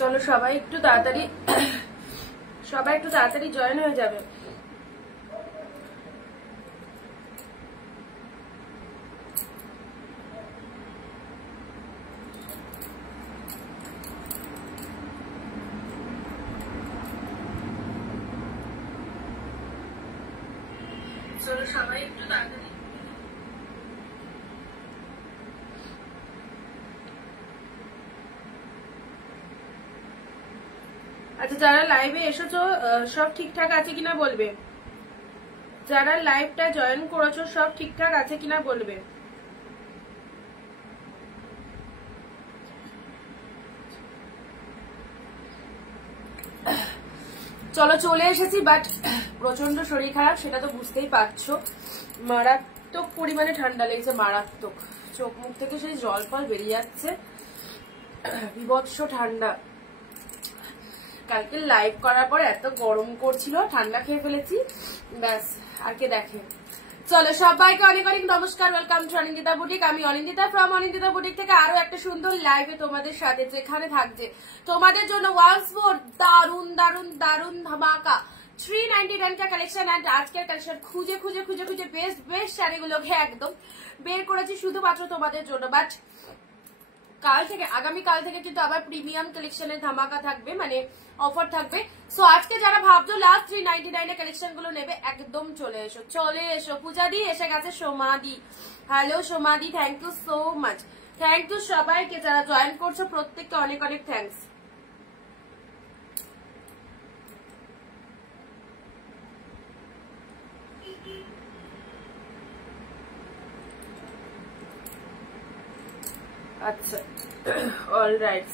চলো সবাই একটু তাড়াতাড়ি জয়েন হয়ে যাবে। চলো সবাই একটু তাড়াতাড়ি। আচ্ছা, যারা লাইভে এসেছো সব ঠিকঠাক আছে কিনা বলবে। যারা লাইভটা জয়েন করেছো সব ঠিকঠাক আছে কিনা বলবে। চলো চলে এসেছি, বাট প্রচন্ড শরীর খারাপ, সেটা তো বুঝতেই পারছো। মারাত্মক পরিমাণে ঠান্ডা লেগেছে, মারাত্মক। চোখ মুখ থেকে সেই জল ফল বেরিয়ে যাচ্ছে, বিভৎস ঠান্ডা। কালকে লাইভ করার পর এত গরম করছিল, ঠান্ডা খেয়ে ফেলেছি, ব্যাস আর কে দেখে। চলো সবাইকে অনেক অনেক নমস্কার, ওয়েলকাম টু অনিন্দিতা বুটিক। আমি অনিন্দিতা ফ্রম অনিন্দিতা বুটিক থেকে আরো একটা সুন্দর লাইভে তোমাদের সাথে, যেখানে থাকছে তোমাদের জন্য ওয়ান্স মোর দারুন দারুন দারুন ধামাকা 399 का कलेक्शन। एंड আজকের কালেকশন খুঁজে খুঁজে খুঁজে খুঁজে বেস্ট শাড়িগুলোকে একদম বের করেছি শুধুমাত্র তোমাদের জন্য। বাট কাল থেকে, আগামীকাল থেকে কিন্তু আবার প্রিমিয়াম কালেকশনের ধামাকা থাকবে, মানে অফার থাকবে। সো আজকে যারা ভাবছো লাস্ট 399 এর কালেকশন গুলো নেবে, একদম চলে এসো। পূজা দি এসে গেছে, সোমাদি, হ্যালো সোমাদি, thank you so much. Thank you সবাইকে যারা জয়েন করছো, প্রত্যেককে অনেক অনেক থ্যাংকস। আচ্ছা, অলরাইট,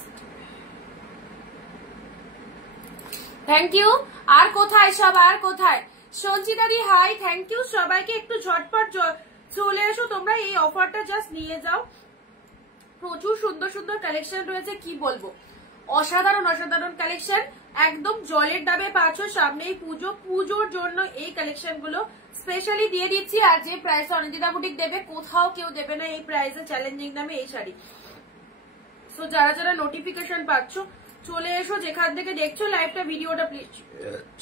থ্যাংক ইউ। আর কোথায় সব, আর কোথায়? সঞ্চিতা দি হাই, থ্যাংক ইউ সবাইকে। একটু ঝটপট চলে এসো তোমরা, এই অফারটা জাস্ট নিয়ে যাও। প্রচুর সুন্দর সুন্দর কালেকশন রয়েছে, কি বলবো, অসাধারণ অসাধারণ কালেকশন, একদম জলের দামে পাচ্ছ। সামনেই পুজোর জন্য এই কালেকশন গুলো স্পেশালি দিয়ে দিচ্ছি। আর যে প্রাইস অনিন্দিতা বুটিক দেবে, কোথাও কেউ দেবে না এই প্রাইসে, চ্যালেঞ্জিং দামে এই শাড়ি। সো যারা যারা নোটিফিকেশন পাচ্ছ চলে এসো, যেখান থেকে দেখছো লাইভটা, ভিডিওটা প্লিজ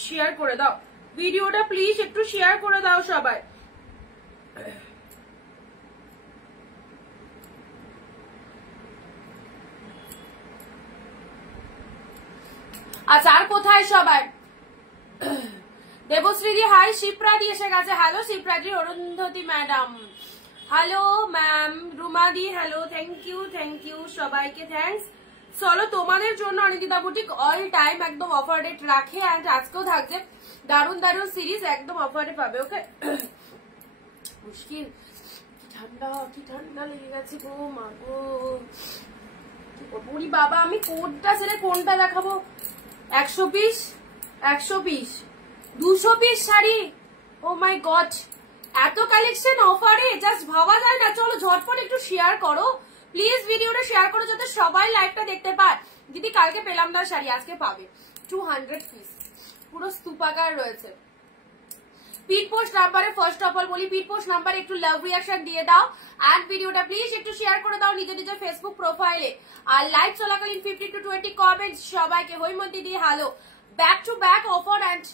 শেয়ার করে দাও, ভিডিওটা প্লিজ একটু শেয়ার করে দাও সবাই। আচ্ছা, আর কোথায় সবাই? দেবশ্রীদি হাই, শিপ্রাদি এসে গেছে, হ্যালো শিপ্রাদি। অরুন্ধতী ম্যাডাম হ্যালো, ম্যাম রুমাদি হ্যালো, থ্যাংক ইউ সবাইকে, থ্যাংকস। চলো তোমাদের জন্য অনিন্দিতা বুটিক অল টাইম একদম অফার রেট রাখে, এন্ড আজকেও থাকছে দারুন দারুন সিরিজ, একদম অফারে পাবে। ওকে, মুশকিল, কি ঠান্ডা লেগে গেছে গো মা গো, বুড়ি বাবা। আমি কোনটা ছেড়ে কোনটা দেখাবো? 100 পিস 200 পিস শাড়ি, ও মাই গড, এত কালেকশন অফারে, জাস্ট ভাবা যায় না। চলো ঝটপট একটু শেয়ার করো প্লিজ, ভিডিওটা শেয়ার করো যাতে সবাই লাইভটা দেখতে পায়। দিদি কালকে পেলাম না শাড়ি, আজকে পাবে। 200 পিস, পুরো স্তূপাকার রয়েছে। পিট পোস্ট নাম্বারে ফার্স্ট অফ অল বলি, পিট পোস্ট নাম্বারে একটু লাভ রিয়াকশন দিয়ে দাও, এন্ড ভিডিওটা প্লিজ একটু শেয়ার করে দাও নিজের ফেসবুক প্রোফাইলে। আর লাইভ চলাকালীন 15 to 20 কমেন্টস সবাইকে হৈমন্তী দিয়ে hello. Back to back offer, and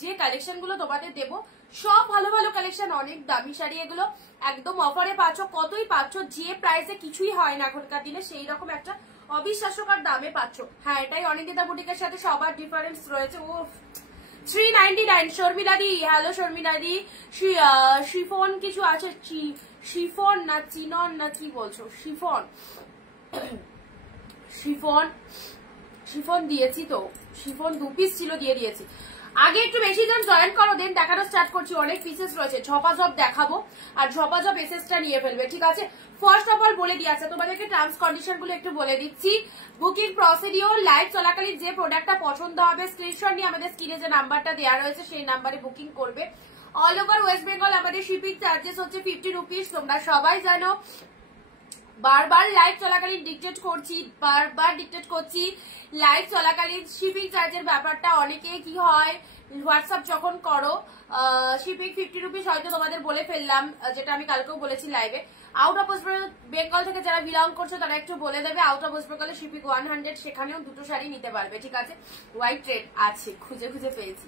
যে কালেকশন গুলো তোমাদের দেবো সব ভালো ভালো কালেকশন, অনেক দামি শাড়ি, এগুলো একদম অফারে পাচ্ছ। কতই পাচ্ছ, যে প্রাইসে কিছুই হয় না এখনকার দিনে, সেই রকম একটা অবিশ্বাস্যকর দামে পাচ্ছ। হ্যাঁ, এটাই অনিন্দিতা বুটিকের সাথে সবার ডিফারেন্স রয়েছে। ও 399। শর্মিলা দি হ্যালো, শর্মিলা দি। শিফন কিছু আছে, শিফন না চিনন না কি বলছো? শিফন দিয়েছি তো, শিফন 2 পিস ছিল, দিয়ে দিয়েছি। আগে একটু বেশি জন জয়েন করো, দেন দেখানো স্টার্ট করছি। অনেক পিসেস রয়েছে, ঝপাঝপ দেখাবো, আর ঝপাঝপ এসএসটা নিয়ে ফেলবে, ঠিক আছে? ফার্স্ট অফ অল বলে দিয়েছে তোমাদেরকে, টার্মস কন্ডিশন গুলো একটু বলে দিচ্ছি। বুকিং প্রসিডিওর, লাইভ চলাকালীন যে প্রোডাক্টটা পছন্দ হবে স্ক্রিনশট নিয়ে আমাদের স্ক্রিনে যে নাম্বারটা দেওয়া রয়েছে সেই নাম্বারে বুকিং করবে। অল ওভার ওয়েস্ট বেঙ্গল আমাদের শিপিং চার্জেস হচ্ছে 50 রুপিস, তোমরা সবাই জানো। বারবার লাইভ চলাকালীন ডিকটেট করছি, লাইভ চলাকালীন শিপিং চার্জের ব্যাপারটা অনেকে কি হয়, হোয়াটসঅ্যাপ যখন করো শিপিং 50 রুপিস হয়তো তোমাদের বলে ফেললাম, যেটা আমি কালকেও বলেছি লাইভে। আউট অফ ওয়েস্ট বেঙ্গল থেকে যারা বিলং করছো তারা একটু বলে দেবে, আউট অফ ওয়েস্ট বেঙ্গলে শিপিং 100, সেখানেও দুটো শাড়ি নিতে পারবে, ঠিক আছে। হোয়াইট রেড আছে, খুঁজে খুঁজে পেয়েছি,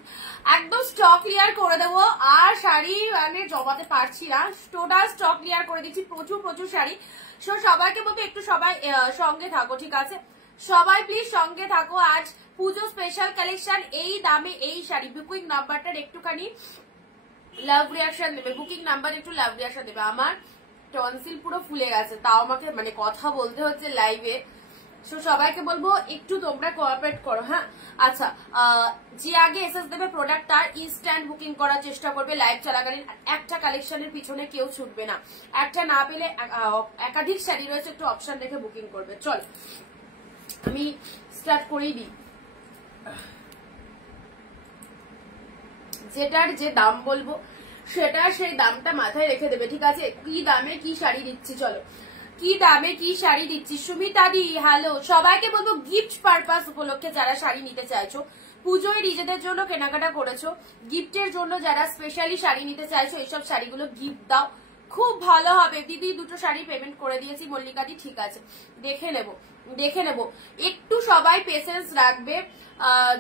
একদম স্টক ক্লিয়ার করে দেবো। আর শাড়ি মানে জমাতে পারছি না, টোটাল স্টক ক্লিয়ার করে দিচ্ছি, প্রচুর প্রচুর শাড়ি। সো সবাইকে বলবো একটু সবাই সঙ্গে থাকো, ঠিক আছে, সবাই প্লিজ সঙ্গে থাকো। আজ পুজো স্পেশাল কালেকশন, এই দামে এই শাড়ি। বুকিং নাম্বারটার একটুখানি লাভ রিয়াকশন দেবে, বুকিং নাম্বার একটু লাভ রিয়াকশন দেবে। আমার টনসিল পুরো ফুলে গেছে, তাও আমাকে মানে কথা বলতে হচ্ছে লাইভে। সো সবাইকে বলবো একটু তোমরা কোঅপারেট করো, হ্যাঁ। আচ্ছা, যে আগে এসএস দেবে প্রোডাক্ট তার ইনস্ট্যান্ট বুকিং করার চেষ্টা করবে লাইভ চলাকালীন। একটা কালেকশনের পিছনে কেউ ছুটবে না, একটা না পেলে একাধিক শাড়ি রয়েছে, একটু অপশন দেখে বুকিং করবে। চল আমি স্টার্ট করেই দিই। যেটার যে দাম বলবো সেটা সেই দামটা মাথায় রেখে দেবে, ঠিক আছে। কি দামে কি শাড়ি দিচ্ছি, চলো কি দামে কি শাড়ি দিচ্ছি। সুমিতা দি হ্যালো, সবাইকে বলবো গিফট পারপাস উপলক্ষে যারা শাড়ি নিতে চাইছো, পুজোয় নিজেদের জন্য কেনাকাটা করেছো, গিফটের জন্য যারা স্পেশালি শাড়ি নিতে চাইছো, এইসব শাড়িগুলো গিফট দাও, খুব ভালো হবে। দিদি দুটো শাড়ি পেমেন্ট করে দিয়েছি, মল্লিকা দি, ঠিক আছে, দেখে নেব দেখে নেব। একটু সবাই পেশেন্স রাখবে,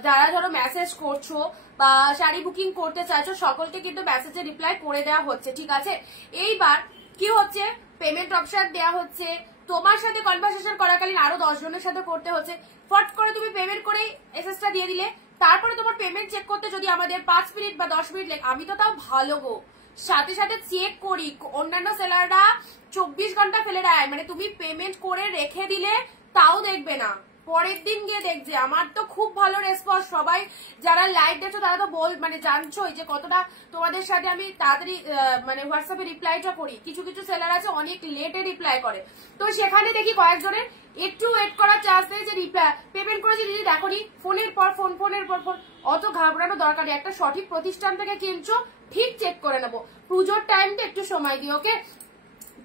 যারা ধরো মেসেজ করছো বা শাড়ি বুকিং করতে চাইছো সকলকে কিন্তু মেসেজে রিপ্লাই করে দেওয়া হচ্ছে, ঠিক আছে। এইবার কি হচ্ছে, পেমেন্ট অপশন দেওয়া হচ্ছে, তোমার সাথে কনভারসেশন করাকালীন আরো 10 জনের সাথে করতে হচ্ছে। ফট করে তুমি পেমেন্ট করে এসএসটা দিয়ে দিলে, তারপরে তোমার পেমেন্ট চেক করতে যদি আমাদের 5 মিনিট বা 10 মিনিট লাগে, আমি তো তাও ভালো গো সাথে সাথে চেক করি। অন্যান্য সেলাররা 24 ঘন্টা ফেলে দেয়, মানে তুমি পেমেন্ট করে রেখে দিলে তাও দেখবে না, পরের দিন গিয়ে দেখছে। আমার তো খুব ভালো রেসপন্স, সবাই যারা লাইভ দেখছো তারা তো মানে জানছোই যে কতটা তোমাদের সাথে আমি তাড়াতাড়ি মানে হোয়াটসঅ্যাপে রিপ্লাইটা করি। কিছু কিছু সেলার আছে অনেক লেটে রিপ্লাই করে, তো সেখানে দেখি কয়েকজনের একটু ওয়েট করার চান্স নেই যে রিপ্লাই পেমেন্ট করেছি দিদি দেখোনি, ফোনের পর ফোন ফোনের পর ফোন। অত ঘাবড়ানো দরকার নেই, একটা সঠিক প্রতিষ্ঠান থেকে কিনছো ঠিক চেক করে নেবো। পুজোর টাইমটা একটু সময় দিও, ওকে।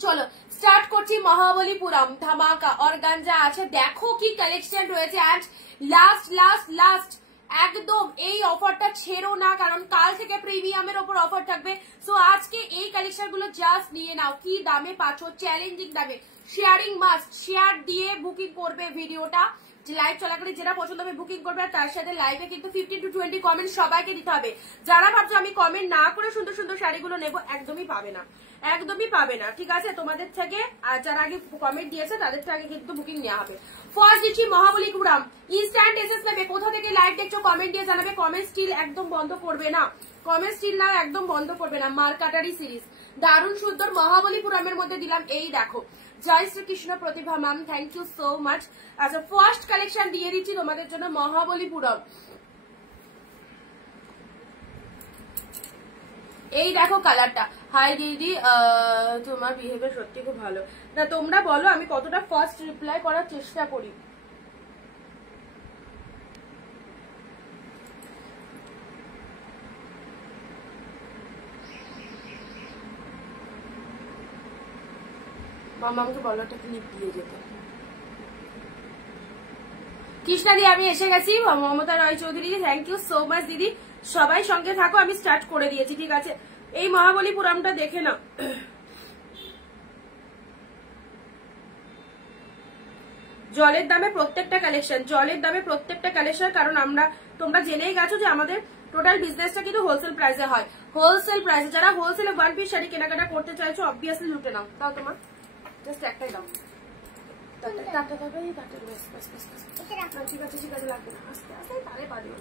চলো স্টার্ট করছি। মহাবলীপুরম ধামাকা অর্গানজা আছে, দেখো কি কালেকশন রয়েছে। আজ লাস্ট লাস্ট লাস্ট, একদম এই অফারটা ছেড়ো না, কারণ কাল থেকে প্রিমিয়ামের ওপর অফার থাকবে। সো আজকে এই কালেকশন গুলো জাস্ট নিয়ে নাও। কি দামে পাচ্ছ, চ্যালেঞ্জিং দামে। শেয়ারিং মাস্ট, শেয়ার দিয়ে বুকিং করবে ভিডিওটা, যে লাইভ চলাকালীন যেটা পছন্দ হবে বুকিং করবে। আর তার সাথে লাইভে কিন্তু 15 to 20 কমেন্ট সবাইকে দিতে হবে। যারা ভাবছো আমি কমেন্ট না করে সুন্দর সুন্দর শাড়িগুলো নেবো, একদমই পাবে না, একদমই পাবে না, ঠিক আছে। তোমাদের থেকে আর যারা আগে কমেন্ট দিয়েছে তাদের থেকে কিন্তু বুকিং নেওয়া হবে। ফার্স্ট দিচ্ছি মহাবলীপুরম, ইনস্ট্যান্ট এসএস নেবে। কোথা থেকে লাইভ দেখছো কমেন্ট দিয়ে জানাবে। কমেন্ট স্টিল একদম বন্ধ করবে না, কমেন্ট স্টিল না একদম বন্ধ করবে না। মার্কাটারি সিরিজ দারুণ সুন্দর, মহাবলীপুরমের মধ্যে দিলাম। এই দেখো, Joy Shrikrishna Pratibha ma'am, thank you so much. আচ্ছা ফার্স্ট কালেকশন দিয়ে দিচ্ছি তোমাদের জন্য মহাবলীপুরম। এই দেখো কালারটা। হাই দিদি, তোমার বিহেভিয়ার সত্যি খুব ভালো। না তোমরা বলো আমি কতটা ফার্স্ট রিপ্লাই করার চেষ্টা করি। মামা আমাকে বলো একটা ক্লিপ দিয়ে যেতে। কৃষ্ণা দি আমি এসে গেছি। Mamata Roy Chowdhury, thank you so much দিদি। সবাই সঙ্গে থাকো, আমি স্টার্ট করে দিয়েছি, ঠিক আছে। এই মহাবলীপুরমটা দেখে নাও। জলের দামে প্রত্যেকটা কালেকশন, জলের দামে প্রত্যেকটা কালেকশন, কারণ আমরা তোমরা জেনেই গেছো যে আমাদের টোটাল বিজনেসটা কিন্তু হোলসেল প্রাইসে হয়। হোলসেল প্রাইসে যারা হোলসেলে 1 পিস শাড়ি কেনাকাটা করতে চাইছো অবভিয়াসলি লুটে নাও। তাও তোমার জাস্ট একটাই দাম। ঠিক আছে ঠিক আছে, লাগবে না, আস্তে আস্তে তারে পা দিও।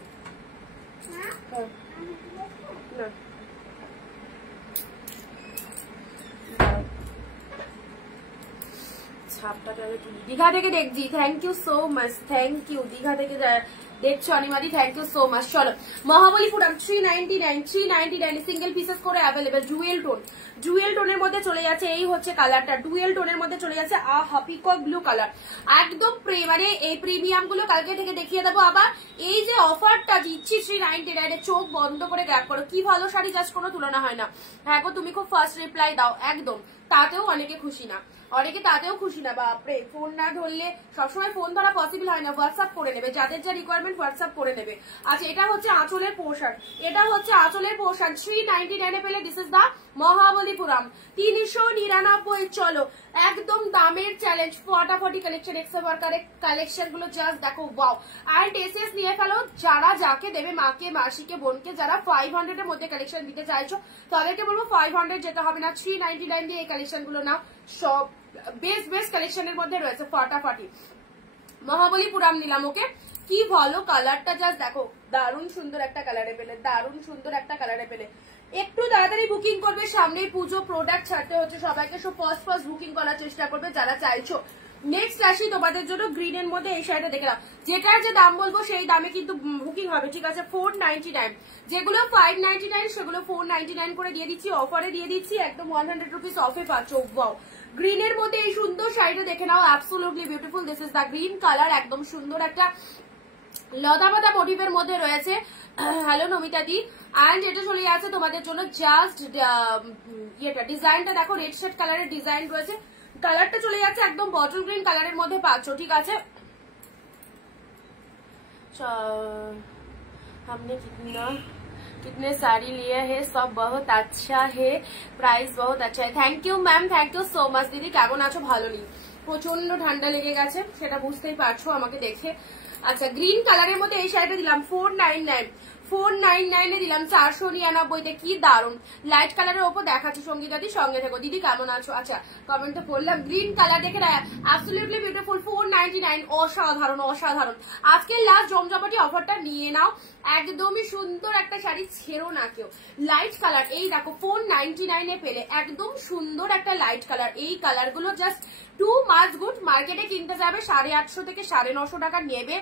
ছাপটাকে দীঘা থেকে দেখছি, thank you so much, thank you. Digha থেকে দেখছো অনিমাদি, থ্যাংক ইউ সো মাচ। চলো মহাবলীপুরম 399 সিঙ্গেল পিসেস করে অ্যাভেলেবেল। ডুয়েল টোন, ডুয়েল টোনের মধ্যে চলে যাচ্ছে, এই হচ্ছে কালারটা, ডুয়েল টোনের মধ্যে চলে যাচ্ছে। পিকক ব্লু কালার, একদম মানে এই প্রিমিয়াম গুলো কালকে থেকে দেখিয়ে দেবো। আবার এই যে অফারটা দিচ্ছি 399, চোখ বন্ধ করে গ্র্যাব করো, কি ভালো শাড়ি, জাস্ট কোনো তুলনা হয় না। হ্যাঁ গো তুমি খুব ফার্স্ট রিপ্লাই দাও, একদম, তাতেও অনেকে খুশি না। অনেকে তাতেও খুশি না, বাপরে ফোন না ধরলে, সবসময় ফোন ধরা পসিবল হয় না, হোয়াটসঅ্যাপ করে নেবে, যাদের যা রিকোয়ারমেন্ট হোয়াটসঅ্যাপ করে নেবে। আচ্ছা এটা হচ্ছে আঁচলের পোর্শন, এটা হচ্ছে আঁচলের পোর্শন 399 এ পেলে। This is the Mahabalipuram 399। চলো একদম দামের চ্যালেঞ্জ, ফটাফটি কালেকশন, এক্সেল ওয়ার্কারের কালেকশন গুলো জাস্ট দেখো, ওয়াও। অ্যান্ড এসএস নিয়ে ফেলো, যারা যাকে দেবে, মাকে, মাসিকে, বোনকে, যারা 500 এর মধ্যে কালেকশন দিতে চাইছো তাদেরকে বলবো 500 যেতে হবে না, 399 দিয়ে এই কালেকশন গুলো নাও। সব বেস্ট বেস্ট কালেকশনের মধ্যে রয়েছে, ফটাফটি মহাবলীপুরম নিলাম। ওকে, কি ভালো কালারটা, জাস্ট দেখো, দারুণ সুন্দর একটা কালারে পেলে, দারুণ সুন্দর একটা কালারে পেলে। একটু তাড়াতাড়ি বুকিং করবে, সামনেই পুজো, প্রোডাক্ট ছাড়তে হচ্ছে সবাইকে, সব ফার্স্ট বুকিং করার চেষ্টা করবে যারা চাইছো। নেক্সট আসি তোমাদের জন্য গ্রিনের মধ্যে এই শাড়িটা দেখে নাও, যেটার যে দাম বলবো সেই দামে কিন্তু বুকিং হবে, ঠিক আছে। 499, যেগুলো 599 সেগুলো 499 করে দিয়ে দিচ্ছি, অফারে দিয়ে দিচ্ছি, একদম 100 রুপিস অফে পাচ্ছ। ওয়াও, গ্রিনের মধ্যে এই সুন্দর শাড়িটা দেখে নাও, absolutely beautiful. This is the green colour, একদম সুন্দর একটা লতাপাতা মোটিভের মধ্যে রয়েছে। Hello Namita the. অ্যান্ড এটা চলে যাচ্ছে তোমাদের জন্য জাস্ট ইয়েটা, ডিজাইনটা দেখো, রেড শেড কালারের ডিজাইন রয়েছে, কালারটা চলে যাচ্ছে একদম বটল গ্রিন কালারের মধ্যে পাচ্ছ, ঠিক আছে। हमने कितने साड़ी लिए है, सब बहुत अच्छा है, प्राइस बहुत अच्छा है। Thank you ma'am, thank you so माच। দিদি কেমন আছো? ভালো নেই, প্রচন্ড ঠান্ডা লেগে গেছে, সেটা বুঝতেই পারছো আমাকে দেখে। আচ্ছা, গ্রিন কালারের মধ্যে এই শাড়িটা দিলাম 499 এ দিলাম 499-তে। কি দারুন লাইট কালারের ওপর দেখাচ্ছি। সঙ্গীতা দি সঙ্গে থেকো। দিদি কেমন আছো? আচ্ছা কমেন্টে পড়লাম, গ্রিন কালার দেখে অ্যাবসলিউটলি বিউটিফুল, 499, অসাধারণ অসাধারণ। আজকের লাস্ট জমজমাটি অফারটা নিয়ে নাও, একদমই সুন্দর একটা শাড়ি, ছেড়ো না কেউ। লাইট কালার, এই দেখো 499 এ পেলে একদম সুন্দর একটা লাইট কালার। এই কালার গুলো জাস্ট টু মাচ গুড। মার্কেটে কিনতে যাবে 850 থেকে 950 টাকা নেবে,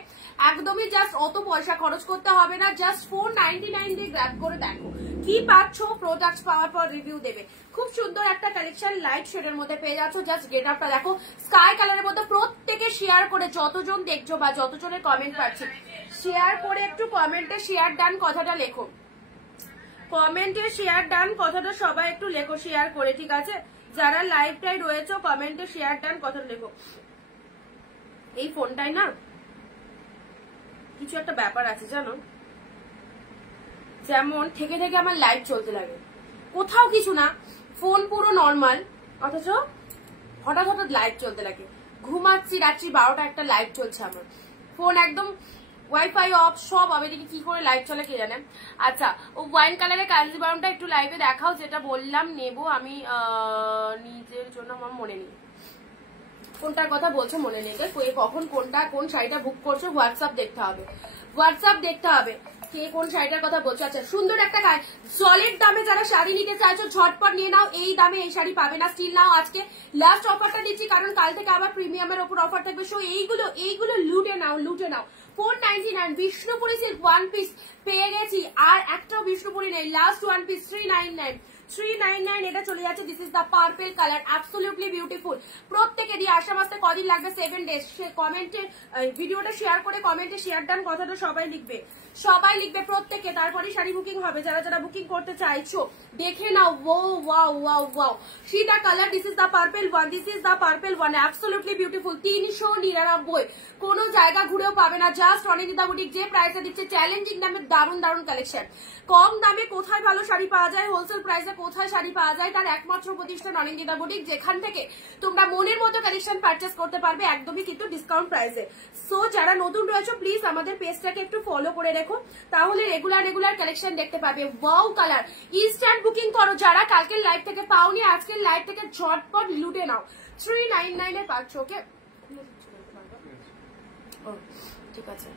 একদমই জাস্ট অত পয়সা খরচ করতে হবে না, জাস্ট 499 দিয়ে গ্র্যাব করে দেখো কি পাচ্ছ। প্রোডাক্ট পাওয়ার পর রিভিউ দেবে। খুব সুন্দর একটা কালেকশন লাইট শেডের মধ্যে পেয়ে যাচ্ছ, জাস্ট গেট আপটা দেখো, স্কাই কালারের মধ্যে। প্রত্যেকে শেয়ার করে, যতজন দেখছো বা যতজনের কমেন্ট পাচ্ছি, শেয়ার করে একটু কমেন্টে শেয়ার ডান কথাটা লেখো, কমেন্টে শেয়ার ডান কথাটা সবাই একটু লেখো শেয়ার করে, ঠিক আছে। যারা লাইভটাই রয়েছে কমেন্টে শেয়ার ডান কথাটা লেখো। এই ফোনটাই না কিছু একটা ব্যাপার আছে জানো, যেমন থেকে থেকে আমার লাইভ চলতে লাগে, কোথাও কিছু না, ফোন পুরো নর্মাল, অথচ হঠাৎ হঠাৎ লাইভ চলতে লাগে। ঘুমাচ্ছি রাত্রি 12টা একটা লাইভ চলছে আমার, ফোন একদম ওয়াইফাই অফ, সব হবে, দেখি কি করে লাইভ চলে কে জানে। আচ্ছা, ও ওয়াইন কালারের কাঞ্জিবারমটা একটু লাইভে দেখাও, যেটা বললাম নেবো আমি নিজের জন্য, আমার মনে নেই কোনটার কথা বলছো, মনে নেই। কখন কোনটা, কোন শাড়িটা বুক করছো, হোয়াটসঅ্যাপ দেখতে হবে, হোয়াটসঅ্যাপ দেখতে হবে কে কোন শাড়িটার কথা বলছো। আচ্ছা, সুন্দর একটা সলিড দামে যারা শাড়ি নিতে চাইছো ঝটপট নিয়ে নাও, এই দামে এই শাড়ি পাবে না, স্টিল নাও। আজকে লাস্ট অফারটা দিচ্ছি, কারণ কাল থেকে আবার প্রিমিয়ামের ওপর অফার থাকবে। সো এইগুলো লুটে নাও, লুটে নাও। 499 বিষ্ণুপুরি সিল্ক ওয়ান পিস পেয়ে গেছি, আর একটাও বিষ্ণুপুরি নেই, লাস্ট ওয়ান পিস 399 এটা চলে যাচ্ছে। This is the purple colour, absolutely beautiful. প্রত্যেকে দিয়ে আসাম আসতে কদিন লাগবে, 7 ডেজ। সে কমেন্টে ভিডিওটা শেয়ার করে কমেন্টে শেয়ার ডান কথাটা সবাই লিখবে, সবাই লিখবে প্রত্যেকে, তারপরে শাড়ি বুকিং হবে। যারা যারা বুকিং করতে চাইছো দেখে নাও। Wow wow wow, Sita colour, this is the purple one, this is the purple one, absolutely beautiful. 399, কোনো জায়গা ঘুরেও পাবে না, জাস্ট অনিন্দিতা বুটিক যে প্রাইসে দিচ্ছে, চ্যালেঞ্জিং দামে দারুণ দারুণ কালেকশন। কম দামে কোথায় ভালো শাড়ি পাওয়া যায়, হোলসেল প্রাইসে কোথায় শাড়ি পাওয়া যায়, তার একমাত্র প্রতিষ্ঠান অনিন্দিতা বুটিক, যেখান থেকে তোমরা মনের মতো কালেকশন পারচেস করতে পারবে, একদমই কিন্তু ডিসকাউন্ট প্রাইসে। সো যারা নতুন রয়েছে প্লিজ আমাদের পেজটাকে একটু ফলো করে রেখো, তাহলে রেগুলার কালেকশন দেখতে পাবে। ওয়াও কালার, ইনস্ট্যান্ট বুকিং করো, যারা কালকের লাইভ থেকে পাওনি আজকের লাইভ থেকে ঝটপট লুটে নাও। 399 এর পাচ্ছ, ওকে ঠিক আছে।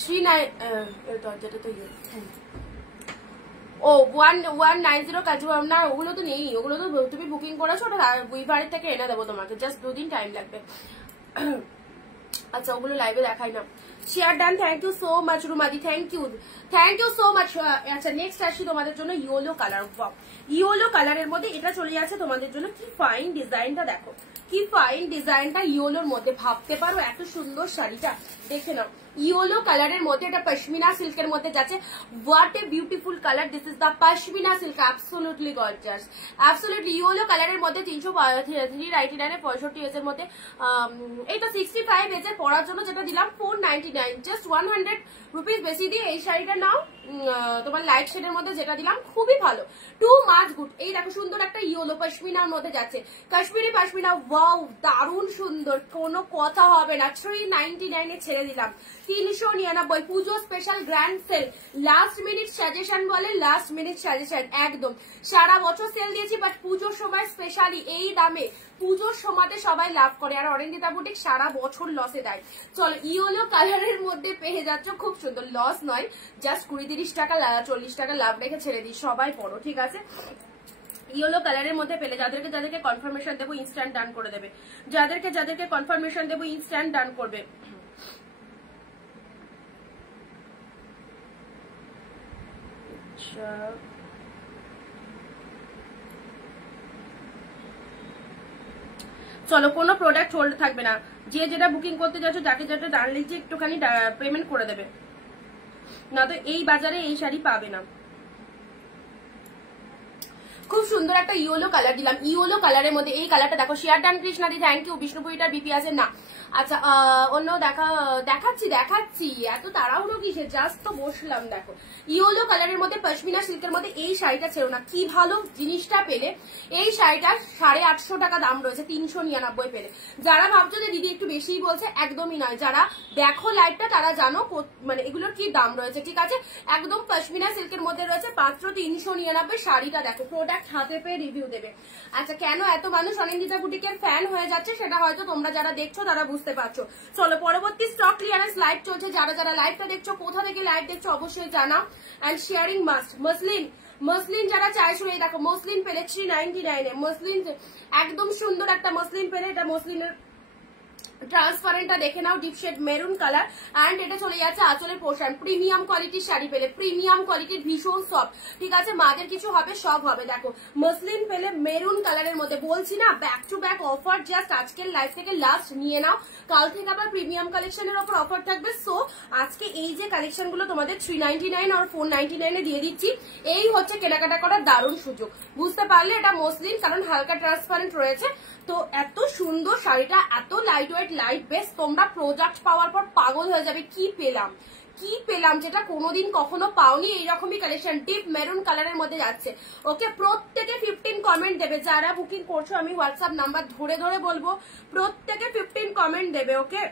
39 দরজাটা তো ও 190 কাজু না, ওগুলো তো নেই, ওগুলো তো তুমি বুকিং করেছো, ওটা উইভারের থেকে এনে দেবো তোমাকে, জাস্ট 2 দিন টাইম লাগবে। আচ্ছা, ওগুলো লাইভে দেখাই না। Share done, thank you so much রুমাদি, থ্যাংক ইউ সো মাচ। আচ্ছা, নেক্সট আসি তোমাদের জন্য ইয়েলো কালার। ইয়েলো কালারের মধ্যে এটা চলে যাচ্ছে তোমাদের জন্য। কি ফাইন ডিজাইনটা দেখো, কি ফাইন ডিজাইনটা ইয়েলোর মধ্যে, ভাবতে পারো এত সুন্দর শাড়িটা, দেখে নাও। ইয়েলো কালারের মধ্যে, এটা পশমিনা সিল্কের মধ্যে যাচ্ছে। What a beautiful colour, this is the pashmina silk, absolutely gorgeous, absolutely. Yellow কালারের মধ্যে 399 65 এজের মধ্যে, এই তো 65 এজের পরার জন্য যেটা দিলাম 499, জাস্ট 100 রুপিস বেশি দিয়ে এই শাড়িটা নাও। তোমার লাইট শেডের মধ্যে যেটা দিলাম খুবই ভালো, টু মাচ গুড। এই দেখো সুন্দর একটা ইয়েলো পশমিনার মধ্যে যাচ্ছে, কাশ্মীরি পশমিনা, ওয়াও দারুণ সুন্দর, কোনো কথা হবে না। 399 এ ছেড়ে দিলাম, 399। Pujo special grand sale, last minute suggestion বলে, লাস্ট মিনিট সাজেশন, একদম সারা বছর সেল দিয়েছি, বাট পুজোর সময় স্পেশালি এই দামে পুজোর সময়তে সবাই লাভ করে, আর অরেঞ্জিতা বুটিক সারা বছর লসে দেয়। চলো ইয়েলো কালারের মধ্যে পেয়ে যাচ্ছ, খুব সুন্দর, লস নয়, জাস্ট 20-30 টাকা 40 টাকা লাভ রেখে ছেড়ে দিই, সবাই পড়ো, ঠিক আছে। ইয়েলো কালারের মধ্যে পেলে যাদেরকে যাদেরকে কনফার্মেশন দেবো ইনস্ট্যান্ট ডান করে দেবে, যাদেরকে যাদেরকে কনফার্মেশন দেবো ইনস্ট্যান্ট ডান করবে। চলো কোনো প্রোডাক্ট হোল্ড থাকবে না, যে যেটা বুকিং করতে যাচ্ছ যাকে যেটা ডান লিখছে একটুখানি পেমেন্ট করে দেবে, না তো এই বাজারে এই শাড়ি পাবে না। খুব সুন্দর একটা ইয়েলো কালার দিলাম, ইয়েলো কালারের মধ্যে এই কালারটা দেখো, শেয়ার ডান কৃষ্ণাদি, থ্যাংক ইউ। বিষ্ণুপুরিটার বিপি আছে না, আচ্ছা অন্য দেখাচ্ছি, এত তাড়াহুড়ো কিসে, জাস্ট তো বসলাম। দেখো ইয়েলো কালারের মধ্যে পশমিনা সিল্কের মধ্যে এই শাড়িটা ছেড়ো না, কি ভালো জিনিসটা পেলে। এই শাড়িটার 850 টাকা দাম রয়েছে, 399 পেলে। যারা ভাবছো যে দিদি একটু বেশিই বলছে, একদমই নয়, যারা দেখো লাইভটা তারা জানো মানে এগুলোর কি দাম রয়েছে, ঠিক আছে। একদম পশমিনা সিল্কের মধ্যে রয়েছে, মাত্র 399। শাড়িটা দেখো, প্রোডাক্ট হাতে পেয়ে রিভিউ দেবে। আচ্ছা কেন এত মানুষ অনিন্দিতা বুটিকের ফ্যান হয়ে যাচ্ছে সেটা হয়তো তোমরা যারা দেখছো তারা বুঝতে পারছো। চলো পরবর্তী স্টক ক্লিয়ারেন্স লাইভ চলছে, যারা যারা লাইভটা দেখছো, কোথা থেকে লাইভ দেখছো অবশ্যই জানা, এন্ড শেয়ারিং মাস্ট। মসলিন যারা চাইছো, এই দেখো মসলিন পেলে 399 এ, মসলিন একদম সুন্দর একটা মসলিন পেলে, এটা মসলিনের ট্রান্সপারেন্টটা দেখে নাও, deep shade maroon colour, and এটা চলে যাচ্ছে আঁচলের পোর্শন। প্রিমিয়াম কোয়ালিটির শাড়ি পেলে, প্রিমিয়াম কোয়ালিটির, ভীষণ সফট, ঠিক আছে, মাদের কিছু হবে সব হবে। দেখো মসলিন পেলে মেরুন কালারের মধ্যে, বলছি না back to back offer, just আজকের লাইভ থেকে লাস্ট নিয়ে নাও, কাল থেকে আবার প্রিমিয়াম কালেকশনের ওপর অফার থাকবে। সো আজকে এই যে কালেকশন গুলো তোমাদের 399 আর 499 এ দিয়ে দিচ্ছি, এই হচ্ছে কেনাকাটা করার দারুণ সুযোগ। বুঝতে পারলে এটা মসলিন, কারণ হালকা ট্রান্সপারেন্ট রয়েছে। তো এত সুন্দর শাড়িটা, এত লাইট ওয়েট, লাইট বেস, তোমরা প্রোডাক্ট পাওয়ার পর পাগল হয়ে যাবে, কি পেলাম যেটা কোনোদিন কখনো পাওনি। এইরকমই কালেকশন ডিপ মেরুন কালারের মধ্যে যাচ্ছে। ওকে, প্রত্যেকে 15 কমেন্ট দেবে, যারা বুকিং করছো আমি হোয়াটসঅ্যাপ নাম্বার ধরে ধরে বলবো, প্রত্যেকে 15 কমেন্ট দেবে। ওকে,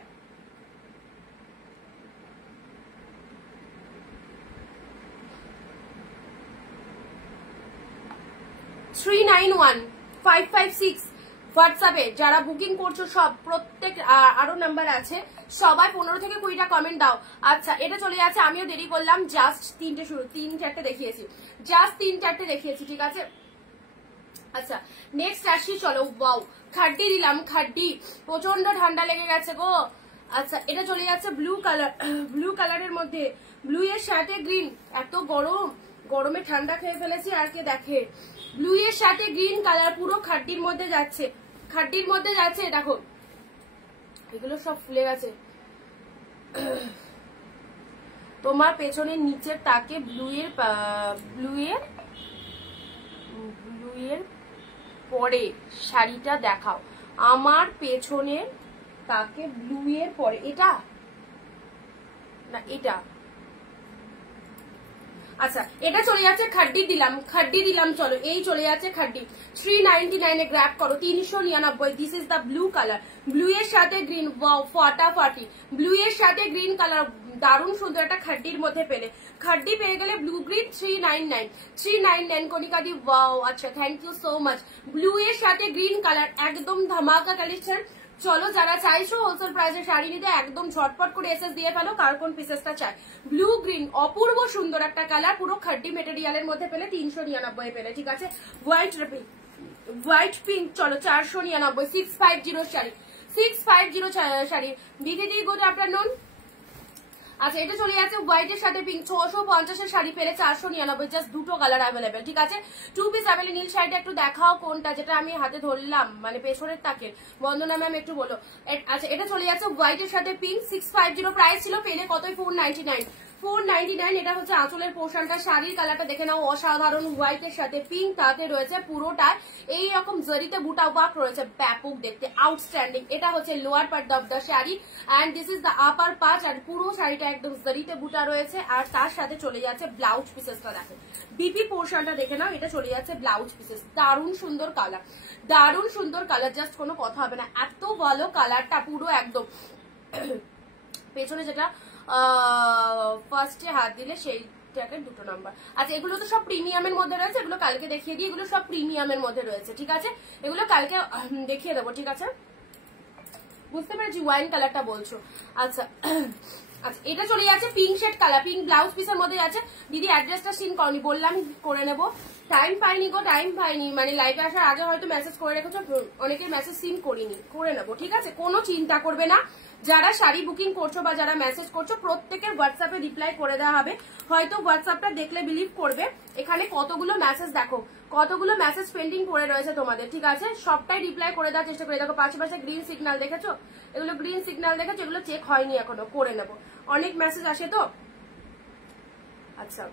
$391,556 হোয়াটসঅ্যাপে যারা বুকিং করছো সব, প্রত্যেক আরো নাম্বার আছে, সবাই 15 থেকে 20টা কমেন্ট দাও। আচ্ছা এটা চলে যাচ্ছে, আমিও দেরি করলাম, জাস্ট 3-4টে দেখিয়েছি, জাস্ট 3-4টে দেখিয়েছি, ঠিক আছে। আচ্ছা নেক্সট আসি, চলো। ওয়াও, খাড্ডি দিলাম, খাড্ডি, প্রচন্ড ঠান্ডা লেগে গেছে গো। আচ্ছা এটা চলে যাচ্ছে ব্লু কালার, ব্লু কালারের মধ্যে, ব্লু এর সাথে গ্রিন, এত গরমে ঠান্ডা খেয়ে ফেলেছি, আর কে দেখে। ব্লু এর সাথে গ্রিন কালার, পুরো খাড্ডির মধ্যে যাচ্ছে, খাড্ডির মধ্যে যাচ্ছে। দেখো এগুলো সব ফুলে গেছে, তোমার পেছনের নিচের তাকে ব্লু এর পরে শাড়িটা দেখাও, আমার পেছনের তাকে ব্লু এর পরে, এটা না এটা, আচ্ছা এটা চলে যাচ্ছে, খাড্ডি দিলাম, চলো এই চলে যাচ্ছে খাড্ডি, 399 এ গ্র্যাব করো, 399। This is the blue colour, blue এর সাথে গ্রিন, ওয়াও ফাটাফাটি, ব্লু এর সাথে গ্রিন কালার, দারুণ সুন্দর একটা খাড্ডির মধ্যে পেলে। খাড্ডি পেয়ে গেলে blue green 399 Konika di, wow আচ্ছা thank you so much. Blue এর সাথে গ্রিন কালার, একদম ধামাকা কালেকশন। চলো যারা চাইছো হোলসেল প্রাইসে শাড়ি নিতে, একদম ঝটপট করে এসএস দিয়ে ফেলো, কার কোন পিসেসটা চাই। ব্লু গ্রিন অপূর্ব সুন্দর একটা কালার, পুরো খাড্ডি মেটেরিয়ালের মধ্যে পেলে 399 পেলে, ঠিক আছে। হোয়াইট পিঙ্ক, চলো 499, 650 শাড়ি, 650 শাড়ি। দিদি গুড আফটারনুন। আচ্ছা এটা চলে যাচ্ছে হোয়াইটের সাথে পিঙ্ক, 650-এর শাড়ি পেলে 499, জাস্ট দুটো কালার অ্যাভেলেবেল, ঠিক আছে। 2 পিস অ্যাভেলেবেল। নীল শাড়িটা একটু দেখাও কোনটা, যেটা আমি হাতে ধরলাম, মানে পেছনের তাকের। বন্দনা ম্যাম একটু বলো। আচ্ছা এটা চলে যাচ্ছে হোয়াইটের সাথে পিঙ্ক, 650 প্রাইস ছিল, পেলে কতই 499। 499। এটা হচ্ছে আঁচলের পোর্শনটা। শাড়ির কালারটা দেখে নাও, অসাধারণ হোয়াইটের সাথে পিঙ্ক, তাতে রয়েছে পুরোটা এইরকম জরিতে বুটা ওয়ার্ক রয়েছে, ব্যাপক দেখতে, আউটস্ট্যান্ডিং। এটা হচ্ছে lower part of the sari and this is the upper part, আর পুরো শাড়িটা একদম জরিতে বুটা রয়েছে। আর তার সাথে চলে যাচ্ছে ব্লাউজ পিসেসটা, দেখেন বিপি পোর্শনটা দেখে নাও, এটা চলে যাচ্ছে ব্লাউজ পিসেস। দারুণ সুন্দর কালার, দারুণ সুন্দর কালার, জাস্ট কোনো কথা হবে না, এত ভালো কালারটা পুরো একদম। পেছনে যেটা ফার্স্টে হাত দিলে সেইটাকে 2 নাম্বার। আচ্ছা এগুলো তো সব প্রিমিয়ামের মধ্যে রয়েছে, এগুলো কালকে দেখিয়ে দিই, এগুলো সব প্রিমিয়ামের মধ্যে রয়েছে, ঠিক আছে। এগুলো কালকে দেখিয়ে দেবো, ঠিক আছে, বুঝতে পেরেছি ওয়াইন কালারটা বলছো। আচ্ছা আচ্ছা এটা চলে যাচ্ছে pink shade colour, pink blouse পিসের মধ্যে আছে। দিদি অ্যাড্রেসটা সিন করনি, বললাম করে নেব, টাইম পাইনি গো, টাইম পাইনি, মানে লাইভে আসার আগে হয়তো মেসেজ করে রেখেছো, অনেকের মেসেজ সিন করিনি, করে নেবো, ঠিক আছে, কোনো চিন্তা করবে না। যারা শাড়ি বুকিং করছো বা যারা মেসেজ করছো প্রত্যেকের হোয়াটসঅ্যাপে রিপ্লাই করে দেওয়া হবে। হয়তো হোয়াটসঅ্যাপটা দেখলে বিলিভ করবে, এখানে কতগুলো মেসেজ দেখো, কতগুলো মেসেজ পেন্ডিং পড়ে রয়েছে তোমাদের, ঠিক আছে, সবটাই রিপ্লাই করে দেওয়ার চেষ্টা করে। দেখো পাশে পাশে গ্রিন সিগন্যাল দেখেছো, এগুলো গ্রিন সিগন্যাল দেখেছো, এগুলো চেক হয়নি এখনো, করে নেবো, অনেক মেসেজ আসে তো। আচ্ছা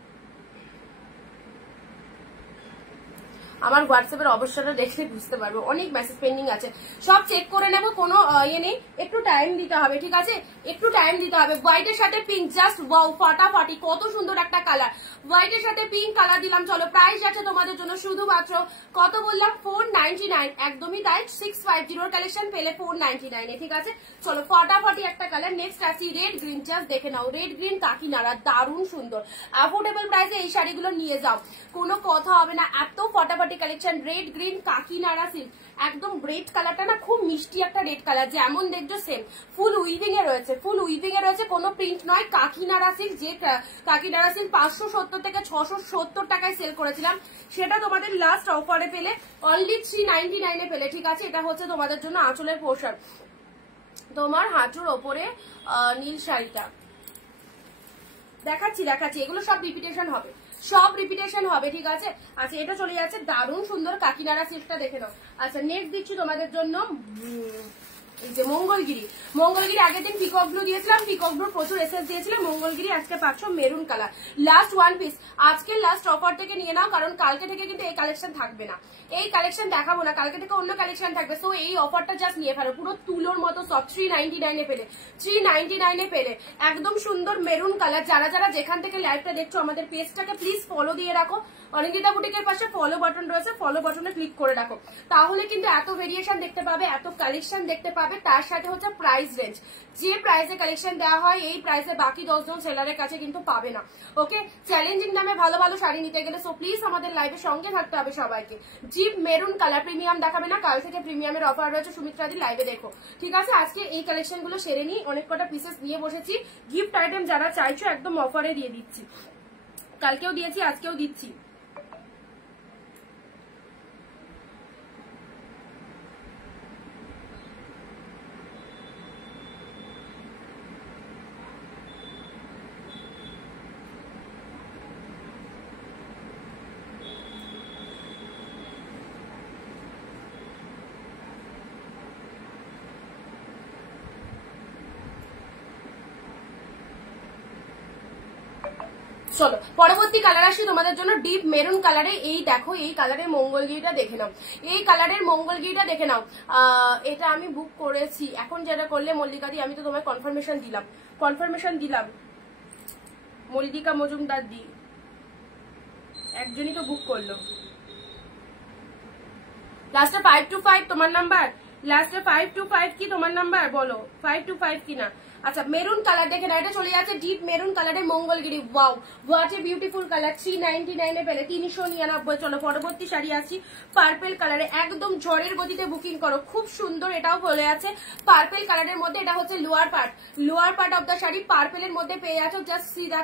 আমার হোয়াটসঅ্যাপের অবস্থাটা দেখলে বুঝতে পারবো, অনেক মেসেজ পেন্ডিং আছে, সব চেক করে নেবো, কোনো ইয়ে নেই, একটু টাইম দিতে হবে, ঠিক আছে, একটু টাইম দিতে হবে। হোয়াইটের সাথে পিঙ্ক, জাস্ট ওয়াও, ফাটাফাটি, কত সুন্দর একটা কালার, হোয়াইটের সাথে পিঙ্ক কালার দিলাম। চলো প্রাইস আছে তোমাদের জন্য শুধুমাত্র কত বললাম, 499, একদমই তাই, 650 কালেকশন পেলে 499, ঠিক আছে। চলো ফাটাফাটি একটা কালার। নেক্সট আসি রেড গ্রিন, জাস্ট দেখে নাও, রেড গ্রিন কাকিনাড়া, দারুণ সুন্দর, অ্যাফোর্ডেবল প্রাইসে এই শাড়িগুলো নিয়ে যাও, কোনো কথা হবে না, এত ফাটাফাটি collection. Red green Kakinara silk, একদম রেড কালারটা না খুব মিষ্টি একটা রেড কালার, যেমন দেখছো সেম, ফুল উইভিং এ রয়েছে, ফুল উইভিং এ রয়েছে, কোনো প্রিন্ট নয়। কাকিনাড়া সিল্ক, যে কাকিনাড়া সিল্ক 570 থেকে 670 টাকায় সেল করেছিলাম, সেটা তোমাদের লাস্ট অফারে পেলে অনলি 399 পেলে, ঠিক আছে। এটা হচ্ছে তোমাদের জন্য আঁচলের পোর্শন, তোমার হাঁটুর ওপরে নীল শাড়িটা দেখাচ্ছি, এগুলো সব রিপিটেশন হবে, সব রিপিটেশন হবে, ঠিক আছে। আচ্ছা এটা চলে যাচ্ছে দারুণ সুন্দর কাকিনাড়া সিল্কটা দেখে নাও। আচ্ছা নেক্সট দিচ্ছি তোমাদের জন্য এই যে মঙ্গলগিরি। মঙ্গলগিরি আগের দিন পিকক ব্লু দিয়েছিলাম, পিকক ব্লু প্রচুর এসএস দিয়েছিলাম। মঙ্গলগিরি আজকে পাচ্ছ মেরুন কালার, লাস্ট 1 পিস, আজকে লাস্ট অফার থেকে নিয়ে নাও, কারণ কালকে থেকে কিন্তু এই কালেকশন থাকবে না, এই কালেকশন দেখাবো না, কালকে থেকে অন্য কালেকশন থাকবে। সো এই অফারটা জাস্ট নিয়ে ফেলো, পুরো তুলোর মতো সব 399 পেলে, 399 পেলে, একদম সুন্দর মেরুন কালার। যারা যারা যেখান থেকে লাইভটা দেখছো আমাদের পেজটাকে প্লিজ ফলো দিয়ে রাখো, অনিন্দিতা বুটিকের পাশে ফলো বাটন রয়েছে, ফলো বাটনে ক্লিক করে রাখো, তাহলে কিন্তু এত ভেরিয়েশন দেখতে পাবে, এত কালেকশন দেখতে পাবে। তার সাথে হচ্ছে প্রাইস রেঞ্জ, যে প্রাইসে কালেকশন দেওয়া হয় এই প্রাইসে বাকি 10 জন সেলারের কাছে কিন্তু পাবে না। ওকে, চ্যালেঞ্জিং দামে ভালো ভালো শাড়ি নিতে গেলে সো প্লিজ আমাদের লাইভের সঙ্গে থাকতে হবে সবাইকে। জিপ মেরুন কালার, প্রিমিয়াম দেখাবে না, কাল থেকে প্রিমিয়ামের অফার রয়েছে, সুমিত্রাদি লাইভে দেখো, ঠিক আছে। আজকে এই কালেকশন গুলো সেরে নিই, অনেক কটা পিসেস নিয়ে বসেছি, গিফট আইটেম যারা চাইছো একদম অফারে দিয়ে দিচ্ছি, কালকেও দিয়েছি আজকেও দিচ্ছি। চলো পরবর্তী কালার আসি তোমাদের জন্য, ডিপ মেরুন কালারে। এই দেখো এই কালারের মঙ্গলগিরিটা দেখে নাও, এই কালারের মঙ্গলগিরিটা দেখে নাও। এটা আমি বুক করেছি, এখন যেটা করলে মল্লিকাদি, আমি তো তোমায় কনফার্মেশন দিলাম, মল্লিকা মজুমদার দি, একজনই তো বুক করলো। লাস্টে 525 তোমার নাম্বার, লাস্টে 525 কি তোমার নাম্বার বলো, 525 কিনা। আচ্ছা মেরুন কালার দেখে না, এটা চলে যাচ্ছে ডিপ মেরুন কালারের Mangalagiri, wow what a beautiful colour, 399 পেলে 399। চলো পরবর্তী শাড়ি আসি পার্পেল কালারে, একদম ঝড়ের গতিতে বুকিং করো, খুব সুন্দর, এটাও বলে আছে পার্পেল কালারের মধ্যে। এটা হচ্ছে lower part of the sari, পার্পেলের মধ্যে পেয়ে যাচ্ছ জাস্ট সিধা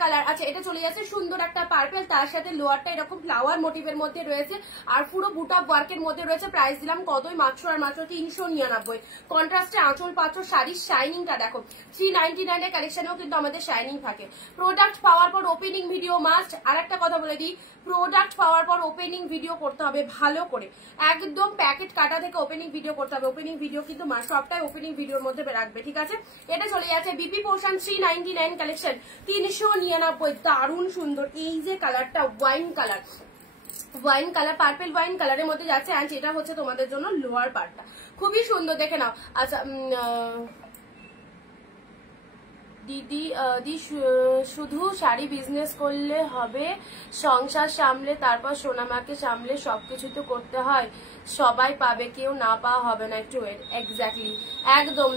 কালার। আচ্ছা এটা চলে যাচ্ছে সুন্দর একটা পার্পেল, তার সাথে লোয়ারটা এরকম ফ্লাওয়ার মোটিভের মধ্যে রয়েছে, আর পুরো বুটা ওয়ার্কের মধ্যে রয়েছে। প্রাইস দিলাম কতই, মাত্র আর মাত্র 399। কন্ট্রাস্টে আঁচল পাচ্ছ, শাড়ির শাইনিংটা দেখো, 399 এর কালেকশনেও কিন্তু আমাদের শাইনিং থাকে। প্রোডাক্ট পাওয়ার পর ওপেনিং ভিডিও মাস্ট। আর একটা কথা বলে দিই, প্রোডাক্ট পাওয়ার পর ওপেনিং ভিডিও করতে হবে ভালো করে, একদম প্যাকেট কাটা থেকে ওপেনিং ভিডিও করতে হবে। ওপেনিং ভিডিও কিন্তু সবটাই ওপেনিং ভিডিওর মধ্যে রাখবে, ঠিক আছে। এটা চলে যাচ্ছে বিপি পোর্শন 399 কালেকশন, 399, দারুণ সুন্দর। এই যে কালারটা wine colour, wine colour, purple wine কালারের মধ্যে যাচ্ছে। অ্যান্ড এটা হচ্ছে তোমাদের জন্য লোয়ার পার্টটা, খুবই সুন্দর, দেখে নাও। আচ্ছা দিদি শুধু শাড়ি বিজনেস করলে হবে? সংসার সামলে তারপর সোনামাকে সামলে সবকিছু তো করতে হয়, সবাই পাবে, কেউ না পাওয়া হবে না। একটু ওয়েট, এক্স্যাক্টলি, একদম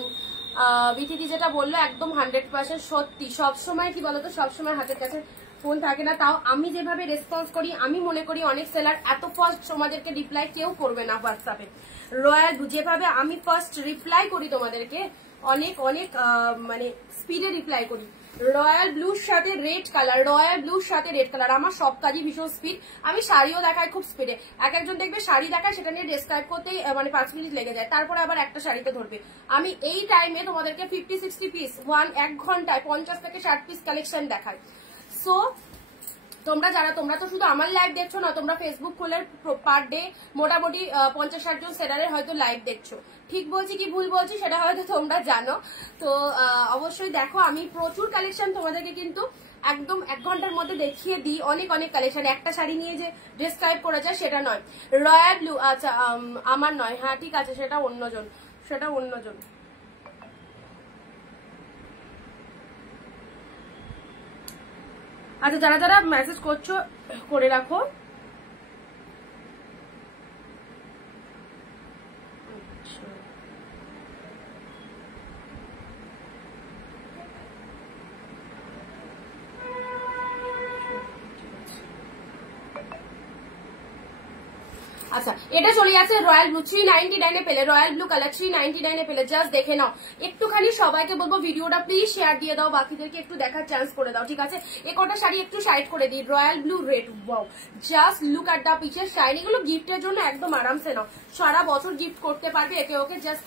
বিথিদি যেটা বললো একদম 100% সত্যি। সবসময় কি বলতো, সবসময় হাতের কাছে ফোন থাকে না। তাও আমি যেভাবে রেসপন্স করি, আমি মনে করি অনেক সেলার এত ফার্স্ট তোমাদেরকে রিপ্লাই কেউ করবে না হোয়াটসঅ্যাপে। রয়্যাল যেভাবে আমি ফার্স্ট রিপ্লাই করি তোমাদেরকে, অনেক অনেক মানে স্পিডে রিপ্লাই করি। রয়্যাল ব্লুর সাথে রেড কালার, রয়্যাল ব্লুর সাথে রেড কালার, আমার সব কাজই ভীষণ স্পিড। আমি শাড়িও দেখাই খুব স্পিডে। এক একজন দেখবে শাড়ি দেখায়, সেটা নিয়ে ডেসক্রাইব করতেই মানে 5 মিনিট লেগে যায়, তারপরে আবার একটা শাড়িতে ধরবে। আমি এই টাইমে তোমাদেরকে 50-60 পিস 1 ঘন্টায় 50 থেকে 60 পিস কালেকশন দেখাই। সো তোমরা তো শুধু আমার লাইভ দেখছো না, তোমরা ফেসবুক খুলে পার ডে মোটামুটি 50-60 জন সেলারের হয়তো লাইভ দেখছো। ঠিক বলছি কি ভুল বলছি সেটা হয়তো তোমরা জানো। তো অবশ্যই দেখো, আমি প্রচুর কালেকশন তোমাদেরকে কিন্তু একদম 1 ঘন্টার মধ্যে দেখিয়ে দিই। অনেক অনেক কালেকশন, একটা শাড়ি নিয়ে যে ডেসক্রাইব করা যায় সেটা নয়। রয়্যাল ব্লু, আচ্ছা আমার নয়, হ্যাঁ ঠিক আছে, সেটা অন্যজন, সেটা অন্যজন। আচ্ছা যারা যারা মেসেজ করছো করে রাখো। আচ্ছা এটা চলে যাচ্ছে রয়্যাল ব্লু 399 পেলে, রয়্যাল ব্লু কালার 399 পেলে, জাস্ট দেখে নাও। একটুখানি সবাইকে বলবো ভিডিওটা প্লিজ শেয়ার দিয়ে দাও, বাকিদেরকে একটু দেখার চান্স করে দাও, ঠিক আছে। এ কটা শাড়ি একটু সাইড করে দিই। Royal blue red, wow, just look at the picture. Shiny গুলো গিফটের জন্য একদম আরামসে নাও, সারা বছর গিফট করতে পারবে একে ওকে, জাস্ট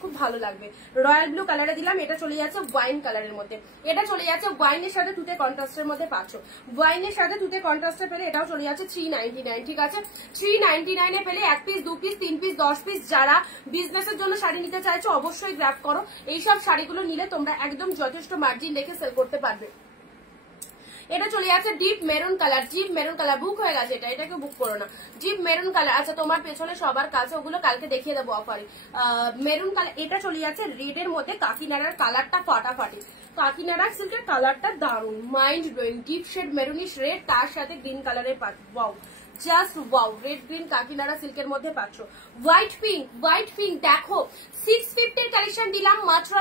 খুব ভালো লাগবে। রয়্যাল ব্লু কালারে দিলাম। এটা চলে যাচ্ছে ওয়াইন কালারের মধ্যে, এটা চলে যাচ্ছে ওয়াইনের সাথে তুতে কন্ট্রাস্টের মধ্যে পাচ্ছ। ওয়াইনের সাথে তুতে কন্ট্রাস্টে পেলে এটাও চলে যাচ্ছে 399, ঠিক আছে। 399 পেলে 1 পিস 2 পিস 3 পিস 10 পিস যারা বিজনেসের জন্য শাড়ি নিতে চাইছো অবশ্যই গ্র্যাব করো। এইসব শাড়িগুলো নিলে তোমরা একদম যথেষ্ট মার্জিন রেখে সেল করতে পারবে। এটা চলে যাচ্ছে deep maroon colour, deep maroon colour, book হয়ে গেছে এটা, এটাকে বুক করো না। ডিপ মেরুন কালার, আচ্ছা তোমার পেছনে সবার কাছে, ওগুলো কালকে দেখিয়ে দেবো অফারে। মেরুন কালার, এটা চলে যাচ্ছে রেড এর মধ্যে, কাকিনাড়ার কালারটা ফাটাফাটি, কাকিনাড়া সিল্কের কালারটা দারুন, mind blowing, deep shade maroonish red, তার সাথে গ্রিন কালারের পাচ্ছ, wow, just wow, red green Kakinada সিল্কের মধ্যে পাচ্ছ। হোয়াইট পিঙ্ক, হোয়াইট পিঙ্ক দেখো, 650 এর কালেকশন দিলাম মাত্র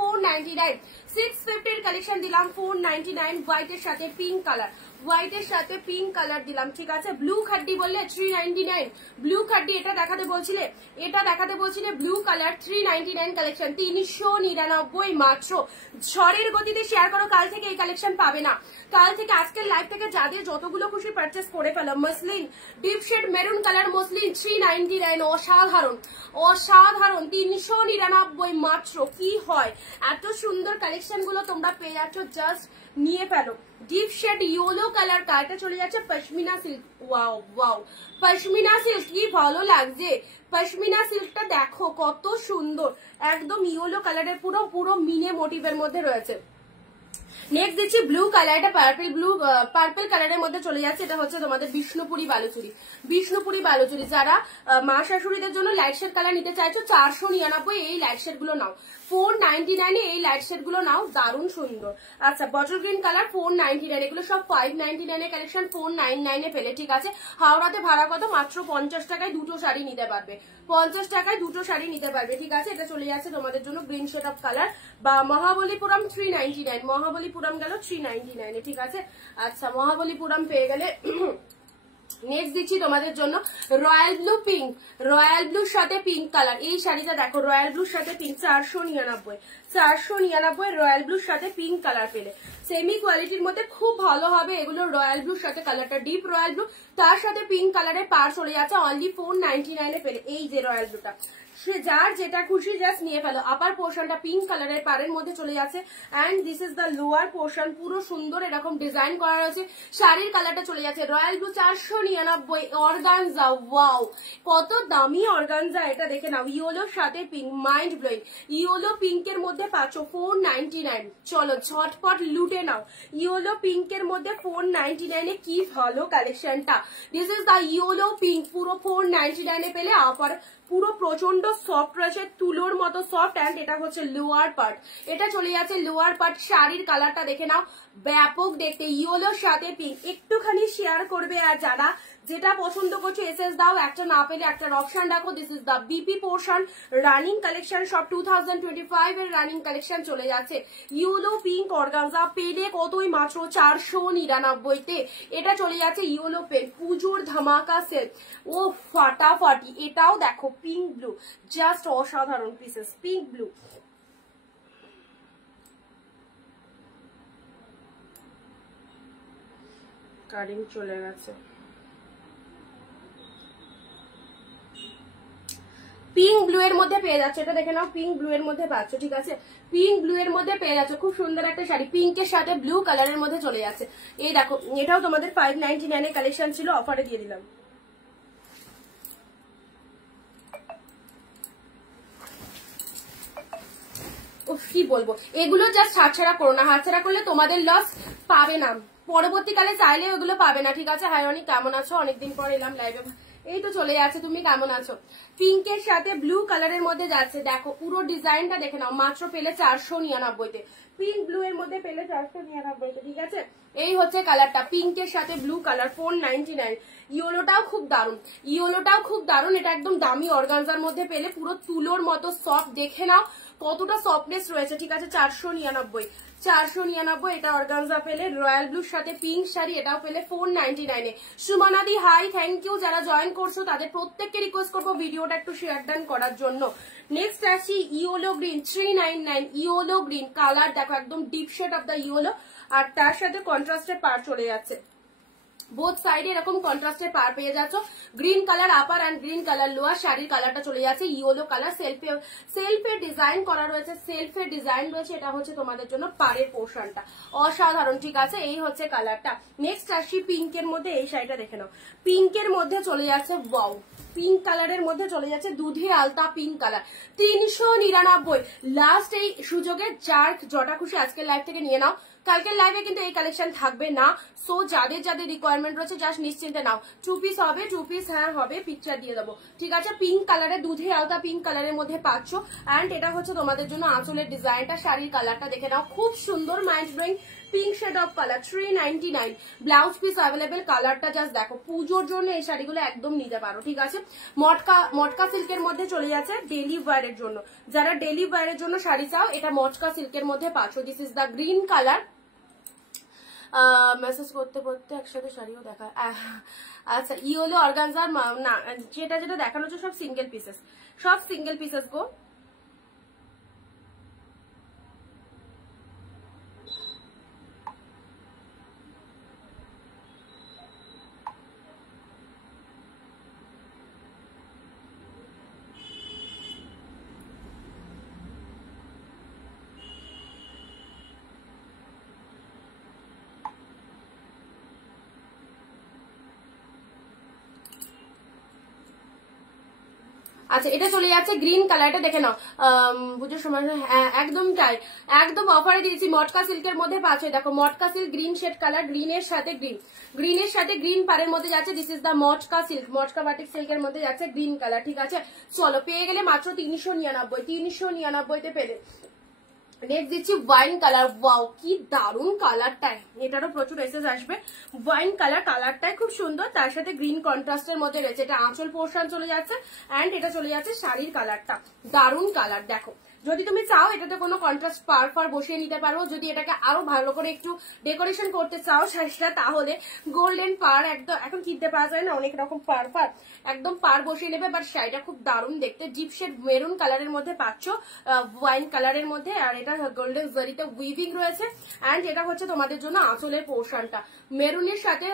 499, 650 এর কালেকশন দিলাম 499, হোয়াইটের সাথে পিঙ্ক কালার, হোয়াইটের সাথে পিঙ্ক কালার দিলাম, ঠিক আছে। ব্লু খাড্ডি বললে 399, ব্লু খাড্ডি এটা দেখাতে বলছিলে, এটা দেখাতে বলছিলে, ব্লু কালার 399 কালেকশন, 399 মাত্র। ঝড়ের গতিতে শেয়ার করো, কাল থেকে এই কালেকশন পাবে না, কাল থেকে আজকের লাইভ থেকে যাদের যতগুলো খুশি পারচেস করে ফেলো। Muslin deep shade maroon colour muslin 399, অসাধারণ অসাধারণ, 399 মাত্র। কি হয়, এত সুন্দর কালেকশন গুলো তোমরা পেয়ে যাচ্ছ, জাস্ট নিয়ে ফেলো। ডিপ শেড ইয়েলো কালার, কালটা চলে যাচ্ছে pashmina silk, wow wow, pashmina silk, কি ভালো লাগছে। পশমিনা সিল্কটা দেখো কত সুন্দর, একদম ইয়েলো কালারের পুরো পুরো মিনে মোটিভের মধ্যে রয়েছে। নেক্সট দিচ্ছি ব্লু কালার, এটা পার্পল কালারের মধ্যে চলে যাচ্ছে। এটা হচ্ছে তোমাদের বিষ্ণুপুরি বালুচুরি, বিষ্ণুপুরি বালুচুরি। যারা মা শাশুড়িদের জন্য লাইট শেড কালার নিতে চাইছো 499 এই লাইট শেড গুলো নাও, 499 এই লাইট শেড গুলো নাও, দারুণ সুন্দর। আচ্ছা বটল গ্রিন কালার 499, এগুলো সব 599 কালেকশন, 499 পেলে, ঠিক আছে। হাওড়াতে ভাড়া কত, মাত্র 50 টাকায় দুটো শাড়ি নিতে পারবে, 50 টাকায় দুটো শাড়ি নিতে পারবে, ঠিক আছে। এটা চলে যাচ্ছে তোমাদের জন্য গ্রিন শেড অফ কালার, বা মহাবলীপুরম 399, মহাবলীপুরম গেল 399, ঠিক আছে। আচ্ছা মহাবলীপুরম পেয়ে গেলে নেক্সট দিচ্ছি তোমাদের জন্য রয়্যাল ব্লু পিঙ্ক, রয়্যাল ব্লুর সাথে পিঙ্ক কালার। এই শাড়িটা দেখো, রয়্যাল ব্লুর সাথে পিঙ্ক, 499, 499 রয়্যাল ব্লুর সাথে পিঙ্ক কালার পেলে। সেমি কোয়ালিটির মধ্যে খুব ভালো হবে এগুলো। রয়্যাল ব্লুর সাথে কালারটা ডিপ রয়্যাল ব্লু, তার সাথে পিঙ্ক কালারের পার চলে যাচ্ছে অনলি 499 পেলে। এই যে রয়্যাল ব্লুটা সে যার যেটা খুশি জাস্ট নিয়ে ফেলো। আপার পোর্শনটা পিঙ্ক কালারের পাড়ের মধ্যে চলে যাচ্ছে and this is the lower portion, পুরো সুন্দর এরকম ডিজাইন করা রয়েছে। শাড়ির কালারটা চলে যাচ্ছে রয়্যাল ব্লু 499 অর্গানজা। ওয়াও কত দামি অর্গানজা, এটা দেখে নাও। ইয়েলোর সাথে পিঙ্ক, মাইন্ড ব্লোয়িং। ইয়েলো পিঙ্কের মধ্যে পাচ্ছ 499। চলো ঝটপট লুটে নাও। ইয়েলো পিঙ্কের মধ্যে 499 এ কি ভালো কালেকশনটা। This is the yellow pink, পুরো 499 এ পেলে। আপার পুরো প্রচন্ড সফট রয়েছে, তুলোর মতো সফট। অ্যান্ড এটা হচ্ছে লোয়ার পার্ট, এটা চলে যাচ্ছে লোয়ার পার্ট। শাড়ির কালারটা দেখে নাও, ব্যাপক দেখতে। ইয়েলোর সাথে পিঙ্ক, একটুখানি শেয়ার করবে। আর যারা যেটা পছন্দ করছো এসএস দাও, একটা না পেলে একটা অপশন রাখো। This is the BP portion, running collection, সব 2025 এর রানিং কালেকশন চলে যাচ্ছে। ইয়েলো পিঙ্ক অর্গানজা পেলে কতই মাত্র 499 তে। এটা চলে যাচ্ছে ইয়েলো পেন, পুজোর ধামাকা সেল। ও ফাটাফাটি। এটাও দেখো পিঙ্ক ব্লু, জাস্ট অসাধারণ পিসেস, পিঙ্ক ব্লু। কারিং চলে গেছে। পিঙ্ক ব্লু এর মধ্যে পেয়ে যাচ্ছে, এটা দেখে নাও, পিঙ্ক ব্লু এর মধ্যে পাচ্ছ, ঠিক আছে। পিঙ্ক ব্লু এর মধ্যে পেয়ে যাচ্ছে, খুব সুন্দর একটা শাড়ি পিঙ্কের সাথে ব্লু কালারের মধ্যে চলে যাচ্ছে। এই দেখো, এটাও তোমাদের 599 এর কালেকশন ছিল, অফারে দিয়ে দিলাম। কি বলবো, এগুলো জাস্ট হাতছাড়া করো না, হাতছাড়া করলে তোমাদের লস, পাবে না পরবর্তীকালে, চাইলে ওগুলো পাবে না, ঠিক আছে। হাই অনেক কেমন আছো, অনেকদিন পর এলাম লাইভে। এই তো চলে যাচ্ছে, তুমি কেমন আছো। পিঙ্কের সাথে ব্লু কালারের মধ্যে যাচ্ছে, দেখো পুরো ডিজাইনটা দেখে নাও। মাত্র পেলে 499 তে, পিঙ্ক ব্লু এর মধ্যে পেলে 499 তে, ঠিক আছে। এই হচ্ছে কালারটা, পিঙ্কের সাথে ব্লু কালার 499। ইয়েলোটাও খুব দারুন, ইয়েলোটাও খুব দারুন। এটা একদম দামি অর্গানজার মধ্যে পেলে, পুরো তুলোর মতো সফট, দেখে নাও কতটা সফটনেস রয়েছে, ঠিক আছে। 499, 499 এটা অর্গানজা পেলে। রয়্যাল ব্লুর সাথে পিঙ্ক শাড়ি, এটাও পেলে 499 এ। সুমনাদি হাই, থ্যাংক ইউ। যারা জয়েন করছো তাদের প্রত্যেককে রিকোয়েস্ট করবো ভিডিওটা একটু শেয়ার ডান করার জন্য। নেক্সট আসি yellow green 399। Yellow green colour দেখো, একদম deep shade of the yellow, আর তার সাথে কন্ট্রাস্টের পার চলে যাচ্ছে। বোথ সাইডে এরকম কন্ট্রাস্টের পার পেয়ে যাচ্ছ। Green colour upper and green colour lower. শাড়ির কালারটা চলে যাচ্ছে ইয়েলো কালার, সেলফে ডিজাইন করা রয়েছে, সেলফে ডিজাইন রয়েছে। এটা হচ্ছে তোমাদের জন্য পাড়ের পোর্শনটা, অসাধারণ, ঠিক আছে। এই হচ্ছে কালারটা। নেক্সট আসি পিঙ্কের মধ্যে, এই শাড়িটা দেখে নাও। পিঙ্কের মধ্যে চলে যাচ্ছে, ওয়াও, পিঙ্ক কালারের মধ্যে চলে যাচ্ছে, দুধে আলতা পিঙ্ক কালার, 399। লাস্ট এই সুযোগে যার জটা খুশি আজকের লাইভ থেকে নিয়ে নাও। কালকের লাইভে কিন্তু এই কালেকশন থাকবে না, সো যাদের যাদের রিকোয়ারমেন্ট রয়েছে জাস্ট নিশ্চিন্তে নাও। 2 পিস হবে, 2 পিস হ্যাঁ হবে, পিকচার দিয়ে দেবো, ঠিক আছে। পিঙ্ক কালারে, দুধে আলতা পিঙ্ক কালারের মধ্যে পাচ্ছ। অ্যান্ড এটা হচ্ছে তোমাদের জন্য আঁচলের ডিজাইনটা। শাড়ির কালারটা দেখে নাও, খুব সুন্দর mind blowing pink shade of colour, 399। Blouse piece available. কালারটা জাস্ট দেখো, পুজোর জন্য এই শাড়িগুলো একদম নিতে পারো, ঠিক আছে। মটকা সিল্কের মধ্যে চলে যাচ্ছে ডেলি ওয়ারের জন্য। যারা ডেলি ওয়ারের জন্য শাড়ি চাও, এটা মটকা সিল্কের মধ্যে পাচ্ছ। This is the green colour. Message করতে করতে একসাথে শাড়িও দেখা। আচ্ছা, ইয়েলো অর্গানজার না, যেটা যেটা দেখানো হচ্ছে সব সিঙ্গেল পিসেস, সব সিঙ্গেল পিসেস গো। আচ্ছা, এটা চলে যাচ্ছে গ্রিন কালারটা দেখে নাও। পুজোর সময় একদম তাই, একদম অফারে দিয়েছি। মটকা সিল্কের মধ্যে পাচ্ছে, দেখো মটকা সিল্ক গ্রিন শেড কালার, গ্রিনের সাথে গ্রিন, গ্রিনের সাথে গ্রিন পারের মধ্যে যাচ্ছে। This is the matka silk, matka batik সিল্কের মধ্যে যাচ্ছে গ্রিন কালার, ঠিক আছে। চলো, পেয়ে গেলে মাত্র 399, 399 তে পেলে। নেক্সট দিচ্ছি ওয়াইন কালার। ওয়াও, কি দারুন কালারটাই, এটারও প্রচুর এসেস আসবে। ওয়াইন কালার, কালারটাই খুব সুন্দর, তার সাথে গ্রিন কন্ট্রাস্টের মধ্যে রয়েছে। এটা আঁচল পোর্শন চলে যাচ্ছে, অ্যান্ড এটা চলে যাচ্ছে শাড়ির কালারটা, দারুন কালার। দেখো, যদি তুমি চাও এটাতে কোনো কন্ট্রাস্ট পার ফার বসিয়ে নিতে পারো। যদি এটাকে আরো ভালো করে একটু ডেকোরেশন করতে চাও শাড়িটা, তাহলে গোল্ডেন পার একদম এখন কিনতে পাওয়া যায় না, অনেক রকম পার ফার, একদম পার বসিয়ে নেবে। বাট শাড়িটা খুব দারুন দেখতে, ডিপ শেড মেরুন কালারের মধ্যে পাচ্ছ, ওয়াইন কালারের মধ্যে। আর এটা গোল্ডেন জারিতে উইভিং রয়েছে। অ্যান্ড এটা হচ্ছে তোমাদের জন্য আঁচলের পোর্শনটা, মেরুনের সাথে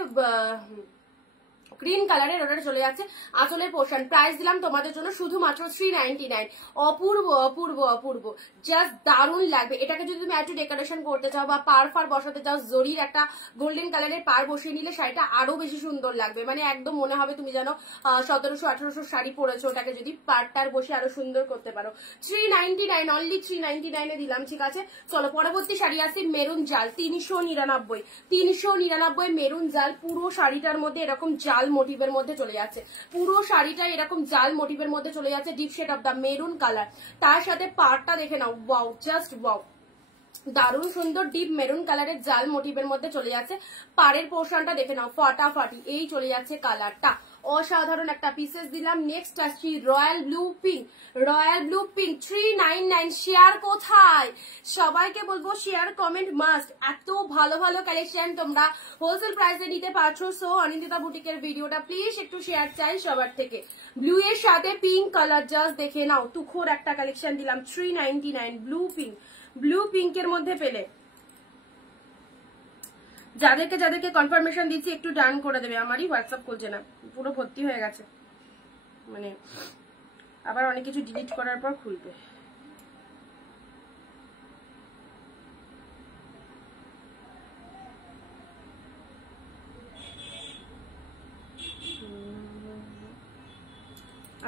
গ্রিন কালারের ওটা চলে যাচ্ছে আঁচলের পোর্শন। প্রাইস দিলাম তোমাদের জন্য শুধুমাত্র 399। অপূর্ব অপূর্ব অপূর্ব, জাস্ট দারুণ লাগবে। এটাকে যদি তুমি একটু ডেকোরেশন করতে চাও বা পার ফার বসাতে চাও, জরির একটা গোল্ডেন কালারের পার বসিয়ে নিলে শাড়িটা আরো বেশি সুন্দর লাগবে। মানে একদম মনে হবে তুমি যেন 1700-1800 শাড়ি পরেছো। ওটাকে যদি পারটার বসে আরো সুন্দর করতে পারো। 399, অনলি 399 দিলাম, ঠিক আছে। চলো পরবর্তী শাড়ি আসি মেরুন জাল, 399। 399 মেরুন জাল। পুরো শাড়িটার মধ্যে এরকম জাল মোটিভের মধ্যে চলে যাচ্ছে, পুরো শাড়িটা এরকম জাল মোটিভের মধ্যে চলে যাচ্ছে, deep shade of the maroon colour. তার সাথে পাড়টা দেখে নাও, ওয়াও, জাস্ট ওয়াও, দারুণ সুন্দর ডিপ মেরুন কালারের জাল মোটিভের মধ্যে চলে যাচ্ছে। পাড়ের পোর্শনটা দেখে নাও, ফাটাফাটি এই চলে যাচ্ছে কালারটা, অসাধারণ একটা পিসেস দিলাম। নেক্সট আসছি royal blue pink. Royal blue pink 399। Share কোথায়? সবাইকে বলবো শেয়ার কমেন্ট মাস্ট। এত ভালো ভালো কালেকশন তোমরা হোলসেল প্রাইসে নিতে পারছো। সো অনিন্দিতা বুটিকের ভিডিওটা প্লিজ একটু শেয়ার চাই সবার থেকে। ব্লু এর সাথে পিঙ্ক কালার, জাস্ট দেখে নাও, তুখোর একটা কালেকশন দিলাম 399। ব্লু পিঙ্ক, ব্লু পিঙ্কের মধ্যে পেলে যাদেরকে যাদেরকে কনফার্মেশন দিচ্ছি একটু ডান করে দেবে। আমারই হোয়াটসঅ্যাপ খুলছে না, পুরো ভর্তি হয়ে গেছে, মানে আবার অনেক কিছু ডিলিট করার পর খুলবে।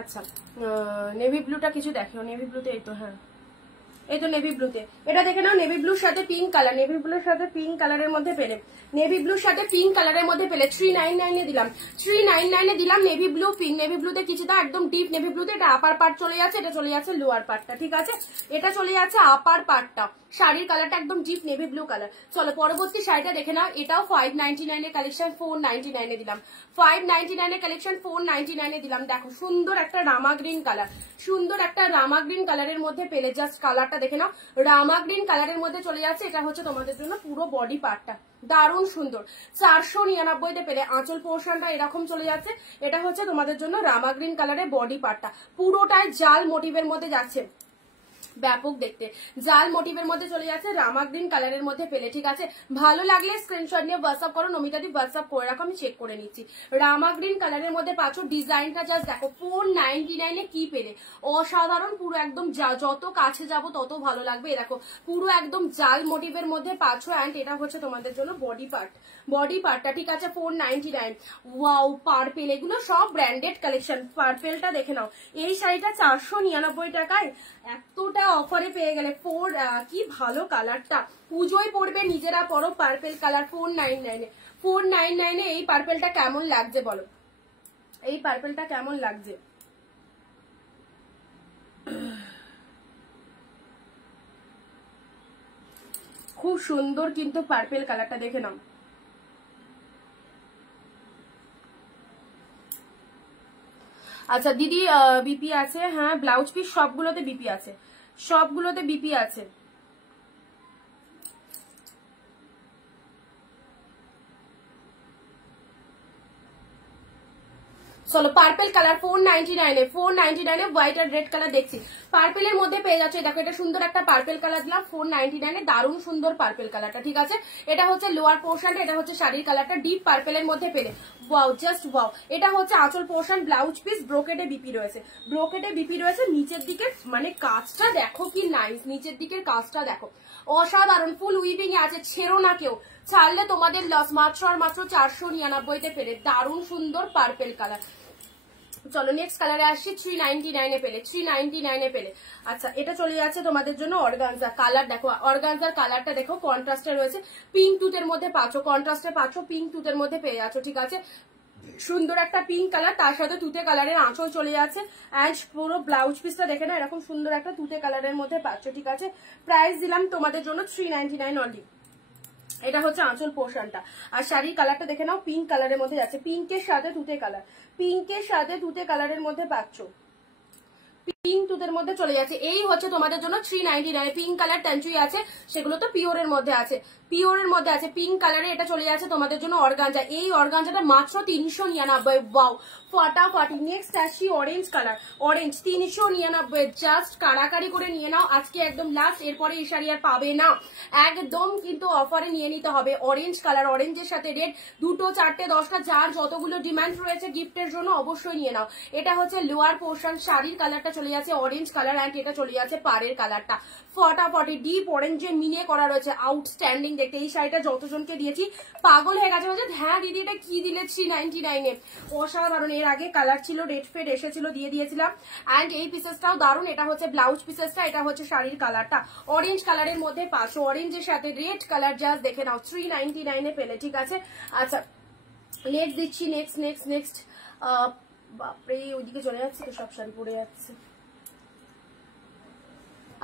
আচ্ছা নেভি ব্লুটা কিছু দেখো, নেভি ব্লুতে এই তো, হ্যাঁ এই তো নেভি ব্লুতে, এটা দেখে নাও। নেভি ব্লুর সাথে পিঙ্ক কালার, নেভি ব্লুর সাথে পিঙ্ক কালারের মধ্যে পেলে, নেভি ব্লুর সাথে পিঙ্ক কালারের মধ্যে পেলে 399 দিলাম। 399 দিলাম নেভি ব্লু পিঙ্ক। নেভি ব্লুতে কিছুটা একদম ডিপ নেভি ব্লুতে, এটা আপার পার্ট চলে যাচ্ছে, এটা চলে যাচ্ছে লোয়ার পার্টটা, ঠিক আছে। এটা চলে যাচ্ছে আপার পার্টটা, শাড়ির কালারটা একদম ডিপ নেভি ব্লু কালার। চলো পরবর্তী শাড়িটা দেখে নাও, এটাও 599 এর কালেকশন, 499 দিলাম। 599 এর কালেকশন 499 দিলাম। দেখো সুন্দর একটা রামা গ্রিন কালার, সুন্দর একটা রামা গ্রিন কালারের মধ্যে পেলে, জাস্ট কালারটা দেখে নাও, রামা গ্রিন কালারের মধ্যে চলে যাচ্ছে। এটা হচ্ছে তোমাদের জন্য পুরো বডি পার্টটা, দারুণ সুন্দর। 499 পেলে আঁচল পোর্শনটা এরকম চলে যাচ্ছে। এটা হচ্ছে তোমাদের জন্য রামা গ্রিন কালারের বডি পার্টটা, পুরোটাই জাল মোটিভের মধ্যে যাচ্ছে, ব্যাপক দেখতে, জাল মোটিভের মধ্যে চলে যাচ্ছে, রামা গ্রিন কালারের মধ্যে পেলে, ঠিক আছে। ভালো লাগলে স্ক্রিনশট নিয়ে হোয়াটসঅ্যাপ করো, নমিতাদি হোয়াটসঅ্যাপ করে রাখো, আমি চেক করে নিচ্ছি। রামা গ্রিন কালারের মধ্যে পাচ্ছ, ডিজাইনটা জাস্ট দেখো, 499 কি পেলে, অসাধারণ, পুরো একদম যত কাছে যাব তত ভালো লাগবে। দেখো পুরো একদম জাল মোটিভের মধ্যে পাচ্ছ, অ্যান্ড এটা হচ্ছে তোমাদের জন্য বডি পার্ট, বডি পার্টটা, ঠিক আছে। 499। ওয়াও, পার্পেল, এগুলো সব ব্র্যান্ডেড কালেকশন। পার্পেলটা দেখে নাও, এই শাড়িটা 499 টাকায় এতটা অফারে পেয়ে গেলে। কি ভালো কালারটা, পুজোয় পড়বে, নিজেরা পরো, পার্পেল কালার 499 499 এই পার্পেলটা কেমন লাগছে বলো, এই পার্পেলটা কেমন লাগছে? খুব সুন্দর কিন্তু পার্পেল কালারটা, দেখে নাও। আচ্ছা দিদি বিপি আছে, হ্যাঁ ব্লাউজ পিস সবগুলোতে বিপি আছে, সবগুলোতে বিপি আছে। চলো পার্পেল কালার 499 499 হোয়াইট আর রেড কালার দেখছি, পার্পেলের মধ্যে পেয়ে যাচ্ছে। দেখো এটা সুন্দর একটা পার্পেল কালার দিলাম 499, দারুণ সুন্দর পার্পেল কালারটা, ঠিক আছে। এটা হচ্ছে লোয়ার পোর্শনটা, এটা হচ্ছে শাড়ির কালারটা, ডিপ পার্পেলের মধ্যে পেলে, ওয়াও, জাস্ট ওয়াও। এটা হচ্ছে আঁচল পোর্শন, ব্লাউজ পিস ব্রোকেটে বিপি রয়েছে, ব্রোকেটে বিপি রয়েছে। নিচের দিকে মানে কাজটা দেখো কি নাইস, নিচের দিকের কাজটা দেখো, অসাধারণ, ফুল উইভিং এ আছে, ছেড়ো না কেউ, ছাড়লে তোমাদের লস। মাত্র আর মাত্র 499 পেলে, দারুণ সুন্দর পার্পেল কালার। চলো নেক্সট কালারে আসছি, 399 পেলে, 399 পেলে। আচ্ছা এটা চলে যাচ্ছে তোমাদের জন্য অর্গানজা। কালার দেখো, অর্গানজার কালারটা দেখো, কন্ট্রাস্টে রয়েছে, পিঙ্ক টুথের মধ্যে পাচ্ছ, কন্ট্রাস্টে পাচ্ছ, পিঙ্ক টুথের মধ্যে পেয়ে যাচ্ছ, ঠিক আছে। সুন্দর একটা পিঙ্ক কালার, তার সাথে তুতে কালারের আঁচল চলে যাচ্ছে, অ্যান্ড পুরো ব্লাউজ পিসটা দেখে না, এরকম সুন্দর একটা তুতে কালারের মধ্যে পাচ্ছ, ঠিক আছে। প্রাইস দিলাম তোমাদের জন্য 399 অনলি। এটা হচ্ছে আঁচল পোর্শনটা, আর শাড়ির কালারটা দেখে নাও, পিঙ্ক কালারের মধ্যে যাচ্ছে, পিঙ্কের সাথে তুতে কালার, পিঙ্কের সাথে তুতে কালারের মধ্যে পাচ্ছ। পিঙ্ক টুথের মধ্যে চলে যাচ্ছে। এই হচ্ছে তোমাদের জন্য 399। পিঙ্ক কালার ট্যাঞ্চুই আছে, সেগুলো তো পিওরের মধ্যে আছে, পিওরের মধ্যে আছে। পিঙ্ক কালারে এটা চলে যাচ্ছে তোমাদের জন্য অর্গানজা। এই অর্গানজাটা মাত্র 399। ওয়াও, ফাটাফাটি। নেক্সট আসি অরেঞ্জ কালার, অরেঞ্জ 399। জাস্ট কারাকারি করে নিয়ে নাও, আজকে একদম লাস্ট, এরপরে এই শাড়ি আর পাবে না, একদম কিন্তু অফারে নিয়ে নিতে হবে। অরেঞ্জ কালার, অরেঞ্জের সাথে রেড, 2, 4, 10টা, যার যতগুলো ডিমান্ড রয়েছে গিফটের জন্য অবশ্যই নিয়ে নাও। এটা হচ্ছে লোয়ার পোর্শন, শাড়ির কালারটা চলে যাচ্ছে অরেঞ্জ কালার, অ্যান্ড এটা চলে যাচ্ছে পাড়ের কালারটা ফটাফটি ডিপ অরেঞ্জে মিনে করা রয়েছে, আউটস্ট্যান্ডিং দেখতে। এই শাড়িটা যতজনকে দিয়েছি পাগল হয়ে গেছে, বলছে হ্যাঁ দিদি এটা কি দিলে 399-এ, অসাধারণ। এর আগে কালার ছিল রেড ফেড এসেছিল, দিয়ে দিয়েছিলাম। অ্যান্ড এই পিসেসটাও দারুণ, এটা হচ্ছে ব্লাউজ পিসেসটা, এটা হচ্ছে শাড়ির কালারটা অরেঞ্জ কালারের মধ্যে পাচ্ছ, অরেঞ্জের সাথে রেড কালার, জাস্ট দেখে নাও 399-এ পেলে, ঠিক আছে। আচ্ছা নেক্সট দিচ্ছি, নেক্সট বাপরে ওইদিকে চলে যাচ্ছে তো, সব শাড়ি পরে যাচ্ছে।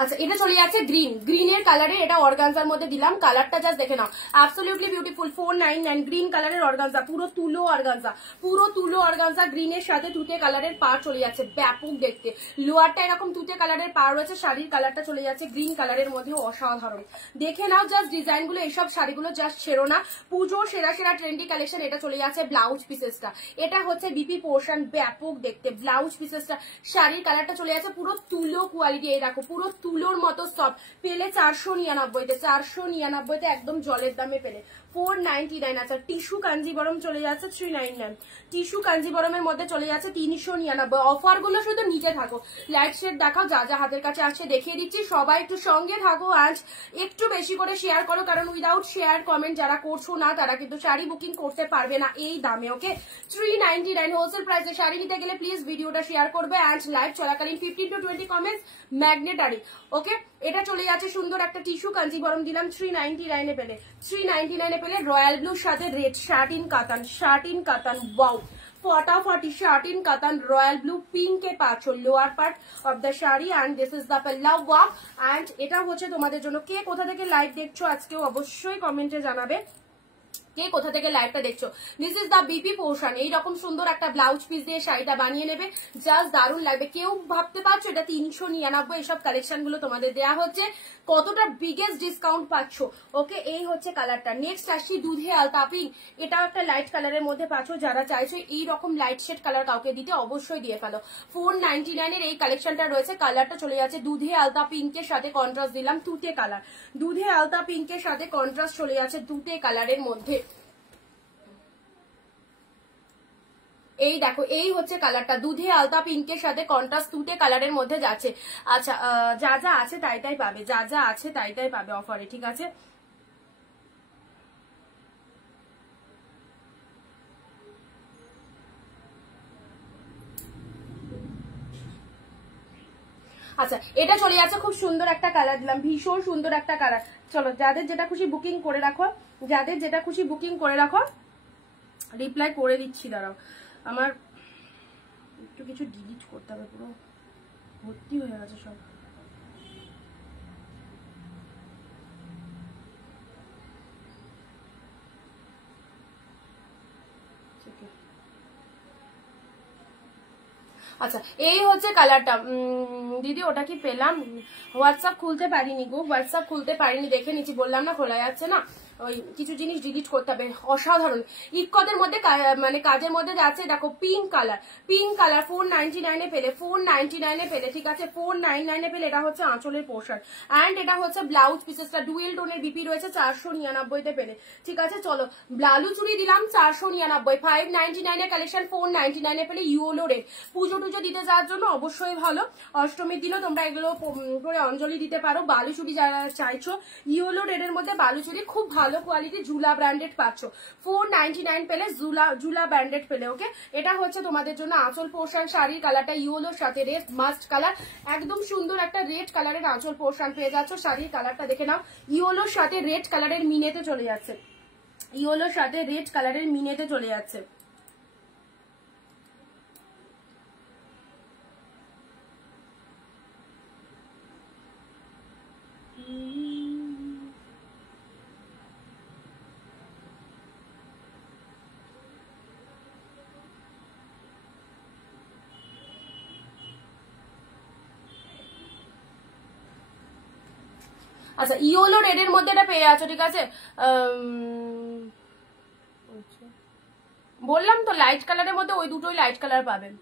আচ্ছা এটা চলে যাচ্ছে গ্রিন, গ্রিনের কালারে, এটা অর্গানজার মধ্যে দিলাম, কালারটা জাস্ট দেখে নাও, অ্যাবসলিউটলি বিউটিফুল। 499 গ্রিন কালারের অর্গানজা, পুরো তুলো অর্গানজা, পুরো তুলো অর্গানজা, গ্রিনের সাথে তুতে কালারের পাড় চলে যাচ্ছে, ব্যাপক দেখতে। লোয়ারটা এরকম তুতে কালারের পাড় রয়েছে, শাড়ির কালারটা চলে যাচ্ছে গ্রিন কালারের মধ্যে, অসাধারণ। দেখে নাও জাস্ট ডিজাইনগুলো, এইসব শাড়িগুলো জাস্ট ছেড়ো না, পুজো সেরা সেরা ট্রেন্ডি কালেকশন। এটা চলে যাচ্ছে ব্লাউজ পিসেসটা, এটা হচ্ছে বিপি পোর্শন, ব্যাপক দেখতে ব্লাউজ পিসেসটা। শাড়ির কালারটা চলে যাচ্ছে পুরো তুলো কোয়ালিটি, এই দেখো পুরো তুলোর মতো সফট, পেলে 499-তে, 499-তে একদম জলের দামে পেলে। 499। আচ্ছা টিস্যু কাঞ্জিবরম চলে যাচ্ছে 399, টিস্যু কাঞ্জিবরমের মধ্যে চলে যাচ্ছে 399। অফার গুলো শুধু নিচে থাকো, লাইট শেড দেখাও, যা যা হাতের কাছে আসছে দেখিয়ে দিচ্ছি। সবাই একটু সঙ্গে থাকো, আজ একটু বেশি করে শেয়ার করো, কারণ উইদাউট শেয়ার কমেন্ট যারা করছো না তারা কিন্তু শাড়ি বুকিং করতে পারবে না এই দামে। ওকে 399 হোলসেল প্রাইসে শাড়ি নিতে গেলে প্লিজ ভিডিওটা শেয়ার করবে, অ্যান্ড লাইভ চলাকালীন 15 to 20 কমেন্টস ম্যাগনেটারি। ওকে এটা চলে যাচ্ছে সুন্দর একটা টিস্যু কাঞ্জিবরম, দিলাম 399-এ পেলে, 399-এ পেলে রয়্যাল ব্লুর সাথে রেড, শার্টিন কাতান, শার্টিন কাতান, ওয়াও ফটাফটি শার্টিন কাতান রয়্যাল ব্লু পিঙ্কে পাচ্ছ lower part of the sari, and this is the পাল্লা। ওয়াও, অ্যান্ড এটা হচ্ছে তোমাদের জন্য। কে কোথা থেকে লাইভ দেখছো আজকেও অবশ্যই কমেন্টে জানাবে, কে কোথা থেকে লাইভটা দেখছো। This is the BP portion, এইরকম সুন্দর একটা ব্লাউজ পিস দিয়ে শাড়িটা বানিয়ে নেবে, জাস্ট দারুণ লাগবে। কেউ ভাবতে পারছো এটা 399, এসব কালেকশন গুলো তোমাদের দেওয়া হচ্ছে, কতটা বিগেস্ট ডিসকাউন্ট পাচ্ছ। ওকে এই হচ্ছে কালারটা। নেক্সট আসি দুধে আলতা পিঙ্ক, এটাও একটা লাইট কালারের মধ্যে পাচ্ছ, যারা চাইছো এইরকম লাইট শেড কালার কাউকে দিতে অবশ্যই দিয়ে ফেলো। 499-এর এই কালেকশনটা রয়েছে, কালারটা চলে যাচ্ছে দুধে আলতা পিঙ্কের সাথে কন্ট্রাস্ট দিলাম তুতে কালার, দুধে আলতা পিঙ্কের সাথে কন্ট্রাস্ট চলে যাচ্ছে তুতে কালারের মধ্যে। এই দেখো এই হচ্ছে কালারটা, দুধে আলতা পিঙ্কের সাথে কন্ট্রাস্ট তুতে কালারের মধ্যে যাচ্ছে। আচ্ছা যা যা আছে তাই তাই পাবে, যা যা আছে তাই তাই পাবে অফারে, ঠিক আছে। আচ্ছা এটা চলে যাচ্ছে, খুব সুন্দর একটা কালার দিলাম, ভীষণ সুন্দর একটা কালার। চলো যাদের যেটা খুশি বুকিং করে রাখো, যাদের যেটা খুশি বুকিং করে রাখো, রিপ্লাই করে দিচ্ছি। দাঁড়াও আমার একটু কিছু ডিলিট করতে হবে, পুরো ভর্তি হয়ে গেছে সব। আচ্ছা এই হচ্ছে কালারটা। দিদি ওটা কি পেলাম, হোয়াটসঅ্যাপ খুলতে পারিনি গো, হোয়াটসঅ্যাপ খুলতে পারিনি, দেখে নিচ্ছি, বললাম না খোলা যাচ্ছে না, ওই কিছু জিনিস ডিলিট করতে হবে। অসাধারণ ইকদের মধ্যে মানে কাজের মধ্যে যাচ্ছে, দেখো পিঙ্ক কালার, পিঙ্ক কালার 499-এ পেলে, 499-এ পেলে, ঠিক আছে 499-এ পেলে। এটা হচ্ছে আঁচলের পোর্শন, অ্যান্ড এটা হচ্ছে ব্লাউজ পিসেসটা, ডুয়েল টোনের বিপি রয়েছে, 499-তে পেলে, ঠিক আছে। চলো ব্লাউজ চুড়ি দিলাম 499, 599-এর কালেকশন 499-এ পেলে। ইউলো রেড, পুজো টুজো দিতে যাওয়ার জন্য অবশ্যই ভালো, অষ্টমীর দিনও তোমরা এগুলো করে অঞ্জলি দিতে পারো। বালুচুরি যারা চাইছো ইউলো রেডের মধ্যে বালুচুরি খুব ভালো কোয়ালিটি, জুলা ব্র্যান্ডেড পাচ্ছ, 499 পেলে, জুলা ব্র্যান্ডেড পেলে। ওকে এটা হচ্ছে তোমাদের জন্য আঁচল পোর্শন, শাড়ির কালারটা ইউলোর সাথে রেড মাস্ট কালার, একদম সুন্দর একটা রেড কালারের আঁচল পোর্শন পেয়ে যাচ্ছ। শাড়ির কালারটা দেখে নাও, ইউলোর সাথে রেড কালারের মিনেতে চলে যাচ্ছে, ইয়েলোর সাথে রেড কালারের মিনেতে চলে যাচ্ছে। আচ্ছা ইয়েলো রেড এর মধ্যে এটা পেয়ে আছো, ঠিক আছে। বললাম তো লাইট কালারের মধ্যে ওই দুটোই লাইট কালার পাবেন।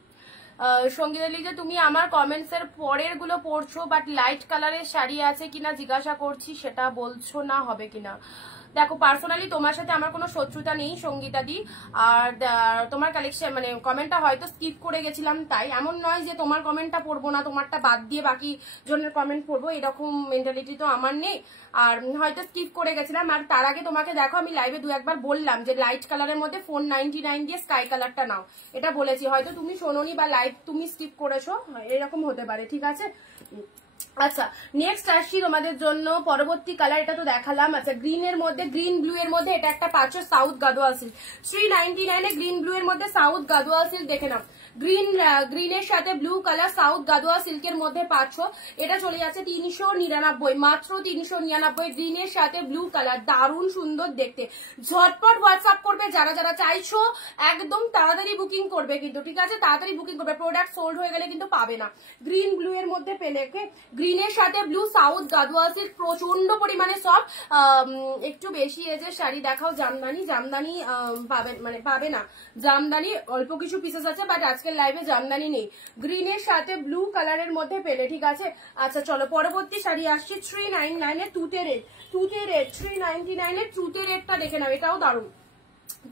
সঙ্গীতা লিজা তুমি আমার কমেন্টস এর পরের গুলো পড়ছো, বাট লাইট কালারের শাড়ি আছে কিনা জিজ্ঞাসা করছি, সেটা বলছো না হবে কিনা। দেখো পার্সোনালি তোমার সাথে আমার কোনো শত্রুতা নেই সঙ্গীতা দি, আর তোমার কালেকশন মানে কমেন্টটা হয়তো স্কিপ করে গেছিলাম, তাই এমন নয় যে তোমার কমেন্টটা পড়বো না, তোমারটা বাদ দিয়ে বাকি জনের কমেন্ট পড়বো, এরকম মেন্টালিটি তো আমার নেই। আর হয়তো স্কিপ করে গেছিলাম। আর তার আগে তোমাকে দেখো আমি লাইভে দু একবার বললাম যে লাইট কালারের মধ্যে 499 দিয়ে স্কাই কালারটা নাও, এটা বলেছি, হয়তো তুমি শোনোনি বা লাইভ তুমি স্কিপ করেছো, এরকম হতে পারে, ঠিক আছে। আচ্ছা নেক্সট আসছি তোমাদের জন্য পরবর্তী কালার, এটা তো দেখালাম। আচ্ছা গ্রিন এর মধ্যে, গ্রিন ব্লু এর মধ্যে এটা একটা পাচ্ছ সাউথ গাদোয়াল সিল্ক 399 এ, গ্রিন ব্লু এর মধ্যে সাউথ গাদোয়াল সিল্ক দেখে নাও, গ্রিনের সাথে ব্লু কালার সাউথ গাদোয়া সিল্কের মধ্যে পাচ্ছ, এটা চলে যাচ্ছে 399, মাত্র 399, গ্রিনের সাথে ব্লু কালার, দারুণ সুন্দর দেখতে। ঝটপট হোয়াটসঅ্যাপ করবে যারা যারা চাইছো, একদম তাড়াতাড়ি বুকিং করবে কিন্তু, ঠিক আছে, তাড়াতাড়ি বুকিং করবে, প্রোডাক্ট সোল্ড হয়ে গেলে কিন্তু পাবে না। গ্রিন ব্লু এর মধ্যে পেলে, গ্রিনের সাথে ব্লু সাউথ গাদোয়াল সিল্ক, প্রচন্ড পরিমাণে সফট, একটু বেশি এজের শাড়ি দেখাও। জামদানি পাবেন মানে পাবে না, জামদানি অল্প কিছু পিসেস আছে, বাট আজকের লাইভে জামদানি নেই। গ্রিনের সাথে ব্লু কালারের মধ্যে পেলে, ঠিক আছে। আচ্ছা চলো পরবর্তী শাড়ি আসছি 399 এর তুতে রেড, 399 এর তুতে রেডটা দেখে নাও, এটাও দারুণ,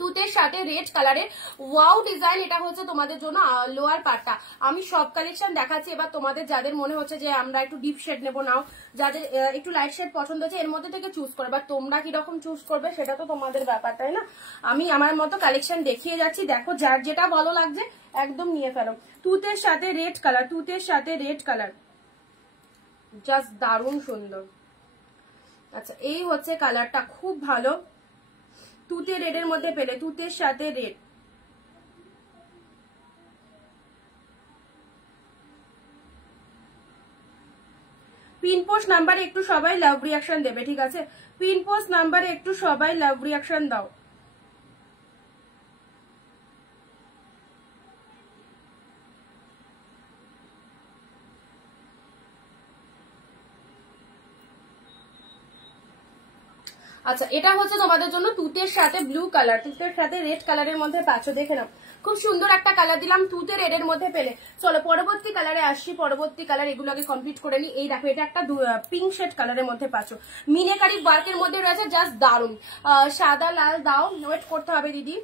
তুতের সাথে রেড কালারের ওয়াও ডিজাইন। এটা হচ্ছে তোমাদের জন্য লোয়ার পার্টটা। আমি সব কালেকশন দেখাচ্ছি, এবার তোমাদের যাদের মনে হচ্ছে যে আমরা একটু ডিপ শেড নেবো, নাও, যাদের একটু লাইট শেড পছন্দ হচ্ছে এর মধ্যে থেকে চুজ করবে, আর তোমরা কিরকম চুজ করবে সেটা তো তোমাদের ব্যাপার, তাই না। আমি আমার মতো কালেকশন দেখিয়ে যাচ্ছি, দেখো যার যেটা ভালো লাগছে একদম নিয়ে ফেলো। তুতের সাথে রেড কালার, তুতের সাথে রেড কালার, জাস্ট দারুণ সুন্দর। আচ্ছা এই হচ্ছে কালারটা, খুব ভালো, তুতে রেডের মধ্যে পেলে, তুতের সাথে রেড। পিনপোস্ট নাম্বারে একটু সবাই লাভ রিয়াকশন দেবে, ঠিক আছে, পিনপোস্ট নাম্বারে একটু সবাই লাভ রিয়াকশন দাও। আচ্ছা এটা হচ্ছে তোমাদের জন্য তুতের সাথে ব্লু কালার, তুতের সাথে রেড কালারের মধ্যে পাচ্ছ, দেখে নাও, খুব সুন্দর একটা কালার দিলাম, তুতে রেড এর মধ্যে পেলে। চলো পরবর্তী কালারে আসছি, পরবর্তী কালার এগুলো আগে কমপ্লিট করে নি। এই দেখো এটা একটা পিঙ্ক শেড কালারের মধ্যে পাচ্ছ, মিনেকারি ওয়ার্কের মধ্যে রয়েছে, জাস্ট দারুন। সাদা লাল দাও, ওয়েট করতে হবে দিদি,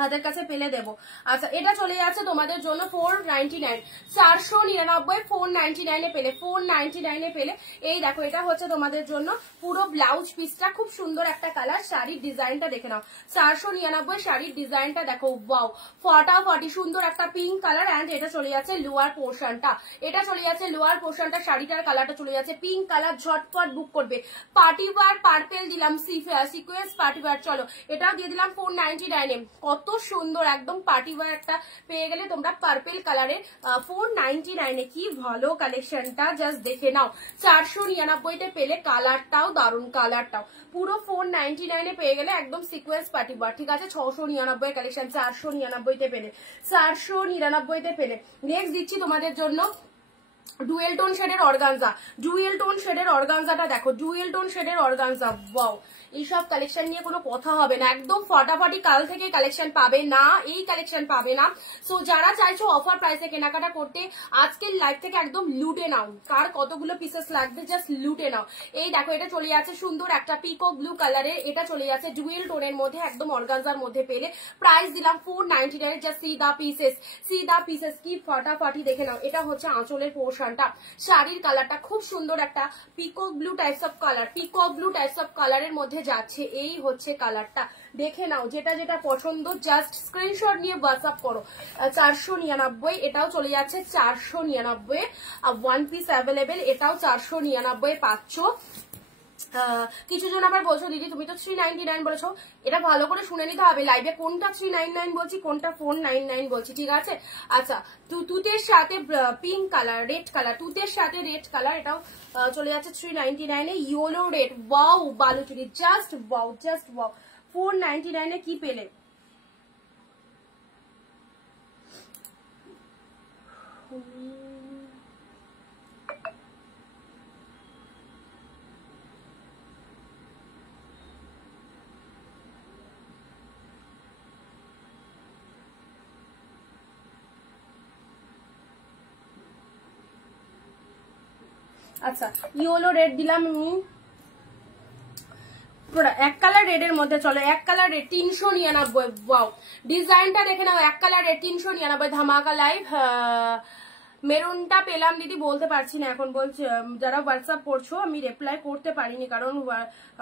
হাতের কাছে পেলে দেবো। আচ্ছা এটা চলে যাচ্ছে তোমাদের জন্য 499, 499, 499 এ পেলে, 499 এ পেলে। এই দেখো এটা হচ্ছে তোমাদের জন্য পুরো ব্লাউজ পিসটা, খুব সুন্দর একটা কালার, শাড়ির ডিজাইনটা দেখে নাও, 499 শাড়ির ডিজাইনটা দেখো, ওয়াও ফটাফটি সুন্দর একটা পিঙ্ক কালার। অ্যান্ড এটা চলে যাচ্ছে লোয়ার পোর্শনটা, এটা চলে যাচ্ছে লোয়ার পোর্শনটা, শাড়িটার কালারটা চলে যাচ্ছে পিঙ্ক কালার, ঝটপট বুক করবে। পার্টি ওয়্যার পার্পেল দিলাম, সিকোয়েন্স পার্টি ওয়্যার, চলো এটাও দিয়ে দিলাম 499 এ। কত সুন্দর একদম পার্টি ওয়্যার একটা পেয়ে গেলে তোমরা পার্পেল কালারে 499 এ, কি ভালো কালেকশনটা, জাস্ট দেখে নাও। 499 তে পেলে, কালারটাও দারুন, কালারটাও পুরো 499 এ পেয়ে গেলে একদম সিকোয়েন্স পার্টি ওয়্যার, ঠিক আছে। 699 কালেকশন 499 তে পেলে, 499 তে পেলে। নেক্সট দিচ্ছি তোমাদের জন্য ডুয়েল টোন শেডের অর্গানজা, ডুয়েল টোন শেডের অর্গানজাটা দেখো, ডুয়েল টোন শেডের অর্গানজা, ওয়াও এইসব কালেকশন নিয়ে কোনো কথা হবে না, একদম ফটাফটি কাল থেকে কালেকশন পাবে না, এই কালেকশন পাবে না। সো যারা চাইছো অফার প্রাইসে কেনাকাটা করতে, আজকের লাইভ থেকে একদম লুটে নাও, কার কতগুলো পিসেস লাগবে জাস্ট লুটে নাও। এই দেখো এটা চলে যাচ্ছে সুন্দর একটা পিকক ব্লু কালারের, এটা চলে যাচ্ছে ডুয়েল টোনের মধ্যে, একদম অর্গানজার মধ্যে পেলে। প্রাইস দিলাম 499, জাস্ট সি দা পিসেস, সি দা পিসেস, কি ফটাফটি দেখে নাও। এটা হচ্ছে আঁচলের পোর্শনটা, শাড়ির কালারটা খুব সুন্দর একটা peacock blue types of colour, peacock blue types of কালারের মধ্যে যাচ্ছে, এই হচ্ছে কালারটা, দেখে নাও, যেটা যেটা পছন্দ জাস্ট স্ক্রিনশট নিয়ে হোয়াটসঅ্যাপ করো। 499, এটাও চলে যাচ্ছে 499, ওয়ান পিস অ্যাভেলেবেল, এটাও 499 পাচ্ছ। কিছু জন আবার বলছো দিদি তুমি তো 399 বলেছো, এটা ভালো করে শুনে নিতে হবে লাইভে, কোনটা 399 বলছি কোনটা 499 বলছি, ঠিক আছে। আচ্ছা তুতের সাথে পিঙ্ক কালার, রেড কালার, তুতের সাথে রেড কালার, এটাও চলে যাচ্ছে 399 এ, yellow red, wow Baluchari, just wow, just wow. 499 এ কি পেলে, আচ্ছা ইয়েলো রেড দিলাম আমি, এক কালার রেড এর মধ্যে। চলো এক কালার রেড 399। ওয়াও ডিজাইনটা দেখে নাও, এক কালার রেড 399 ধামাকা লাইভ। মেরুনটা পেলাম দিদি, বলতে পারছি না এখন। বলছি যারা হোয়াটসঅ্যাপ করছো আমি রিপ্লাই করতে পারিনি, কারণ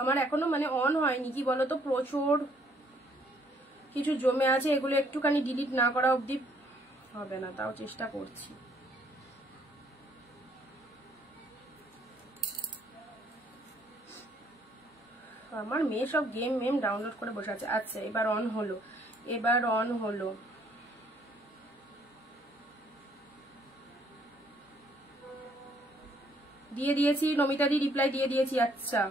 আমার এখনো মানে অন হয়নি। কি বলতো প্রচুর কিছু জমে আছে, এগুলো একটুখানি ডিলিট না করা অবধি হবে না, তাও চেষ্টা করছি। আমার মেয়ে সব গেম মেম ডাউনলোড করে বসে আছে। আচ্ছা এবার অন হলো, এবার অন হলো। দিয়ে দিয়েছি নমিতা দি, রিপ্লাই দিয়ে দিয়েছি। আচ্ছা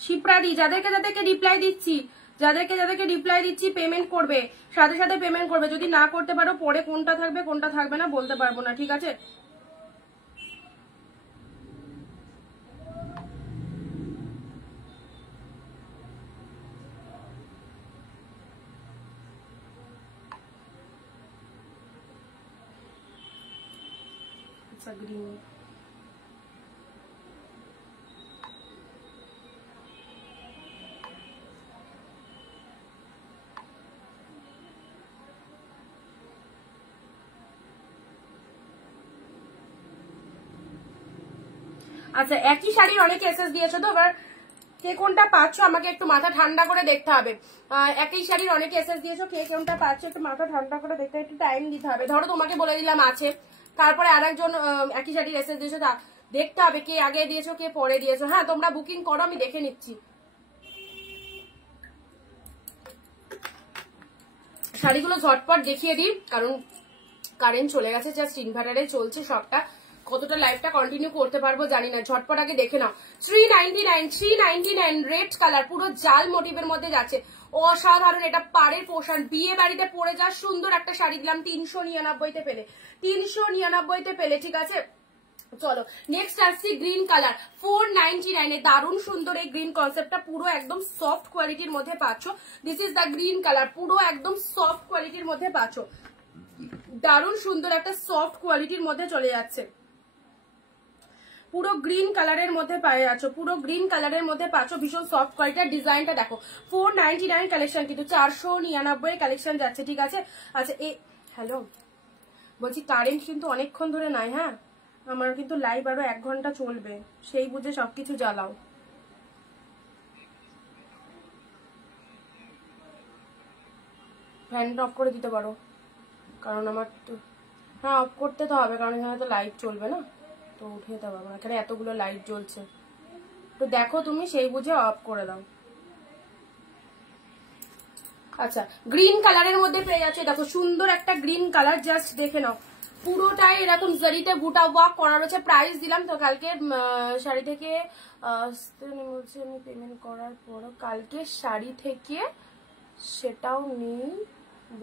শিপ্রা দি, যাদেরকে যাদেরকে রিপ্লাই দিচ্ছি, যাদেরকে রিপ্লাই দিচ্ছি পেমেন্ট করবে, সাথে সাথে পেমেন্ট করবে। যদি না করতে পারো পরে কোনটা থাকবে কোনটা থাকবে না বলতে পারবো না, ঠিক আছে? গ্রিন আচ্ছা একই শাড়ির অনেক এসএস দিয়েছো তো, এবার কে কোনটা পাচ্ছ আমাকে একটু মাথা ঠান্ডা করে দেখতে হবে। একই শাড়ির অনেক এসএস দিয়েছো, কে কোনটা পাচ্ছ একটু মাথা ঠান্ডা করে দেখতে, একটু টাইম দিতে হবে। ধরো তোমাকে বলে দিলাম আছে, তারপরে আরেকজন একই শাড়ির এসএস দিয়েছো, তা দেখতে হবে কে আগে দিয়েছো কে পরে দিয়েছো। হ্যাঁ তোমরা বুকিং করো, আমি দেখে নিচ্ছি। শাড়িগুলো ঝটপট দেখিয়ে দিই, কারণ কারেন্ট চলে গেছে, জাস্ট ইনভার্টারে চলছে সবটা। কতটা লাইফটা কন্টিনিউ করতে পারবো জানি না, ঝটপট আগে দেখে নাও। 399 রেড কালার, পুরো জাল মোটিভের মধ্যে যাচ্ছে, অসাধারণ। এটা পাড়ের পোশাক, বিয়ে বাড়িতে পরে যা সুন্দর একটা শাড়ি দিলাম 399-তে পেলে, 399-তে পেলে, ঠিক আছে? চলো নেক্সট আসছি গ্রিন কালার 499 এ। দারুণ সুন্দর এই গ্রিন কনসেপ্টটা, পুরো একদম সফট কোয়ালিটির মধ্যে পাচ্ছ। This is the green colour, পুরো একদম সফট কোয়ালিটির মধ্যে পাচ্ছ। দারুণ সুন্দর একটা সফট কোয়ালিটির মধ্যে চলে যাচ্ছে, পুরো গ্রিন কালারের মধ্যে পেয়ে যাচ্ছ, পুরো গ্রিন কালারের মধ্যে পাচ্ছ, ভীষণ সফট কোয়ালিটির। ডিজাইনটা দেখো 499 কালেকশন, কিন্তু 499 কালেকশন যাচ্ছে, ঠিক আছে? আচ্ছা এই হ্যালো বলছি, কারেন্ট কিন্তু অনেকক্ষণ ধরে নাই, হ্যাঁ আমার কিন্তু লাইভ আরো 1 ঘন্টা চলবে, সেই বুঝে সবকিছু জ্বালাও। ফ্যান অফ করে দিতে পারো, কারণ আমার তো হ্যাঁ অফ করতে তো হবে, কারণ এখানে তো লাইট চলবে না, তো উঠে দেবো। আমার এখানে এতগুলো লাইট জ্বলছে, তো দেখো তুমি সেই বুঝে অফ করে দাও। আচ্ছা গ্রিন কালারের মধ্যে পেয়ে যাচ্ছে, দেখো সুন্দর একটা গ্রিন কালার, জাস্ট দেখে নাও। পুরোটাই এরকম জারিতে বুটা ওয়ার্ক করা রয়েছে। প্রাইস দিলাম তো কালকে শাড়ি থেকে বলছি আমি পেমেন্ট করার পরও, কালকে শাড়ি থেকে সেটাও নেই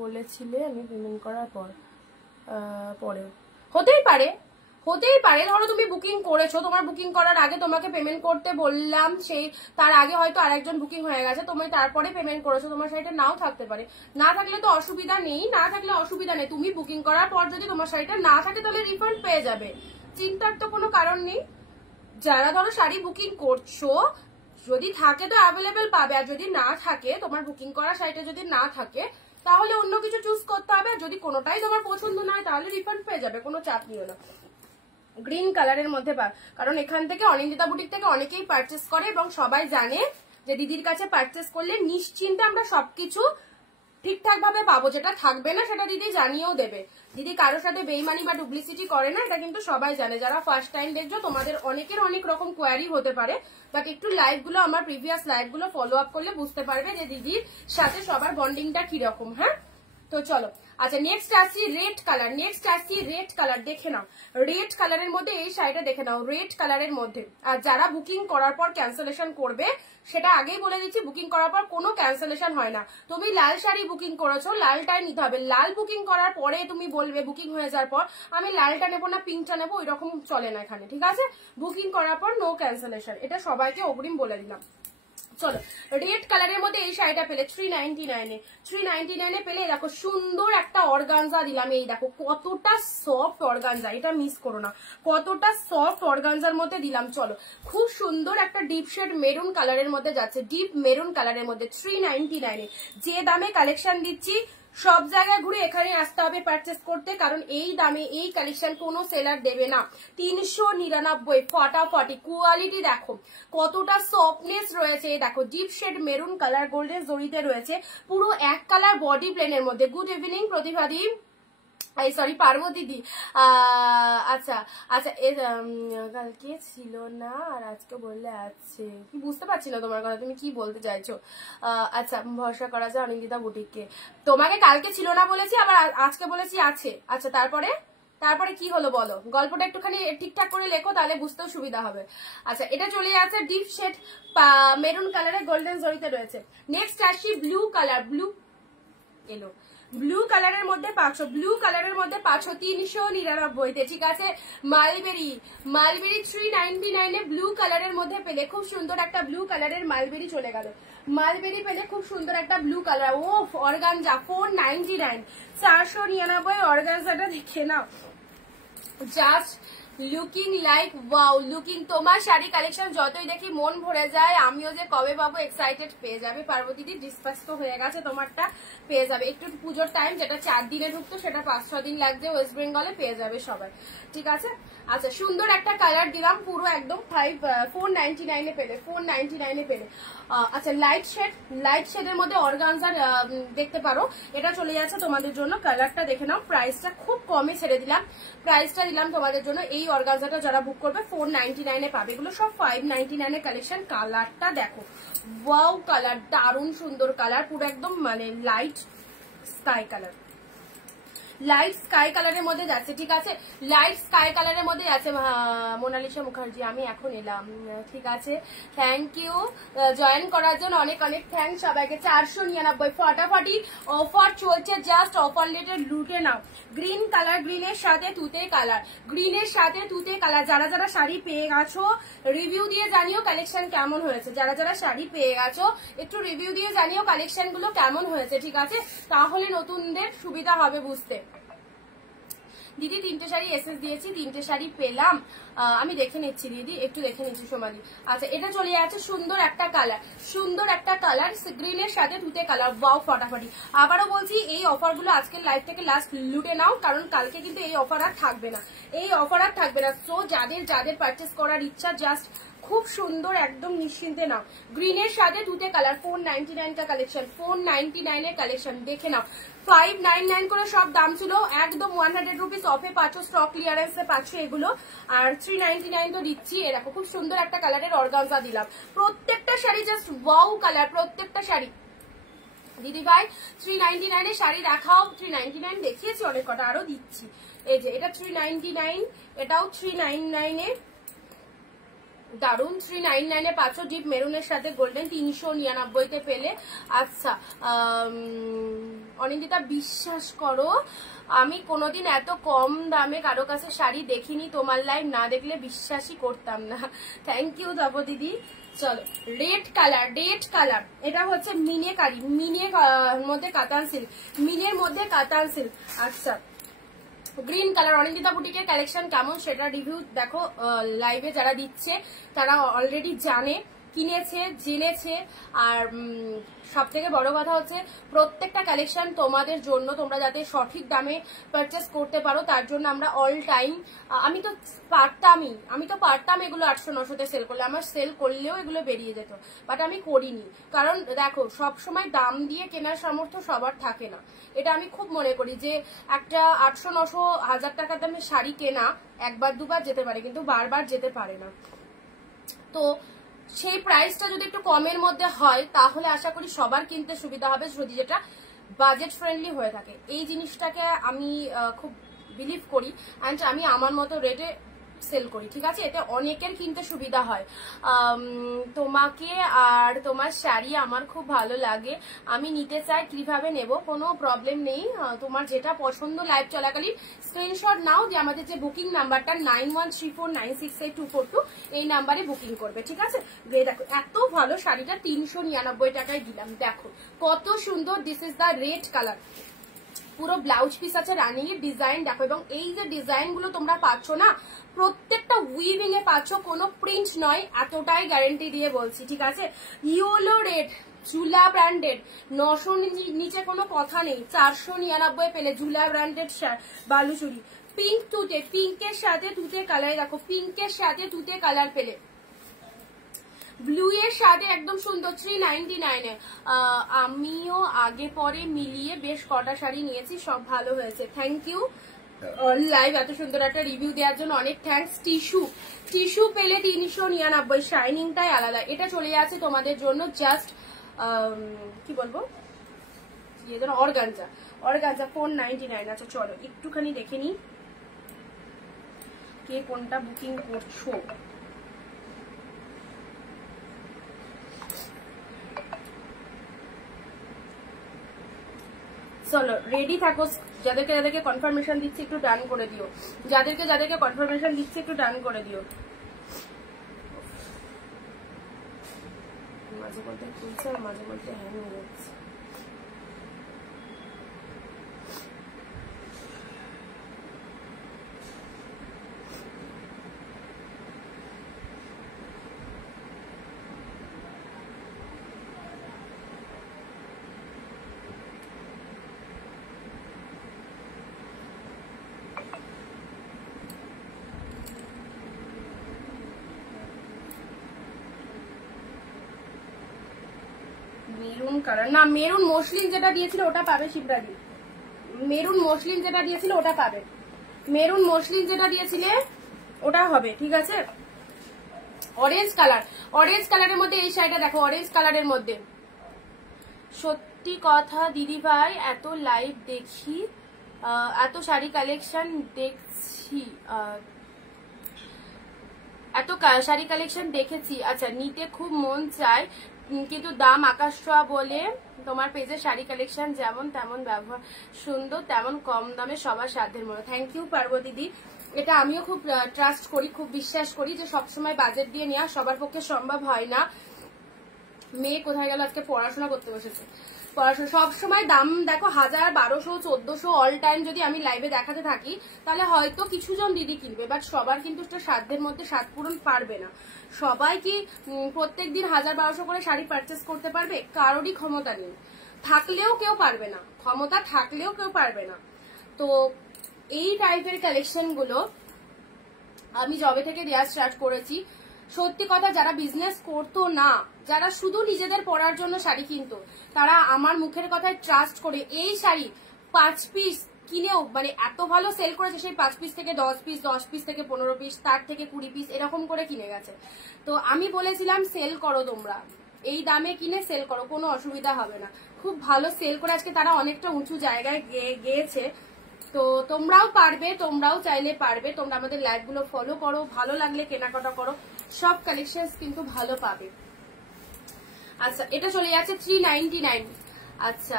বলেছিলে আমি পেমেন্ট করার পরে। হতেই পারে, হতেই পারে। ধরো তুমি বুকিং করেছো, তোমার বুকিং করার আগে তোমাকে পেমেন্ট করতে বললাম, সেই তার আগে হয়তো আরেকজন বুকিং হয়ে গেছে, তুমি তারপরে পেমেন্ট করেছো, তোমার শাড়িটা নাও থাকতে পারে। না থাকলে তো অসুবিধা নেই, না থাকলে অসুবিধা নেই। তুমি বুকিং করার পর যদি তোমার শাড়িটা না থাকে তাহলে রিফান্ড পেয়ে যাবে, চিন্তার তো কোনো কারণ নেই। যারা ধরো শাড়ি বুকিং করছো, যদি থাকে তো অ্যাভেলেবেল পাবে, আর যদি না থাকে, তোমার বুকিং করা শাড়িটা যদি না থাকে তাহলে অন্য কিছু চুজ করতে হবে। যদি কোনোটাই তোমার পছন্দ না হয় তাহলে রিফান্ড পেয়ে যাবে, কোনো চাপ নিও না। গ্রিন কালারের মধ্যে কারণ এখান থেকে অনিন্দিতা বুটিক থেকে অনেকেই পারচেস করে, এবং সবাই জানে যে দিদির কাছে পারচেস করলে নিশ্চিন্তে আমরা সবকিছু ঠিকঠাক ভাবে পাবো। যেটা থাকবে না সেটা দিদি জানিয়েও দেবে। দিদি কারোর সাথে বেইমানি বা ডুপ্লিসিটি করে না, এটা কিন্তু সবাই জানে। যারা ফার্স্ট টাইম দেখছো তোমাদের অনেকের অনেক রকম কোয়ারি হতে পারে, বাট একটু লাইভ গুলো, আমার প্রিভিয়াস লাইভ গুলো ফলো আপ করলে বুঝতে পারবে যে দিদির সাথে সবার বন্ডিংটা কিরকম। হ্যাঁ তো চলো, আচ্ছা নেক্সট আসছি রেড কালার, নেক্সট আসছি রেড কালার। দেখে নাও রেড কালারের মধ্যে এই শাড়িটা দেখে নাও, রেড কালারের মধ্যে। আর যারা বুকিং করার পর ক্যান্সেলেশন করবে, সেটা আগেই বলে দিচ্ছি, বুকিং করার পর কোনো ক্যান্সেলেশন হয় না। তুমি লাল শাড়ি বুকিং করেছো, লালটাই নিতে হবে। লাল বুকিং করার পরে তুমি বলবে বুকিং হয়ে যাওয়ার পর আমি লালটা নেবো না পিঙ্কটা নেবো, ওই রকম চলে না এখানে, ঠিক আছে? বুকিং করার পর নো ক্যান্সেলেশন, এটা সবাইকে অগ্রিম বলে দিলাম। চলো রেড কালারের মধ্যে এই শাড়িটা পেলে 399 এ 399 এ পেলে। দেখো সুন্দর একটা অর্গানজা দিলাম, এই দেখো কতটা সফট অর্গানজা, এটা মিস করো না, কতটা সফট অর্গানজার মধ্যে দিলাম। চলো খুব সুন্দর একটা ডিপ শেড মেরুন কালারের মধ্যে যাচ্ছে, ডিপ মেরুন কালারের মধ্যে 399 এ। যে দামে কালেকশন দিচ্ছি সব জায়গায় ঘুরে এখানে আসতে হবে পারচেস করতে, কারণ এই দামে এই কালেকশন কোনো সেলার দেবে না। 399 ফাটাফাটি। কোয়ালিটি দেখো কতটা সফটনেস রয়েছে, দেখো deep shade maroon colour golden জরিতে রয়েছে, পুরো এক কালার বডি প্লেনের মধ্যে। গুড ইভিনিং প্রতিভাদি, সরি পার্বতী দি। আচ্ছা আচ্ছা, কালকে ছিল না আর আজকে বললে আছে, কি বুঝতে পারছি না তোমার কথা, তুমি কি বলতে চাইছো? আচ্ছা, ভরসা করা যায় অনিন্দিতা বুটিককে। তোমাকে কালকে ছিল না বলেছি, আবার আজকে বলেছি আছে। আচ্ছা তারপরে তারপরে কি হলো বলো, গল্পটা একটুখানি ঠিকঠাক করে লেখো, তাহলে বুঝতেও সুবিধা হবে। আচ্ছা, এটা চলে যাচ্ছে ডিপ শেড মেরুন কালারে গোল্ডেন জরিতে রয়েছে। নেক্সট আসি ব্লু কালার, ব্লু এলো, ব্লু কালারের মধ্যে 500, ব্লু কালারের মধ্যে 500 399-তে, ঠিক আছে। মালবেরি, মালবেরি 399 এ ব্লু কালারের মধ্যে পেলে, খুব সুন্দর একটা ব্লু কালারের মালবেরি চলে গেল। মালবেরি পেলে খুব সুন্দর একটা ব্লু কালার। ও অর্গানজা 499, 499 অর্গানজাটা দেখে নাও, just looking like wow, looking. তোমার শাড়ি কালেকশন যতই দেখি মন ভরে যায়, আমিও যে কবে পাবো এক্সাইটেড। পেয়ে যাবে পার্বতীদি, ডিসপ্যাচ তো হয়ে গেছে, তোমারটা পেয়ে যাবে। একটু পুজোর টাইম, যেটা 4 দিনে ঢুকতো সেটা 5-6 দিন লাগছে ওয়েস্ট বেঙ্গলে, পেয়ে যাবে সবাই, ঠিক আছে। আচ্ছা, সুন্দর একটা কালার দিলাম, পুরো একদম 499 এ পেলে, 499 এ পেলে। আচ্ছা, লাইট শেডের মধ্যে অর্গানজার দেখতে পারো, এটা চলে যাচ্ছে তোমাদের জন্য। কালারটা দেখে নাও, প্রাইসটা খুব কমে ছেড়ে দিলাম, প্রাইসটা দিলাম তোমাদের জন্য। এই অর্গানজাটা যারা বুক করবে 499 এ পাবে, এগুলো সব 599 এর কালেকশন। কালারটা দেখো, ওয়াও কালার, দারুণ সুন্দর কালার, পুরো একদম মানে light sky colour, light sky কালারের মধ্যে যাচ্ছে, ঠিক আছে। লাইট স্কাই কালারের মধ্যে যাচ্ছে। মোনালিসা মুখার্জি, আমি এখন এলাম, ঠিক আছে। থ্যাংক ইউ জয়েন করার জন্য, অনেক অনেক থ্যাংক সবাইকে। 499 ফাটাফাটি অফার চলছে, জাস্ট অফার লেটে লুটে নাও। গ্রিন কালার, গ্রিনের সাথে তুতে কালার, গ্রিনের সাথে তুতে কালার। যারা যারা শাড়ি পেয়ে গেছো রিভিউ দিয়ে জানিও কালেকশন কেমন হয়েছে, যারা যারা শাড়ি পেয়ে গেছো একটু রিভিউ দিয়ে জানিও কালেকশন গুলো কেমন হয়েছে, ঠিক আছে, তাহলে নতুনদের সুবিধা হবে বুঝতে। দিদি 3টে শাড়ি এসএস দিয়েছি, 3টে শাড়ি পেলাম, আমি দেখে নিচ্ছি দিদি, একটু দেখে নিচ্ছি সোমালি। আচ্ছা, এটা চলে যাচ্ছে সুন্দর একটা কালার, সুন্দর একটা কালার গ্রিনের সাথে তুতে কালার, ওয়াও ফাটাফাটি। আবারও বলছি, এই অফারগুলো আজকের লাইভ থেকে লাস্ট লুটে নাও, কারণ কালকে কিন্তু এই অফার আর থাকবে না, এই অফার আর থাকবে না। সো যাদের যাদের পারচেস করার ইচ্ছা, জাস্ট খুব সুন্দর একদম নিশ্চিন্তে নাও। গ্রিনের সাথে দুটে কালার, 499 का কালেকশন, 499 এর কালেকশন দেখে নাও। 599 করে সব দাম ছিল, একদম 100 রুপিস অফে পাচ্ছ, স্টক ক্লিয়ারেন্সে পাচ্ছ এগুলো। আর 399 তো দিচ্ছি। এরকম খুব সুন্দর একটা কালারের অর্গানজা দিলাম। প্রত্যেকটা শাড়ি জাস্ট ওয়াও কালার, প্রত্যেকটা শাড়ি। দিদি ভাই 399 এর শাড়ি দেখাও। 399 দেখিয়েছি অনেক কটা, আরো দিচ্ছি। এই যে এটা 399, এটাও 399 এ, দারুন। 399 এ পাচ্ছ, ডিপ মেরুনের সাথে গোল্ডেন, 399 পেলে। আচ্ছা অনিন্দিতা, বিশ্বাস করো আমি কোনোদিন এত কম দামে কারো কাছে শাড়ি দেখিনি, তোমার লাইভ না দেখলে বিশ্বাসই করতাম না। থ্যাংক ইউ যাব দিদি। চলো, রেড কালার, রেড কালার, এটা হচ্ছে মিনে কারি, মিনে মধ্যে কাতান সিল্ক, মিনের মধ্যে কাতান সিল্ক। আচ্ছা, গ্রিন কালার। অনিন্দিতা বুটিকের কালেকশন কেমন সেটা রিভিউ দেখো, লাইভে যারা দিচ্ছে তারা অলরেডি জানে, কিনেছে, জেনেছে। আর সব থেকে বড় কথা হচ্ছে প্রত্যেকটা কালেকশন তোমাদের জন্য, তোমরা যাতে সঠিক দামে পারচেস করতে পারো তার জন্য আমরা অল টাইম, আমি তো পারতাম এগুলো 800-900-তে সেল করলে, আমার সেল করলেও এগুলো বেরিয়ে যেত, বাট আমি করিনি। কারণ দেখো, সব সময় দাম দিয়ে কেনার সামর্থ্য সবার থাকে না, এটা আমি খুব মনে করি। যে একটা 800-900-1000 টাকার দামে শাড়ি কেনা একবার দুবার যেতে পারে, কিন্তু বারবার যেতে পারে না। তো সেই প্রাইসটা যদি একটু কমের মধ্যে হয় তাহলে আশা করি সবার কিনতে সুবিধা হবে, যদি যেটা বাজেট ফ্রেন্ডলি হয়ে থাকে। এই জিনিসটাকে আমি খুব বিলিভ করি, অ্যান্ড আমি আমার মতো রেটে সেল করি, ঠিক আছে? এতে অনেকের কিনতে সুবিধা হয়। তোমাকে আর তোমার শাড়ি আমার খুব ভালো লাগে, আমি নিতে চাই, কিভাবে নেব? কোনো প্রবলেম নেই, তোমার যেটা পছন্দ লাইভ চলাকালীন স্ক্রিনশট নাও, যে আমাদের যে বুকিং নাম্বারটা 9134968242 এই নাম্বারে বুকিং করবে, ঠিক আছে? গিয়ে দেখো এত ভালো শাড়িটা 399 টাকায় দিলাম, দেখো কত সুন্দর। This is the red colour, পুরো ব্লাউজ পিস আছে, রানিং এর ডিজাইন দেখো, এবং এই যে ডিজাইন গুলো তোমরা পাচ্ছ না, প্রত্যেকটা উইভিং এ পাচ্ছ, কোনো প্রিন্ট নয়, এতটাই গ্যারান্টি দিয়ে বলছি, ঠিক আছে? ইয়েলো রেড ঝুলা ব্র্যান্ডেড, 900 নিচে কোনো কথা নেই, 499 পেলে ঝুলা ব্র্যান্ডেড বালুচুরি। পিঙ্ক তুতে, পিঙ্কের সাথে তুতে কালার দেখো, পিঙ্কের সাথে তুতে কালার পেলে, ব্লু এর সাথে একদম সুন্দর 399 এ। আমিও আগে পরে মিলিয়ে বেশ কটা শাড়ি নিয়েছি, সব ভালো হয়েছে, থ্যাংক ইউ। লাইভ এত সুন্দর একটা রিভিউ দেওয়ার জন্য অনেক থ্যাঙ্কস। টিস্যু, টিস্যু পেলে 399, শাইনিংটাই আলাদা। এটা চলে যাচ্ছে তোমাদের জন্য জাস্ট কি বলবো, অর্গানজা, অর্গানজা 499। আচ্ছা চলো একটুখানি দেখে নি কে কোনটা বুকিং করছো। চলো রেডি থাকো, যাদেরকে যাদেরকে কনফার্মেশন দিচ্ছি একটু ডান করে দিও, যাদেরকে যাদেরকে কনফার্মেশন দিচ্ছি একটু ডান করে দিও। মাঝে বলতে খুলছে আর মাঝে বলতে হ্যাং হয়ে যাচ্ছে। মেরুন কালার না, মেরুন মসলিন যেটা দিয়েছিল ওটা পাবে শিবরাজি, মেরুন মসলিন যেটা দিয়েছিল ওটা পাবে, মেরুন মসলিন যেটা দিয়েছিলে ওটা হবে, ঠিক আছে? অরেঞ্জ কালার, অরেঞ্জ কালারের মধ্যে এই শাড়িটা দেখো, অরেঞ্জ কালারের মধ্যে। সত্যি কথা দিদি ভাই, এত লাইভ দেখি, এত শাড়ি কালেকশন দেখছি, এত শাড়ি কালেকশন দেখেছি, আচ্ছা নিতে খুব মন চায়, কিন্তু দাম আকাশ ছোঁয়া বলে তোমার পেজে শাড়ি কালেকশন যেমন তেমন ব্যবহার সুন্দর, তেমন কম দামে সবার সাধ্যের মধ্যে। থ্যাংক ইউ পার্বতী দি, এটা আমিও খুব ট্রাস্ট করি, খুব বিশ্বাস করি যে সবসময় বাজেট দিয়ে নেওয়া সবার পক্ষে সম্ভব হয় না। মেয়ে কোথায় গেল? আজকে পড়াশোনা করতে বসেছে। পড়াশোনা সবসময় দাম দেখো 1000, 1200, 1400 অল টাইম যদি আমি লাইভে দেখাতে থাকি তাহলে হয়তো কিছু জন দিদি কিনবে, বাট সবার কিন্তু সাধ্যের মধ্যে স্বাদ পূরণ পারবে না। সবাই কি প্রত্যেক দিন 1000, 1200 করে শাড়ি পারচেস করতে পারবে? কারোরই ক্ষমতা নেই, থাকলেও কেউ পারবে না, ক্ষমতা থাকলেও কেউ পারবে না। তো এই টাইপের কালেকশন গুলো আমি যবে থেকে দেওয়া স্টার্ট করেছি, সত্যি কথা যারা বিজনেস করতো না, যারা শুধু নিজেদের পরার জন্য শাড়ি কিনতো, তারা আমার মুখের কথায় ট্রাস্ট করে এই শাড়ি 5 পিস কিনেও মানে এত ভালো সেল করেছে, সেই 5 পিস থেকে 10 পিস, 10 পিস থেকে 15 পিস, তার থেকে 20 পিস এরকম করে কিনে গেছে। তো আমি বলেছিলাম সেল করো তোমরা, এই দামে কিনে সেল করো, কোনো অসুবিধা হবে না। খুব ভালো সেল করে আজকে তারা অনেকটা উঁচু জায়গায় গিয়েছে। তো তোমরাও পারবে, তোমরাও চাইলে পারবে, তোমরা আমাদের লাইভ গুলো ফলো করো, ভালো লাগলে কেনাকাটা করো, সব কালেকশন কিন্তু ভালো পাবে। আচ্ছা এটা চলে যাচ্ছে 399। আচ্ছা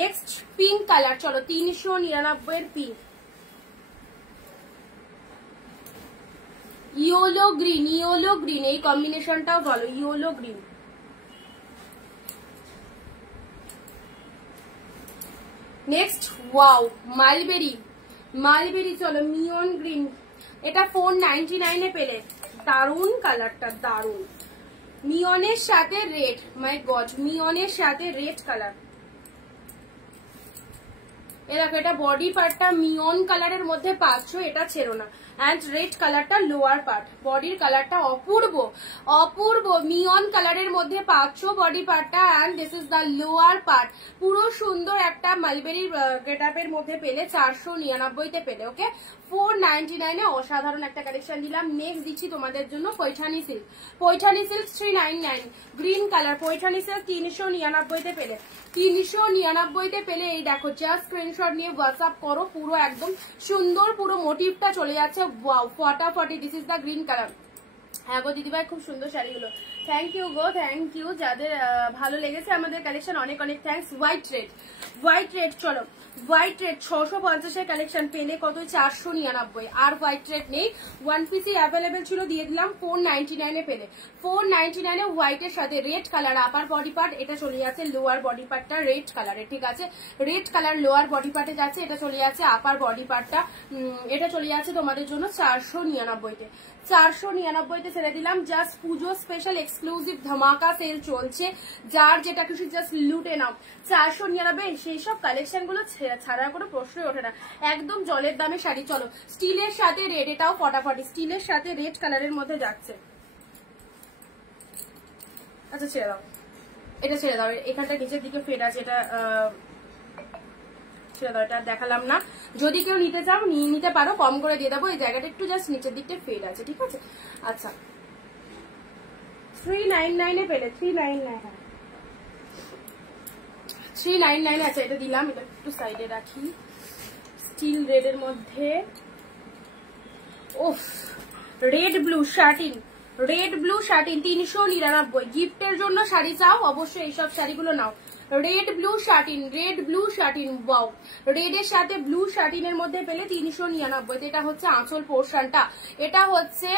নেক্সট পিঙ্ক কালার, চলো 399 এর pink, yellow green, yellow green এই কম্বিনেশনটাও ভালো, yellow green. Next wow mulberry, mulberry চলো মিয়ন গ্রিন, এটা 499 এ পেলে, দারুন কালারটা, দারুন। মিয়নের সাথে রেড, মাই গড, মিয়নের সাথে রেড কালার। এ দেখো এটা বডি পার্টটা মিয়ন কালারের মধ্যে পাচ্ছ, এটা ছেড়ো না। অ্যান্ড রেড কালারটা লোয়ার পার্ট, বডির কালারটা অপূর্ব, অপূর্ব মিয়ন কালারের মধ্যে পাচ্ছ বডি পার্টটা। And this is the lower part, পুরো সুন্দর একটা মালবেরি গেটআপের মধ্যে পেলে, 499 তে পেলে। ওকে 499 এ অসাধারণ একটা কালেকশন দিলাম। নেক্সট দিচ্ছি তোমাদের জন্য Paithani silk, Paithani silk 399 green colour, Paithani silk 399 তে পেলে, 399 তে পেলে। এই দেখো জাস্ট স্ক্রিনশট নিয়ে হোয়াটসঅ্যাপ করো, পুরো একদম সুন্দর পুরো মোটিভটা চলে যাচ্ছে যাচ্ছে ওয়াও ফটাফটি। This is the green colour. হ্যাঁ গো দিদিভাই খুব সুন্দর শাড়িগুলো, থ্যাংক ইউ গো, থ্যাংক ইউ। যাদের ভালো লেগেছে আমাদের কালেকশন অনেক অনেক thanks. White red, white red, চলো হোয়াইট রেড 650-এর কালেকশন পেলে কত 499। আর হোয়াইট রেড নেই, ওয়ান পিসই অ্যাভেলেবেল ছিল, দিয়ে দিলাম 499-এ পেলে। 499-এ হোয়াইটের সাথে red colour upper body part, এটা চলে যাচ্ছে লোয়ার বডি পার্টটা রেড কালারে, ঠিক আছে, রেড কালার লোয়ার বডি পার্টে যাচ্ছে, এটা চলে যাচ্ছে আপার বডি পার্টটা, এটা চলে যাচ্ছে তোমাদের জন্য 499-তে। 499-তে ছেড়ে দিলাম। জাস্ট পুজো স্পেশাল এক্সক্লুসিভ ধামাকা সেল চলছে, যার যেটা খুশি জাস্ট লুটে নাও। 499 সেই সব কালেকশন গুলো ছাড়ার কোনো প্রশ্নই ওঠে না, একদম জলের দামে শাড়ি। চলো স্টিলের সাথে রেড, এটাও ফটাফটি স্টিলের সাথে রেড কালারের মধ্যে যাচ্ছে। আচ্ছা ছেড়ে দাও, এটা ছেড়ে দাও, এখানটা নিচের দিকে ফেড আছে, এটা ছেড়ে দাও, এটা দেখালাম না। যদি কেউ নিতে চাও নিয়ে নিতে পারো, কম করে দিয়ে দেবো, এই জায়গাটা একটু জাস্ট নিচের দিকটা ফেড আছে, ঠিক আছে। আচ্ছা 399-এ পেলে, 399, 399 আছে, এটা দিলাম, এটা একটু সাইডে রাখি। স্টিল রেড এর মধ্যে ওফ red blue shirting, red blue shirting 399। গিফটের জন্য শাড়ি চাও অবশ্যই এইসব শাড়িগুলো নাও। Red blue shirting, red blue shirting, wow red এর সাথে ব্লু শার্টিনের মধ্যে পেলে 399। এটা হচ্ছে আঁচল পোর্শনটা, এটা হচ্ছে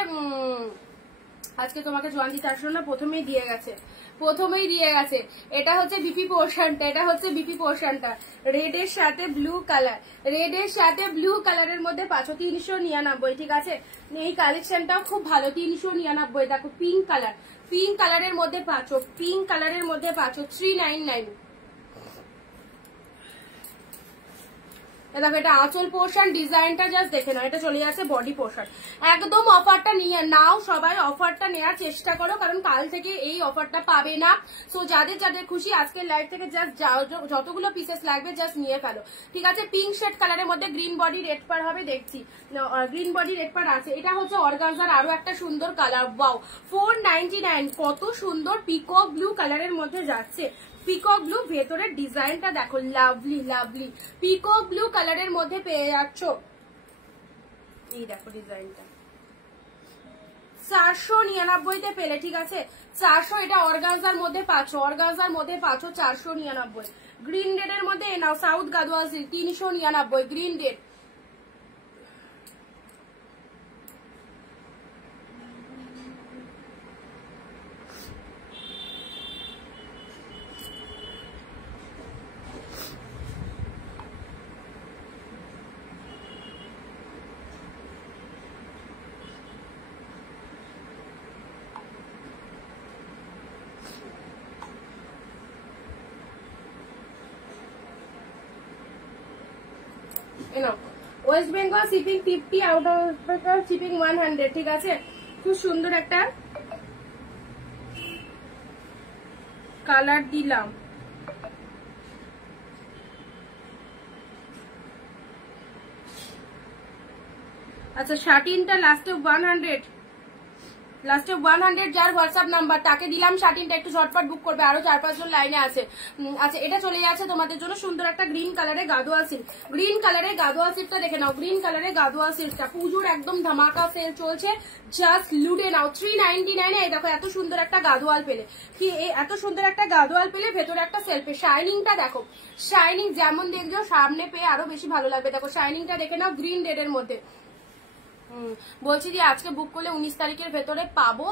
আজকে তোমাকে জোয়ান্তি চারশো না প্রথমেই দিয়ে গেছে, প্রথমেই দিয়ে গেছে। এটা হচ্ছে বিপি পোর্শনটা, এটা হচ্ছে বিপি পোর্শনটা, রেড এর সাথে ব্লু কালার, রেড এর সাথে ব্লু কালারের মধ্যে পাচ্ছ 399, ঠিক আছে। এই কালেকশনটাও খুব ভালো, 399। দেখো পিঙ্ক কালার, পিঙ্ক কালারের মধ্যে পাচ্ছ, পিঙ্ক কালারের মধ্যে পাচ্ছ 399। দেখো এটা আঁচল পোর্শন, ডিজাইনটা জাস্ট দেখে নাও, এটা চলে যাচ্ছে বডি পোর্শন। একদম অফারটা নিয়ে নাও, সবাই অফারটা নেওয়ার চেষ্টা করো, কারণ কাল থেকে এই অফারটা পাবে না। সো যাদের যাদের খুশি আজকের লাইভ থেকে জাস্ট যতগুলো পিসেস লাগবে জাস্ট নিয়ে ফেলো, ঠিক আছে। পিঙ্ক শেড কালারের মধ্যে গ্রিন বডি রেড পার হবে, দেখছি গ্রিন বডি রেড পার আছে। এটা হচ্ছে অর্গানজার আরো একটা সুন্দর কালার, ওয়াও 499, কত সুন্দর পিকক ব্লু কালারের মধ্যে যাচ্ছে। পিকক ব্লু, ভেতরের ডিজাইনটা দেখো, লাভলি লাভলি পিকক ব্লু কালারের মধ্যে পেয়ে যাচ্ছ। এই দেখো ডিজাইনটা 499-তে পেলে, ঠিক আছে 400। এটা অর্গানজার মধ্যে পাচ্ছ, অর্গানজার মধ্যে পাচ্ছ 499। গ্রিন রেড এর মধ্যে নাও south Gadwal silk 399, green red. West Bengal shipping 50, out of Bengal shipping 100, ঠিক আছে। খুব সুন্দর একটা কালার দিলাম। আচ্ছা শার্টিনটা লাস্টে 100, লাস্টে 100 যার হোয়াটসঅ্যাপ নাম্বার তাকে দিলাম শার্টিনটা, একটু ঝটপট বুক করবে, আরো 4-5 জন লাইনে আছে। আচ্ছা এটা চলে যাচ্ছে তোমাদের জন্য সুন্দর একটা গ্রিন কালারের গাদোয়াল সিল্ক, গ্রিন কালারের গাদোয়াল সিল্কটা দেখে নাও, গ্রিন কালারের গাদোয়াল সিল্কটা পুজোর একদম ধামাকা সেল চলছে, জাস্ট লুটে নাও। 399-এ এই দেখো এত সুন্দর একটা গাদোয়াল পেলে, কি এত সুন্দর একটা গাদোয়াল পেলে, ভেতরে একটা সেলফে শাইনিংটা দেখো, শাইনিং যেমন দেখছো সামনে পেয়ে আরো বেশি ভালো লাগবে। দেখো শাইনিংটা দেখে নাও, গ্রিন রেড এর মধ্যে। বলছি যে আজকে বুক করলে 19 তারিখের ভেতরে পাবো,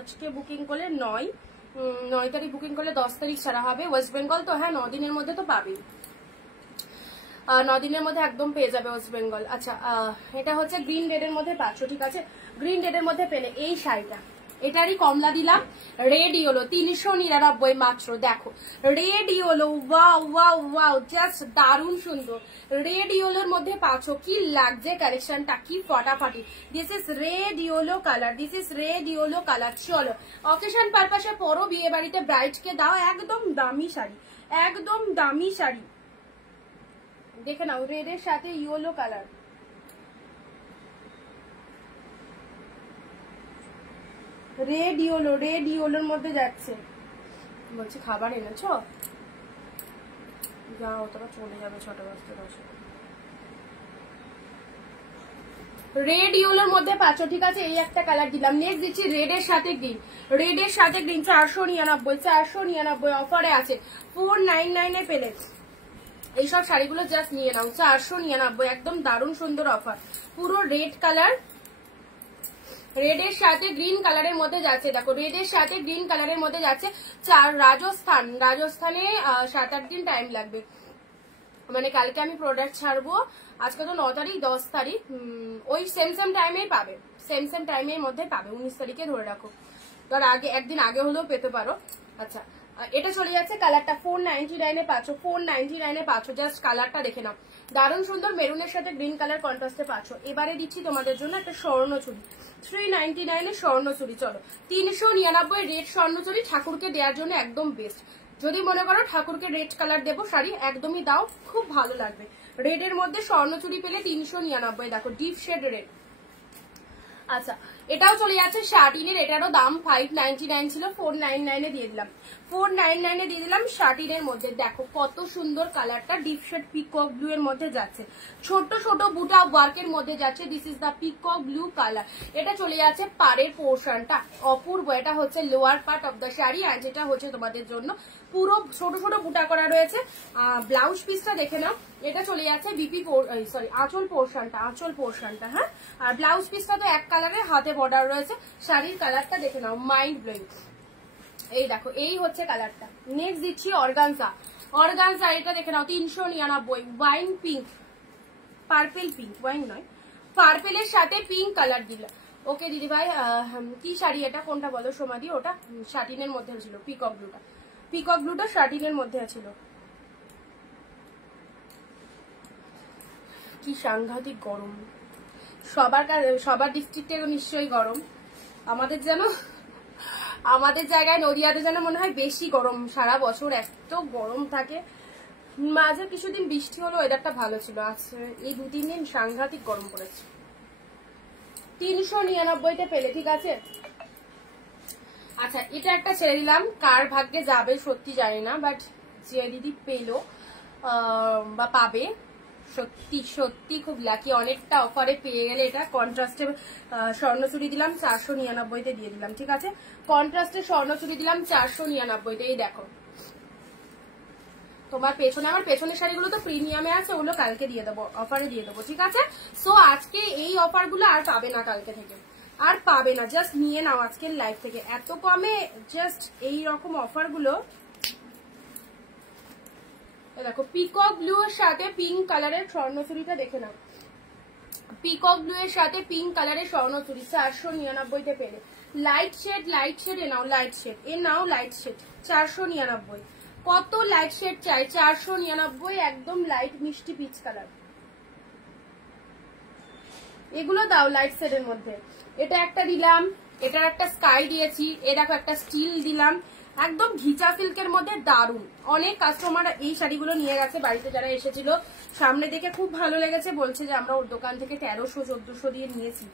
আজকে বুকিং করলে 9 তারিখ বুকিং করলে 10 তারিখ ছাড়া হবে। ওয়েস্ট বেঙ্গল তো হ্যাঁ 9 দিনের মধ্যে তো পাবেই, 9 দিনের মধ্যে একদম পেয়ে যাবে ওয়েস্ট বেঙ্গল। আচ্ছা এটা হচ্ছে গ্রিন রেড এর মধ্যে পাচ্ছ, ঠিক আছে। গ্রিন রেড এর মধ্যে পেলে এই শাড়িটা, এটারই কমলা দিলাম, রেড ইয়েলো 399 মাত্র। দেখো red yellow, wow wow wow, just দারুণ সুন্দর। রেড ইয়েলোর মধ্যে পাচ্ছ, কি লাগছে কালেকশনটা, কি ফটাফটি। This is red yellow colour, this is red yellow colour. চলো অকেশন পারপাসে পরো, বিয়ে বাড়িতে ব্রাইডকে দাও, একদম দামি শাড়ি, একদম দামি শাড়ি। দেখে নাও রেড এর সাথে yellow colour, red yellow, red ইয়েলোর মধ্যে যাচ্ছে। বলছি খাবার এনেছ, যাও তোরা চলে যাবে 6টা বাজতে 10। রেড ইয়েলোর মধ্যে পাচ্ছ, ঠিক আছে। এই একটা কালার দিলাম। নেক্সট দিচ্ছি রেড এর সাথে গ্রিন। রেড এর সাথে গ্রিন 499 অফারে আছে, 499 এ পেলে। এইসব শাড়িগুলো জাস্ট নিয়ে নাও, 499, একদম দারুণ সুন্দর অফার। পুরো রেড কালার, রেড এর সাথে গ্রিন কালারের মধ্যে যাচ্ছে, দেখো রেড এর সাথে গ্রিন কালারের মধ্যে যাচ্ছে। রাজস্থানে 7-8 দিন টাইম লাগবে, মানে কালকে আমি প্রোডাক্ট ছাড়বো, আজকে তো 9 তারিখ 10 তারিখ, ওই সেম টাইমেই পাবে, সেম টাইমের মধ্যে পাবে, 19 তারিখে ধরে রাখো, ধর আগে একদিন আগে হলেও পেতে পারো। আচ্ছা, এটা চলে যাচ্ছে কালারটা 499 এ পাচ্ছ, 499 এ পাচ্ছ। জাস্ট কালারটা দেখে নাও, দারুণ সুন্দর মেরুনের সাথে গ্রিন কালার কন্ট্রাস্টে পাচ্ছ। এবারে দিচ্ছি তোমাদের জন্য একটা স্বর্ণ চুড়ি, 399 এর স্বর্ণ চুড়ি। চলো, 399 রেড স্বর্ণ চুড়ি, ঠাকুরকে দেওয়ার জন্য একদম বেস্ট। যদি মনে করো ঠাকুরকে রেড কালার দেবো শাড়ি, একদমই দাও, খুব ভালো লাগবে। রেড এর মধ্যে স্বর্ণ চুড়ি পেলে 399, দেখো ডিপ শেড রেড। আচ্ছা, এটাও চলে যাচ্ছে শার্টিনের, এটারও দাম 599 ছিল, 499 এ দিয়ে দিলাম, 499 এ দিয়ে দিলাম শার্টিনের মধ্যে। দেখো কত সুন্দর কালারটা, ডিপ শেড পিকক ব্লু এর মধ্যে যাচ্ছে, ছোট ছোট বুটা ওয়ার্কের মধ্যে যাচ্ছে। This is the peacock blue colour. এটা চলে যাচ্ছে পাড়ের পোর্শনটা, অপূর্ব। এটা হচ্ছে lower part of the sari, আর যেটা হচ্ছে তোমাদের জন্য পুরো ছোট ছোট বুটা করা রয়েছে। ব্লাউজ পিসটা দেখে নাও, এটা চলে যাচ্ছে আঁচল পোর্শনটা, হ্যাঁ। আর ব্লাউজ পিসটা তো এক কালারের, হাতে বর্ডার রয়েছে। শাড়ির কালারটা দেখে নাও, মাইন্ড ব্লোয়িং। এই দেখো, এই হচ্ছে কালারটা। নেক্সট দিচ্ছি অর্গানজা, এটা দেখে নাও 399, wine pink, purple pink, wine নয়, পার্পেলের সাথে পিঙ্ক কালার দিলাম। ওকে দিদি ভাই, কি শাড়ি এটা, কোনটা বলো সোমাদি? ওটা শাটিনের মধ্যে ছিল, পিকক ব্লুটা শাটিনের মধ্যে ছিল। কি সাংঘাতিক গরম, সবার ডিস্ট্রিক্টে নিশ্চয়ই গরম, আমাদের জায়গায় নদিয়াতে যেন মনে হয় বেশি গরম, সারা বছর এত গরম থাকে। মাঝে কিছুদিন বৃষ্টি হলো, ওয়েদারটা ভালো ছিল, আজকে এই 2-3 দিন সাংঘাতিক গরম পড়েছে। 399 পেলে, ঠিক আছে। আচ্ছা, এটা একটা ছেড়ে দিলাম, কার ভাগ্যে যাবে সত্যি জানি না, বাট যে দিদি পেলো বা পাবে, সত্যি সত্যি খুব লাকি। অনেকটা অফারে পেয়ে গেলে। এটা কন্ট্রাস্টে স্বর্ণচুরি দিলাম 499 দিয়ে দিলাম, ঠিক আছে। কন্ট্রাস্টে স্বর্ণচুরি দিলাম 499। এই দেখো, তোমার পেছনে, আমার পেছনের শাড়িগুলো তো প্রিমিয়ামে আছে, ওগুলো কালকে দিয়ে দেবো, অফারে দিয়ে দেবো, ঠিক আছে। সো আজকে এই অফারগুলো আর পাবে না, কালকে থেকে আর পাবে না, জাস্ট নিয়ে নাও আজকের লাইভ থেকে। এত কমে জাস্ট এই রকম অফারগুলো। দেখো, পিকক ব্লু এর সাথে পিঙ্ক কালারের স্বর্ণচুরিটা দেখে নাও, পিকক ব্লু এর সাথে পিঙ্ক কালারের স্বর্ণচুরি 499 পেলে। লাইট শেড এ নাও, লাইট শেড 499। কত লাইট শেড চাই? 499, একদম লাইট মিষ্টি পিচ কালার। এগুলো দাও লাইট শেডের মধ্যে। এটা একটা দিলাম, এটার একটা স্কাই দিয়েছি, এ দেখো একটা স্টিল দিলাম, একদম ঘিচা সিল্কের মধ্যে দারুন। অনেক কাস্টমার এই শাড়িগুলো নিয়ে গেছে বাড়িতে, যারা এসেছিল সামনে দেখে খুব ভালো লেগেছে, বলছে যে আমরা ওর দোকান থেকে 1300-1400 দিয়ে নিয়েছি।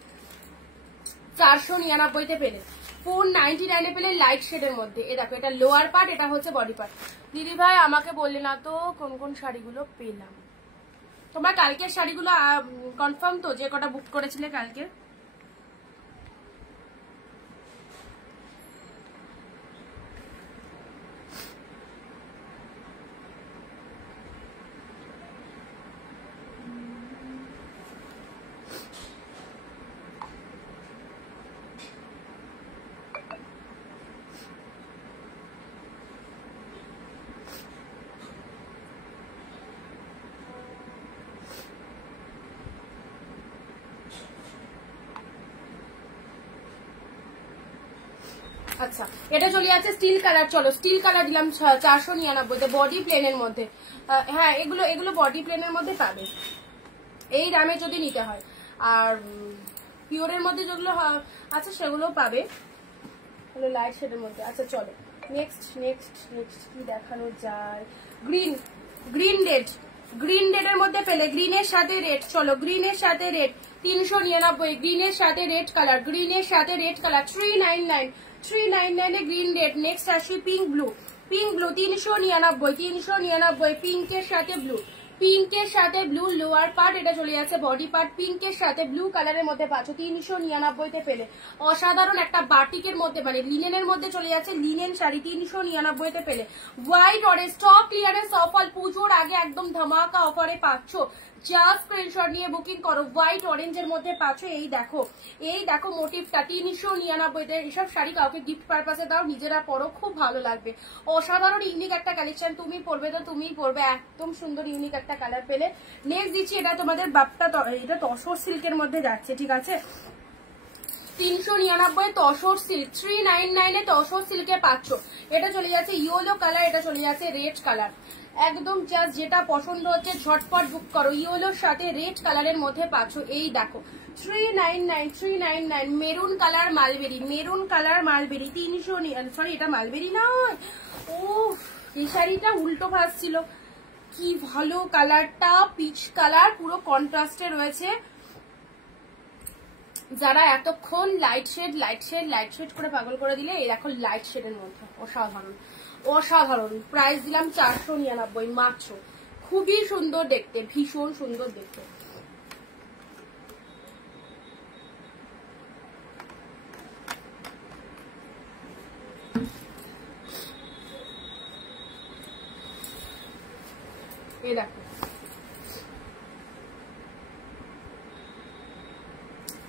499 পেলে, 499 পেলে লাইট শেডের মধ্যে। এ দেখো, এটা লোয়ার পার্ট, এটা হচ্ছে বডি পার্ট। দিদি ভাই আমাকে বললে না তো কোন কোন শাড়িগুলো পেলাম। তোমরা কালকের শাড়িগুলো কনফার্ম তো, যে কটা বুক করেছিলে কালকে? আচ্ছা, এটা চলে যাচ্ছে স্টিল কালার। চলো, স্টিল কালার দিলাম 499, বডি প্লেনের মধ্যে। হ্যাঁ, এগুলো বডি প্লেনের মধ্যে পাবে এই দামে যদি নিতে হয়। আর পিওরের মধ্যে যেগুলো আছে সেগুলোও পাবে, হলো লাইট শেডের মধ্যে। আচ্ছা চলো, নেক্সট কি দেখানো যায়? গ্রিন রেডের মধ্যে পেলে, গ্রিনের সাথে রেড। চলো, গ্রিনের সাথে রেড 399, গ্রিনের সাথে red colour, 399 a green red. Next আসি পিঙ্ক ব্লু 399, পিঙ্কের সাথে ব্লু পিঙ্কের সাথে ব্লু লোয়ার পার্ট, এটা চলে যাচ্ছে বডি পার্ট। পিঙ্কের সাথে ব্লু কালারের মধ্যে পাচ্ছ 399-তে পেলে। অসাধারণ একটা বাটিকের মধ্যে মানে লিনেনের মধ্যে চলে যাচ্ছে, লিনেন শাড়ি 399-তে পেলে। White orange stock clearance offer, পুজোর আগে একদম ধামাকা অফারে পাচ্ছ। জাস্ট স্ক্রিনশট নিয়ে বুকিং করো। হোয়াইট অরেঞ্জের মধ্যে পাচ্ছ। এই দেখো মোটিভটা 399-তে। এসব শাড়ি কাউকে গিফট পারপাসে দাও, নিজেরা পরো, খুব ভালো লাগবে। অসাধারণ ইউনিক একটা কালেকশন, তুমি পরবে তো তুমিই পরবে, একদম সুন্দর ইউনিক একটা কালার পেলে। নেক্সট দিচ্ছি, এটা তোমাদের বাপটা, এটা তসর সিল্কের মধ্যে যাচ্ছে, ঠিক আছে। 399 তসর সিল্ক, 399-এ তসর সিল্কে পাচ্ছ। এটা চলে যাচ্ছে ইয়েলো কালার, এটা চলে যাচ্ছে রেড কালার। একদম জাস্ট যেটা পছন্দ হচ্ছে ঝটপট বুক করো। ইয়েলোর সাথে রেড কালারের মধ্যে পাচ্ছ। এই দেখো 399 maroon colour mulberry, maroon colour mulberry 300, sorry এটা মালবেরি নয়, ও এই শাড়িটা উল্টো ভাসছিল। কি ভালো কালারটা, পিচ কালার, পুরো কন্ট্রাস্টে রয়েছে। যারা এতক্ষণ লাইট শেড করে পাগল করে দিলে, এই দেখো লাইট শেডের মধ্যে অসাধারণ অসাধারণ। প্রাইস দিলাম 499 মাত্র। খুবই সুন্দর দেখতে, ভীষণ সুন্দর দেখতে। এই দেখো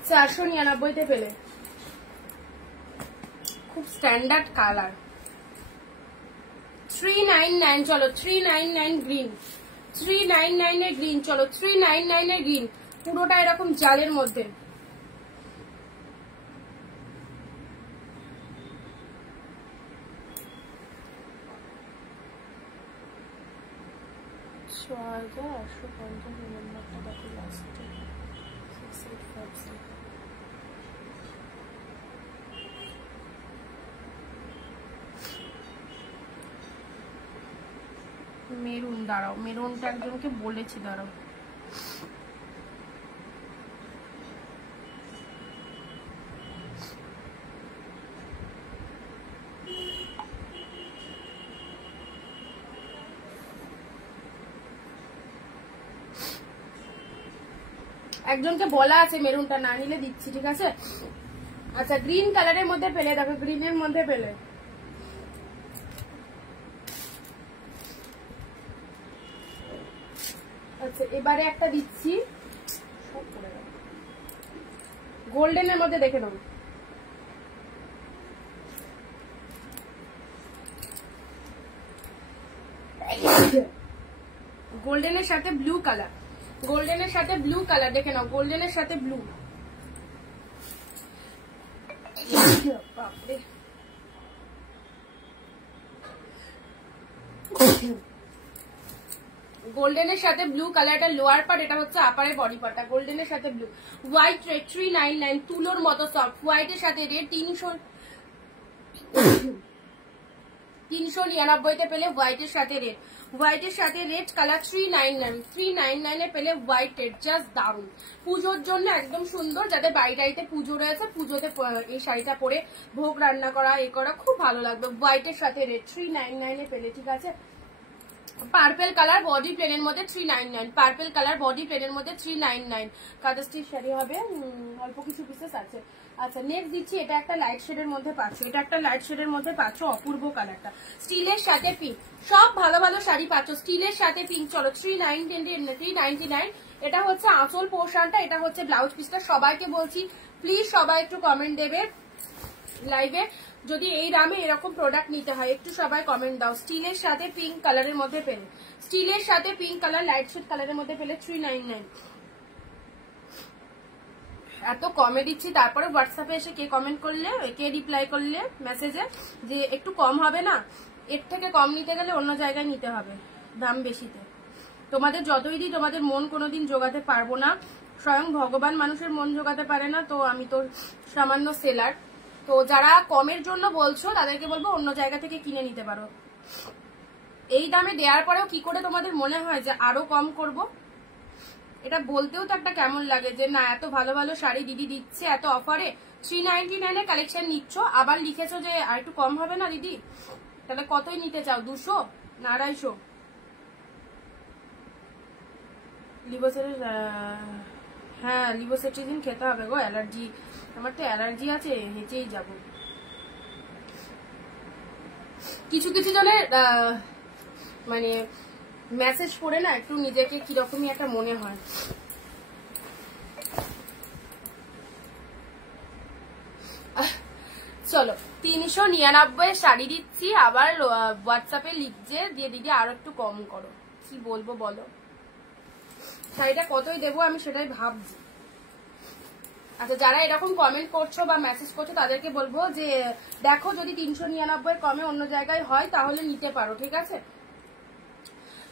499-তে পেলে। খুব স্ট্যান্ডার্ড কালার। 399, চলো 399 গ্রিন, 399 গ্রিন, চলো 399 গ্রিন, পুরোটা এরকম জালের মধ্যে। মেরুন, দাঁড়াও মেরুনটা একজনকে বলেছি, দাঁড়াও। একজনকে বলা আছে, মেরুনটা না নিলে দিচ্ছি, ঠিক আছে। আচ্ছা গ্রিন কালারের মধ্যে পেলে, দেখো গ্রিনের মধ্যে পেলে। আচ্ছা এবারে একটা দিচ্ছি গোল্ডেনের মধ্যে, দেখে নাও। গোল্ডেনের সাথে ব্লু কালার, গোল্ডেনের সাথে ব্লু কালার, দেখে নাও গোল্ডেনের সাথে ব্লু। গোল্ডেনের সাথে ব্লু কালার, এটা লোয়ার পার্ট, এটা হচ্ছে আপারের বডি পার্টটা। গোল্ডেনের সাথে ব্লু, হোয়াইট রেড 399, তুলোর মতো সফট, হোয়াইটের সাথে রেড 399-তে পেলে। হোয়াইটের সাথে রেড, হোয়াইটের সাথে রেড কালার 399-এ পেলে। হোয়াইট রেড জাস্ট দারুন, পুজোর জন্য একদম সুন্দর। যাদের বাড়িতে পুজো রয়েছে, পুজোতে এই শাড়িটা পরে ভোগ রান্না করা, এ করা খুব ভালো লাগবে। হোয়াইটের সাথে রেড 399-এ পেলে, ঠিক আছে। পার্পেল কালার বডি প্লেনের মধ্যে 399, পার্পেল কালার বডি প্লেনের মধ্যে 399। কাদাস্টির শাড়ি হবে, অল্প কিছু পিসেস আছে। আচ্ছা নেক্সট দিচ্ছি, এটা একটা লাইট শেডের মধ্যে পাচ্ছ, এটা একটা লাইট শেডের মধ্যে পাচ্ছ, অপূর্ব কালারটা। স্টিলের সাথে পিঙ্ক, সব ভালো ভালো শাড়ি পাচ্ছ স্টিলের সাথে পিঙ্ক। চলো 399, এটা হচ্ছে আঁচল পোর্শনটা, এটা হচ্ছে ব্লাউজ পিসটা। সবাইকে বলছি প্লিজ সবাই একটু কমেন্ট দেবে লাইভে, যদি এই দামে এরকম প্রোডাক্ট নিতে হয় একটু সবাই কমেন্ট দাও। স্টিলের সাথে পিঙ্ক কালারের মধ্যে পেলে, স্টিলের সাথে পিঙ্ক কালার লাইট শেড কালারের মধ্যে পেলে 399। এত কমে দিচ্ছি, তারপরে হোয়াটসঅ্যাপে এসে কে কমেন্ট করলে, কে রিপ্লাই করলে মেসেজে যে একটু কম হবে না, এর থেকে কম নিতে গেলে অন্য জায়গায় নিতে হবে দাম বেশিতে। তোমাদের যতই দিই তোমাদের মন কোনোদিন জোগাতে পারবো না, স্বয়ং ভগবান মানুষের মন জোগাতে পারে না, তো আমি তো সামান্য সেলার। তো যারা কমের জন্য বলছো তাদেরকে বলবো অন্য জায়গা থেকে কিনে নিতে পারো। এই দামে দেওয়ার পরেও কি করে তোমাদের মনে হয় যে আরো কম করব? এটা বলতেও তো একটা কেমন লাগে যে না এত ভালো ভালো শাড়ি দিদি দিচ্ছে এত অফারে, 399 এর কালেকশন নিচ্ছ, আবার লিখেছো যে আর একটু কম হবে না দিদি। তাহলে কতই নিতে চাও, 200 না 250? লিভোসেটিন, হ্যাঁ লিভোসেট্রিজিন খেতে হবে গো, অ্যালার্জি, আমার তো অ্যালার্জি আছে, হেঁচেই যাব। কিছু কিছু জনের মানে মেসেজ পড়ে না একটু নিজেকে কিরকমই একটা মনে হয়। চলো 399 শাড়ি দিচ্ছি, আবার হোয়াটসঅ্যাপে লিখছে দিয়ে দিদি আরো একটু কম করো। কি বলবো বলো, শাড়িটা কতই দেবো আমি সেটাই ভাবছি। আচ্ছা যারা এরকম কমেন্ট করছো বা মেসেজ করছো তাদেরকে বলবো যে দেখো যদি 399 কমে অন্য জায়গায় হয় তাহলে নিতে পারো, ঠিক আছে।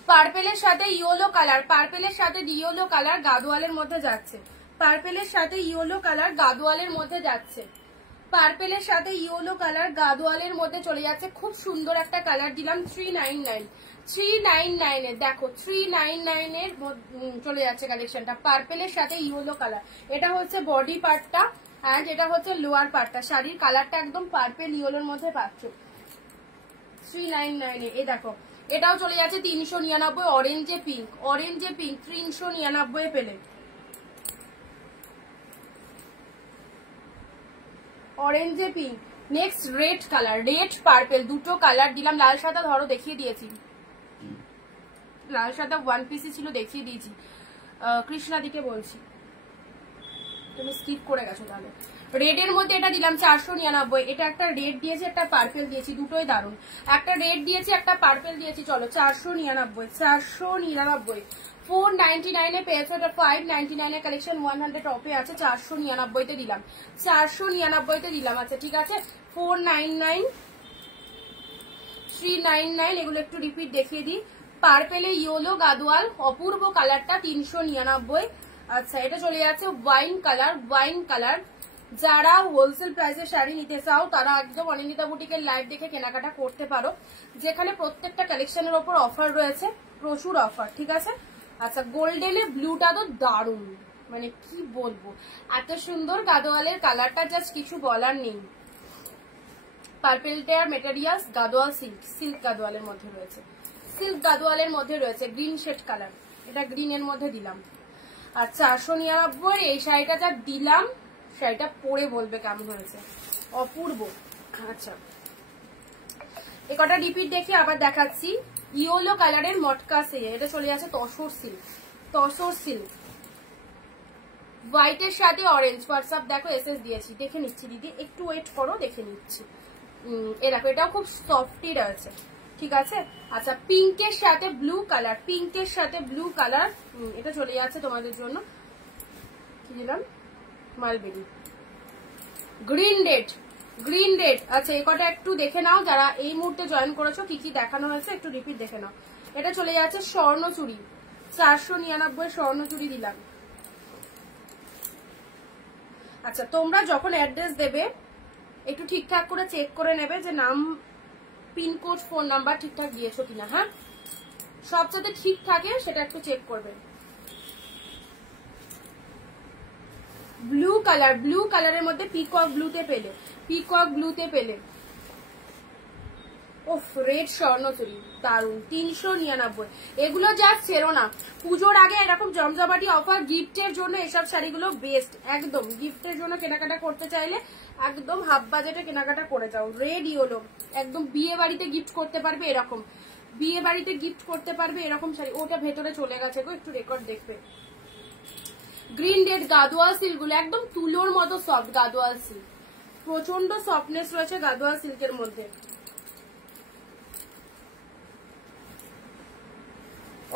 পার্পেলের সাথে ইয়েলো কালার, পার্পেলের সাথে ইয়েলো কালার গাদোয়ালের মধ্যে যাচ্ছে, পার্পেলের সাথে ইয়েলো কালার গাদোয়ালের মধ্যে যাচ্ছে, পার্পেলের সাথে ইয়েলো কালার গাদোয়ালের মধ্যে চলে যাচ্ছে। খুব সুন্দর একটা কালার দিলাম 399 এর, দেখো 399 এর চলে যাচ্ছে কালেকশনটা, পার্পেলের সাথে ইয়েলো কালার। এটা হচ্ছে বডি পার্টটা এন্ড এটা হচ্ছে লোয়ার পার্টটা, শাড়ির কালারটা একদম পার্পেল ইয়েলোর মধ্যে পাচ্ছ 399 এ। এই দেখো এটাও চলে যাচ্ছে 399, অরেঞ্জে পিঙ্ক, অরেঞ্জে পিঙ্ক 399 পেলে, অরেঞ্জে pink. Next red colour, red purple, দুটো কালার দিলাম। লাল সাদা ধরো দেখিয়ে দিয়েছি, লাল সাদা ওয়ান পিসই ছিল দেখিয়ে দিয়েছি। কৃষ্ণাদিকে বলছি, তুমি স্কিপ করে গেছো তাহলে। রেড এর মধ্যে এটা দিলাম 499, এটা একটা রেড দিয়েছি একটা পার্পেল দিয়েছি, দুটোই দারুন, একটা রেড দিয়েছি একটা পার্পেল দিয়েছি। চলো 499, 499 499 এ পেয়েছো, এটা 599 এর কালেকশন, 100 অফে আছে, 499 তে দিলাম, 499 তে দিলাম। আচ্ছা ঠিক আছে, 499, 399 এগুলো একটু রিপিট দেখিয়ে দিই। পার্পেলে ইয়েলো গাদোয়াল অপূর্ব কালারটা 399। আচ্ছা এটা চলে যাচ্ছে ওয়াইন কালার, ওয়াইন কালার। যারা হোলসেল প্রাইসে শাড়ি নিতে চাও তারা একদম অনিন্দিতা বুটিকের লাইভ দেখে কেনাকাটা করতে পারো, যেখানে প্রত্যেকটা কালেকশনের ওপর অফার রয়েছে, প্রচুর অফার, ঠিক আছে। আচ্ছা গোল্ডেনে ব্লুটা তো দারুণ, মানে কি বলবো, এত সুন্দর গাদোয়ালের কালারটা, জাস্ট কিছু বলার নেই। পার্পেলটার মেটেরিয়ালস গাদোয়াল সিল্ক, সিল্ক গাদোয়ালের মধ্যে রয়েছে, সিল্ক গাদোয়ালের মধ্যে রয়েছে, গ্রিন শেড কালার, এটা গ্রিনের মধ্যে দিলাম। আর 499 এই শাড়িটা যা দিলাম, শাড়িটা পরে বলবে কেমন হয়েছে, অপূর্ব। আচ্ছা এ কটা রিপিট দেখে আবার দেখাচ্ছি। ইয়েলো কালারের মটকা সে, এটা চলে যাচ্ছে তসর সিল্ক, তসর সিল্ক, হোয়াইটের সাথে অরেঞ্জ। হোয়াটসঅ্যাপ দেখো এসএস দিয়েছি, দেখে নিচ্ছি দিদি, একটু ওয়েট করো, দেখে নিচ্ছি। এ দেখো এটাও খুব সফটই রয়েছে, ঠিক আছে। আচ্ছা পিঙ্কের সাথে ব্লু কালার, পিঙ্কের সাথে ব্লু কালার, এটা চলে যাচ্ছে তোমাদের জন্য, কি দিলাম, mulberry, green red, green red. আচ্ছা এই কটা একটু দেখে নাও, যারা এই মুহূর্তে জয়েন করেছো কি কি দেখানো হয়েছে একটু রিপিট দেখে নাও। এটা চলে যাচ্ছে স্বর্ণচুরি, 499 স্বর্ণচুরি দিলাম। আচ্ছা তোমরা যখন অ্যাড্রেস দেবে একটু ঠিকঠাক করে চেক করে নেবে যে নাম, পিনকোড, ফোন নাম্বার ঠিকঠাক দিয়েছো কিনা, হ্যাঁ সব যাতে ঠিক থাকে সেটা একটু চেক করবে। ব্লু কালার, ব্লু কালারের মধ্যে পিকক ব্লুতে পেলে, পিকক ব্লুতে পেলে, ওফ রেড স্বর্ণচুরি দারুন 399। এগুলো যা ছেড়ো না, পুজোর আগে এরকম জমজমাটি অফার, গিফটের জন্য এসব শাড়িগুলো বেস্ট, একদম গিফটের জন্য কেনাকাটা করতে চাইলে একদম হাফ বাজেটে কেনাকাটা করে যাও। রেড ইয়েলো একদম বিয়ে বাড়িতে গিফট করতে পারবে এরকম, বিয়ে বাড়িতে গিফট করতে পারবে এরকম শাড়ি। ওটা ভেতরে চলে গেছে গো, একটু রেকর্ড দেখবে। গ্রিন রেড গাদোয়াল সিল্ক গুলো একদম তুলোর মতো সফট, গাদোয়াল সিল্ক প্রচন্ড সফটনেস রয়েছে গাদোয়াল সিল্কের মধ্যে।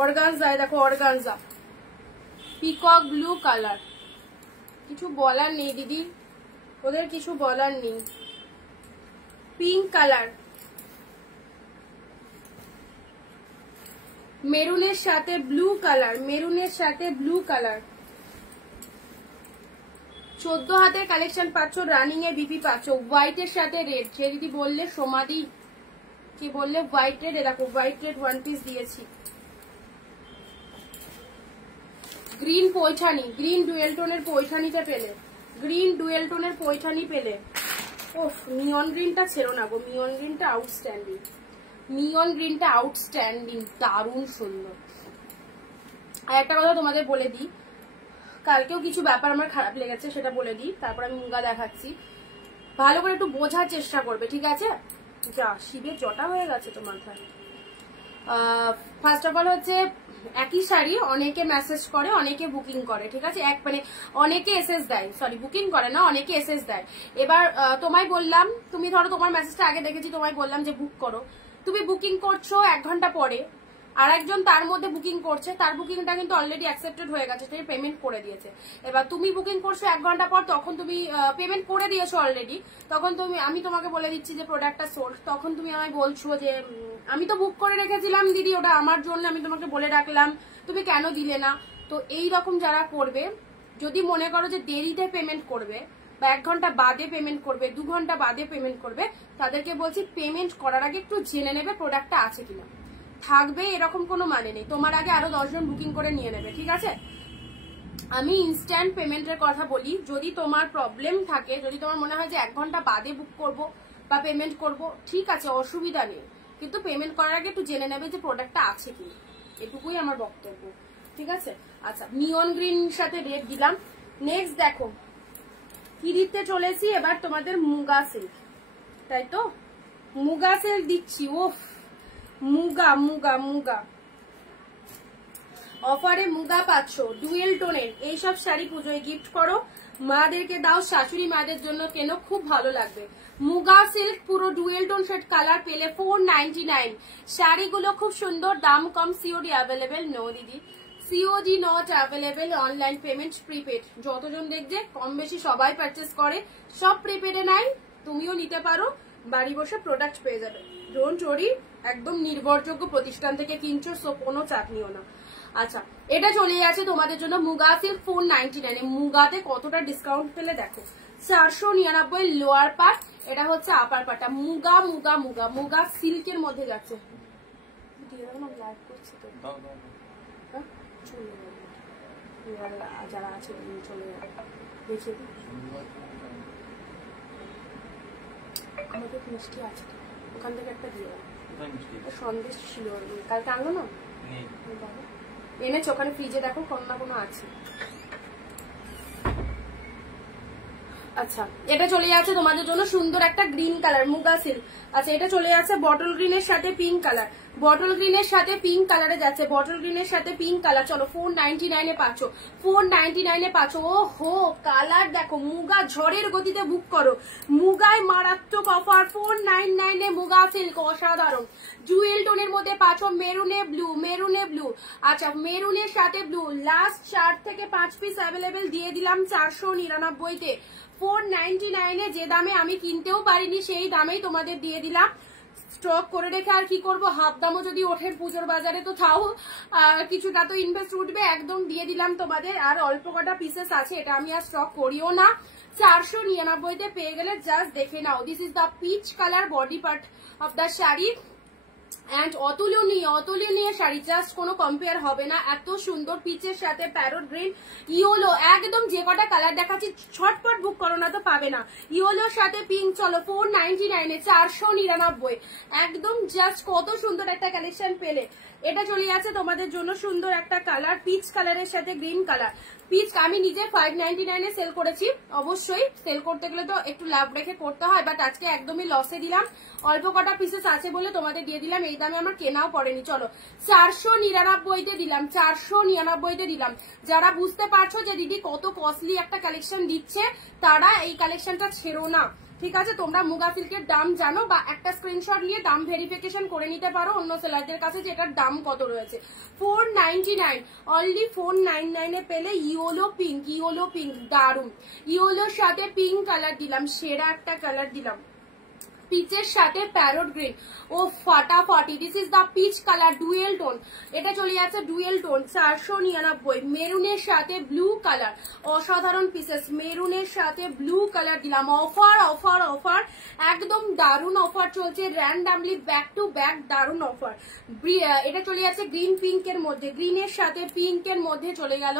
অর্গানজা, দেখো অর্গানজা, পিকক ব্লু কালার, কিছু বলার নেই দিদি, ওদের কিছু বলার নেই। পিঙ্ক কালার, মেরুনের সাথে ব্লু কালার, মেরুনের সাথে ব্লু কালার। 14 হাতের কালেকশন পাচ্ছ, রানিং এ বিপি পাচ্ছ, হোয়াইটের সাথে রেড। যে দিদি বললে সমাধি কি বললে, হোয়াইট রেড, এরকম হোয়াইট রেড ওয়ান পিস দিয়েছি। গ্রিন পৈঠানি, গ্রিন ডুয়েল টোনের পৈঠানিতে পেলে, গ্রিন ডুয়েল টোনের পৈঠানি পেলে। ওফ নিয়ন গ্রিনটা ছেড়ো না গো, নিয়ন গ্রিনটা আউটস্ট্যান্ডিং, নিয়ন গ্রিনটা আউটস্ট্যান্ডিং, দারুণ সুন্দর। আর একটা কথা তোমাদের বলে দিই, কালকেও কিছু ব্যাপার আমার খারাপ লেগেছে, সেটা বলে দিই, তারপর আমি মুগা দেখাচ্ছি। ভালো করে একটু বোঝার চেষ্টা করবে, ঠিক আছে? যা শিবের জটা হয়ে গেছে তো মাথায়। ফার্স্ট অফ অল হচ্ছে একই শাড়ি অনেকে মেসেজ করে, অনেকে বুকিং করে, ঠিক আছে? মানে অনেকে এসএস দেয়, সরি বুকিং করে না, অনেকে এসএস দেয়। এবার তোমায় বললাম, তুমি ধরো তোমার মেসেজটা আগে দেখেছি, তোমায় বললাম যে বুক করো, তুমি বুকিং করছো 1 ঘন্টা পরে, আর একজন তার মধ্যে বুকিং করছে, তার বুকিংটা কিন্তু অলরেডি অ্যাকসেপ্টেড হয়ে গেছে, সে পেমেন্ট করে দিয়েছে। এবার তুমি বুকিং করছো 1 ঘন্টা পর, তখন তুমি পেমেন্ট করে দিয়েছো অলরেডি, তখন আমি তোমাকে বলে দিচ্ছি যে প্রোডাক্টটা সোল্ড, তখন তুমি আমায় বলছো যে আমি তো বুক করে রেখেছিলাম দিদি, ওটা আমার জন্য, আমি তোমাকে বলে রাখলাম, তুমি কেন দিলে না? তো এই রকম যারা করবে, যদি মনে করো যে দেরিতে পেমেন্ট করবে বা 1 ঘন্টা বাদে পেমেন্ট করবে, 2 ঘন্টা বাদে পেমেন্ট করবে, তাদেরকে বলছি পেমেন্ট করার আগে একটু জেনে নেবে প্রোডাক্টটা আছে কিনা। থাকবে এরকম কোনো মানে নেই, তোমার আগে আরো 10 জন বুকিং করে নিয়ে নেবে, ঠিক আছে? আমি ইনস্ট্যান্ট পেমেন্টের কথা বলি। যদি তোমার প্রবলেম থাকে, যদি তোমার মনে হয় যে 1 ঘন্টা বাদে বুক করব বা পেমেন্ট করব, ঠিক আছে, অসুবিধা নেই, কিন্তু পেমেন্ট করার আগে একটু জেনে নেবে যে প্রোডাক্টটা আছে কি। এটুকুই আমার বক্তব্য, ঠিক আছে? আচ্ছা, নিয়ন গ্রিন সাথে রেড দিলাম। নেক্সট দেখো কি দিতে চলেছি এবার, তোমাদের মুগা সিল্ক, তাই তো? মুগা সিল্ক দিচ্ছি। ওফ, মুগা মুগা মুগা অফারে মুগা পাচ্ছ, ডুয়েল টোনের এইসব শাড়ি পুজোয় গিফট করো, মাদেরকে দাও, শাশুড়ি মাদের জন্য কেন, খুব ভালো লাগবে। মুগা সিল্ক পুরো ডুয়েল টোন শেড কালার পেলে 499। শাড়িগুলো খুব সুন্দর, দাম কম, সিওডি অ্যাভেলেবেল? নো দিদি, COD not available, online payment prepaid. যতজন দেখছে কম বেশি সবাই পারচেস করে, সব প্রিপেডে নাই, তুমিও নিতে পারো, বাড়ি বসে প্রোডাক্ট পেয়ে যাবে। ডোন্ট ওয়ারি, একদম নির্ভরযোগ্য প্রতিষ্ঠান থেকে কিনছো, সো কোনো চাপ নিও না। আচ্ছা, এটা চলে যাচ্ছে তোমাদের জন্য মুগা সিল্ক 499। মুগাতে কতটা ডিসকাউন্ট পেলে দেখো, 499 লোয়ার পার্ট, এটা হচ্ছে আপার পার্টটা। মুগা মুগা মুগা মুগা সিল্কের মধ্যে যাচ্ছে। যারা আছে চলে যাবে, দেখে দিই আমাদের মিষ্টি আছে, ওখান থেকে একটা দিয়ে দাও। সন্দেশ ছিল কালকে, আনলো না? এনেছে ওখানে ফ্রিজে, দেখো কোনো না কোনো আছে। আচ্ছা, এটা চলে যাচ্ছে তোমাদের জন্য সুন্দর একটা গ্রিন কালার মুগা সিল্ক। আচ্ছা, এটা চলে যাচ্ছে বটল গ্রিনের সাথে পিঙ্ক কালার, বটল গ্রিনের সাথে পিঙ্ক কালারে যাচ্ছে, বটল গ্রিনের সাথে পিঙ্ক কালার। চলো 499 এ পাচ্ছ, 499 এ পাচ্ছ। ও হো, কালার দেখো, মুগা ঝড়ের গতিতে বুক করো, মুগায় মারাত্মক অফার। 499 এ মুগা সিল্ক, অসাধারণ। জুয়েল টোনের মধ্যে পাচ্ছ, মেরুনে ব্লু, মেরুনে ব্লু। আচ্ছা, মেরুনের সাথে ব্লু, লাস্ট 4 থেকে 5 পিস অ্যাভেলেবেল দিয়ে দিলাম 499 তে। 499 এ যে দামে আমি কিনতেও পারিনি, সেই দামেই তোমাদের দিয়ে দিলাম। স্টক করে রেখে আর কি করবো, হাফ দামও যদি ওঠে পুজোর বাজারে তো তাও কিছুটা তো ইনভেস্ট উঠবে, একদম দিয়ে দিলাম তোমাদের। আর অল্প কটা পিসেস আছে, এটা আমি আর স্টক করিও না। 499 তে পেয়ে গেলে জাস্ট দেখে নাও। This is the peach colour body part of the sari, and অতুলনীয় শাড়ি, জাস্ট কোনো কম্পেয়ার হবে না। এত সুন্দর পিচের সাথে প্যারট গ্রিন, ইয়েলো, একদম যে কটা কালার দেখাচ্ছি ছটপট বুক করো না তো পাবে না। ইয়েলোর সাথে পিঙ্ক, চলো 499 এ 499, একদম জাস্ট কত সুন্দর একটা কালেকশন পেলে। এটা চলে যাচ্ছে তোমাদের জন্য সুন্দর একটা কালার, পিচ কালারের সাথে গ্রিন কালার। পিচ আমি নিজে 599 এ সেল করেছি, অবশ্যই সেল করতে গেলে তো একটু লাভ রেখে করতে হয়, বাট আজকে একদমই লসে দিলাম, অল্প কটা পিসেস আছে বলে তোমাদের দিয়ে দিলাম। এই দামে আমার কেনাও পড়েনি, চলো 499 তে দিলাম, 499 তে দিলাম। যারা বুঝতে পারছো যে দিদি কত কস্টলি একটা কালেকশন দিচ্ছে, তারা এই কালেকশনটা ছেড়ো না, ঠিক আছে? তোমরা মুগা সিল্কের দাম জানো, বা একটা স্ক্রিনশট নিয়ে দাম ভেরিফিকেশন করে নিতে পারো অন্য সেলারদের কাছে যে এটার দাম কত রয়েছে। 499, অনলি 499 এ পেলে ইয়েলো পিঙ্ক, দারুন। ইয়েলোর সাথে পিঙ্ক কালার দিলাম, সেরা একটা কালার দিলাম, পিচের সাথে প্যারট গ্রিন, ও ফাটাফাটি। This is the peach colour, dual tone, এটা চলে যাচ্ছে ডুয়েল টোন 499। মেরুনের সাথে ব্লু কালার, অসাধারণ পিসেস, মেরুনের সাথে ব্লু কালার দিলাম। অফার অফার অফার, একদম দারুণ অফার চলছে, র্যান্ডামলি ব্যাক টু ব্যাক দারুণ অফার। এটা চলে যাচ্ছে গ্রিন পিঙ্কের মধ্যে, গ্রিনের সাথে পিঙ্কের মধ্যে চলে গেল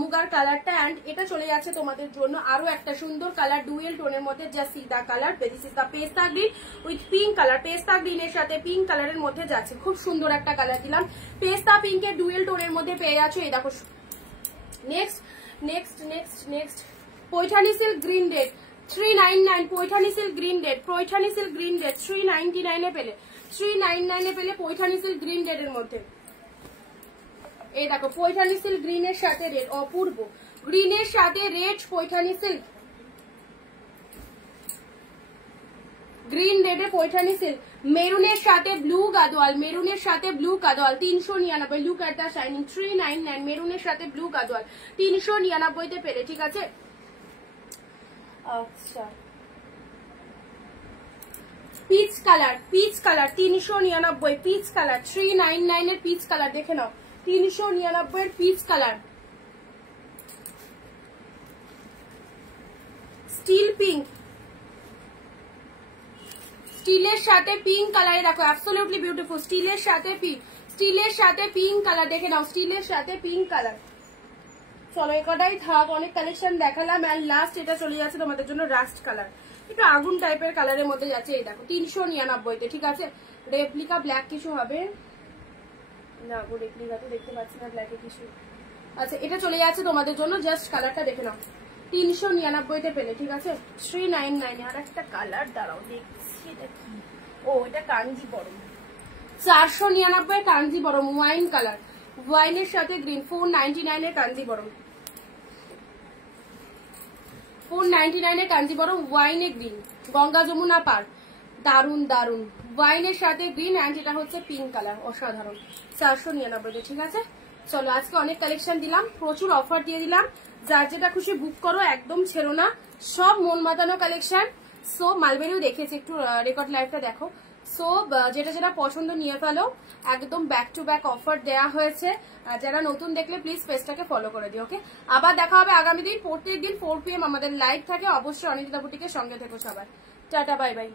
মুগার কালারটা। অ্যান্ড এটা চলে যাচ্ছে তোমাদের জন্য আরো একটা সুন্দর কালার ডুয়েল টোনের মধ্যে, just see the colour, this is the পেস্তা গ্রিন উইথ পিঙ্ক কালার, পেস্তা গ্রিনের সাথে পিঙ্ক কালারের মধ্যে যাচ্ছে, খুব সুন্দর একটা কালার দিলাম। পেস্তা পিঙ্কের ডুয়েল টোনের মধ্যে পেয়ে যাচ্ছ। এই দেখো next next next next Paithani silk green red 399, Paithani silk green red, Paithani silk green red 399 এ পেলে, 399 এ পেলে পৈঠানি সিল্ক গ্রিন রেড এর মধ্যে। এই দেখো পৈঠানি সিল্ক গ্রিনের সাথে রেড, অপূর্ব গ্রিনের সাথে রেড, পৈঠানি সিল্ক গ্রিন রেডে পৈঠানি সিল্ক, মেরুনের সাথে ব্লু গাদোয়াল, মেরুনের সাথে blue Gadwal 399, look at the shining 399, মেরুনের সাথে ব্লু গাদোয়াল 399 তে পেলে, ঠিক আছে। আচ্ছা peach colour, peach colour 399, peach colour 399 এর পিচ কালার দেখে নাও, 399 এর পিচ কালার। স্টিল পিঙ্ক, স্টিলের সাথে পিঙ্ক কালারে দেখো, অ্যাবসলিউটলি বিউটিফুল, স্টিলের সাথে পিঙ্ক, স্টিলের সাথে পিঙ্ক কালার দেখে নাও, স্টিলের সাথে পিঙ্ক কালার। চলো একটাই থাক, অনেক কালেকশন দেখালাম। এন্ড লাস্ট এটা চলে যাচ্ছে তোমাদের জন্য রাস্ট কালার, একটু আগুন টাইপের কালারের মধ্যে যাচ্ছে। এই দেখো 399 তে, ঠিক আছে। রেপ্লিকা ব্ল্যাক কিছু হবে না গো, রেপ্লিকা তো দেখতে পাচ্ছি না ব্ল্যাকে কিছু। আচ্ছা এটা চলে যাচ্ছে তোমাদের জন্য, জাস্ট কালারটা দেখে নাও, 399 তে পেলে, ঠিক আছে। 399 আর একটা কালার দাঁড়াও দেখছি এটা কি, ও এটা কাঞ্জিবরম 499 কাঞ্জিবরম ওয়াইন কালার, ওয়াইনের সাথে গ্রিন 499 এর কাঞ্জিবরম, 499 এর কাঞ্জিবরম ওয়াইনে গ্রিন, গঙ্গা যমুনা পার, দারুন দারুন ওয়াইনের সাথে গ্রিন। এন্ড এটা হচ্ছে পিঙ্ক কালার, অসাধারণ 499 তে, ঠিক আছে। চলো আজকে অনেক কালেকশন দিলাম, প্রচুর অফার দিয়ে দিলাম, যার যেটা খুশি বুক করো, একদম ছেড়ো না, সব মন মাতানো কালেকশন। সো মালবেরিও দেখেছি, একটু রেকর্ড লাইভটা দেখো। সো যেটা যেটা পছন্দ নিয়ে ফেলো, একদম ব্যাক টু ব্যাক অফার দেওয়া হয়েছে। যারা নতুন দেখলে প্লিজ পেজটাকে ফলো করে দিও, ওকে। আবার দেখা হবে আগামী দিন, প্রত্যেক দিন 4 PM আমাদের লাইভ থাকে, অবশ্যই অনিন্দিতা বুটিকের সঙ্গে থেকো সবাই। Tata bye bye.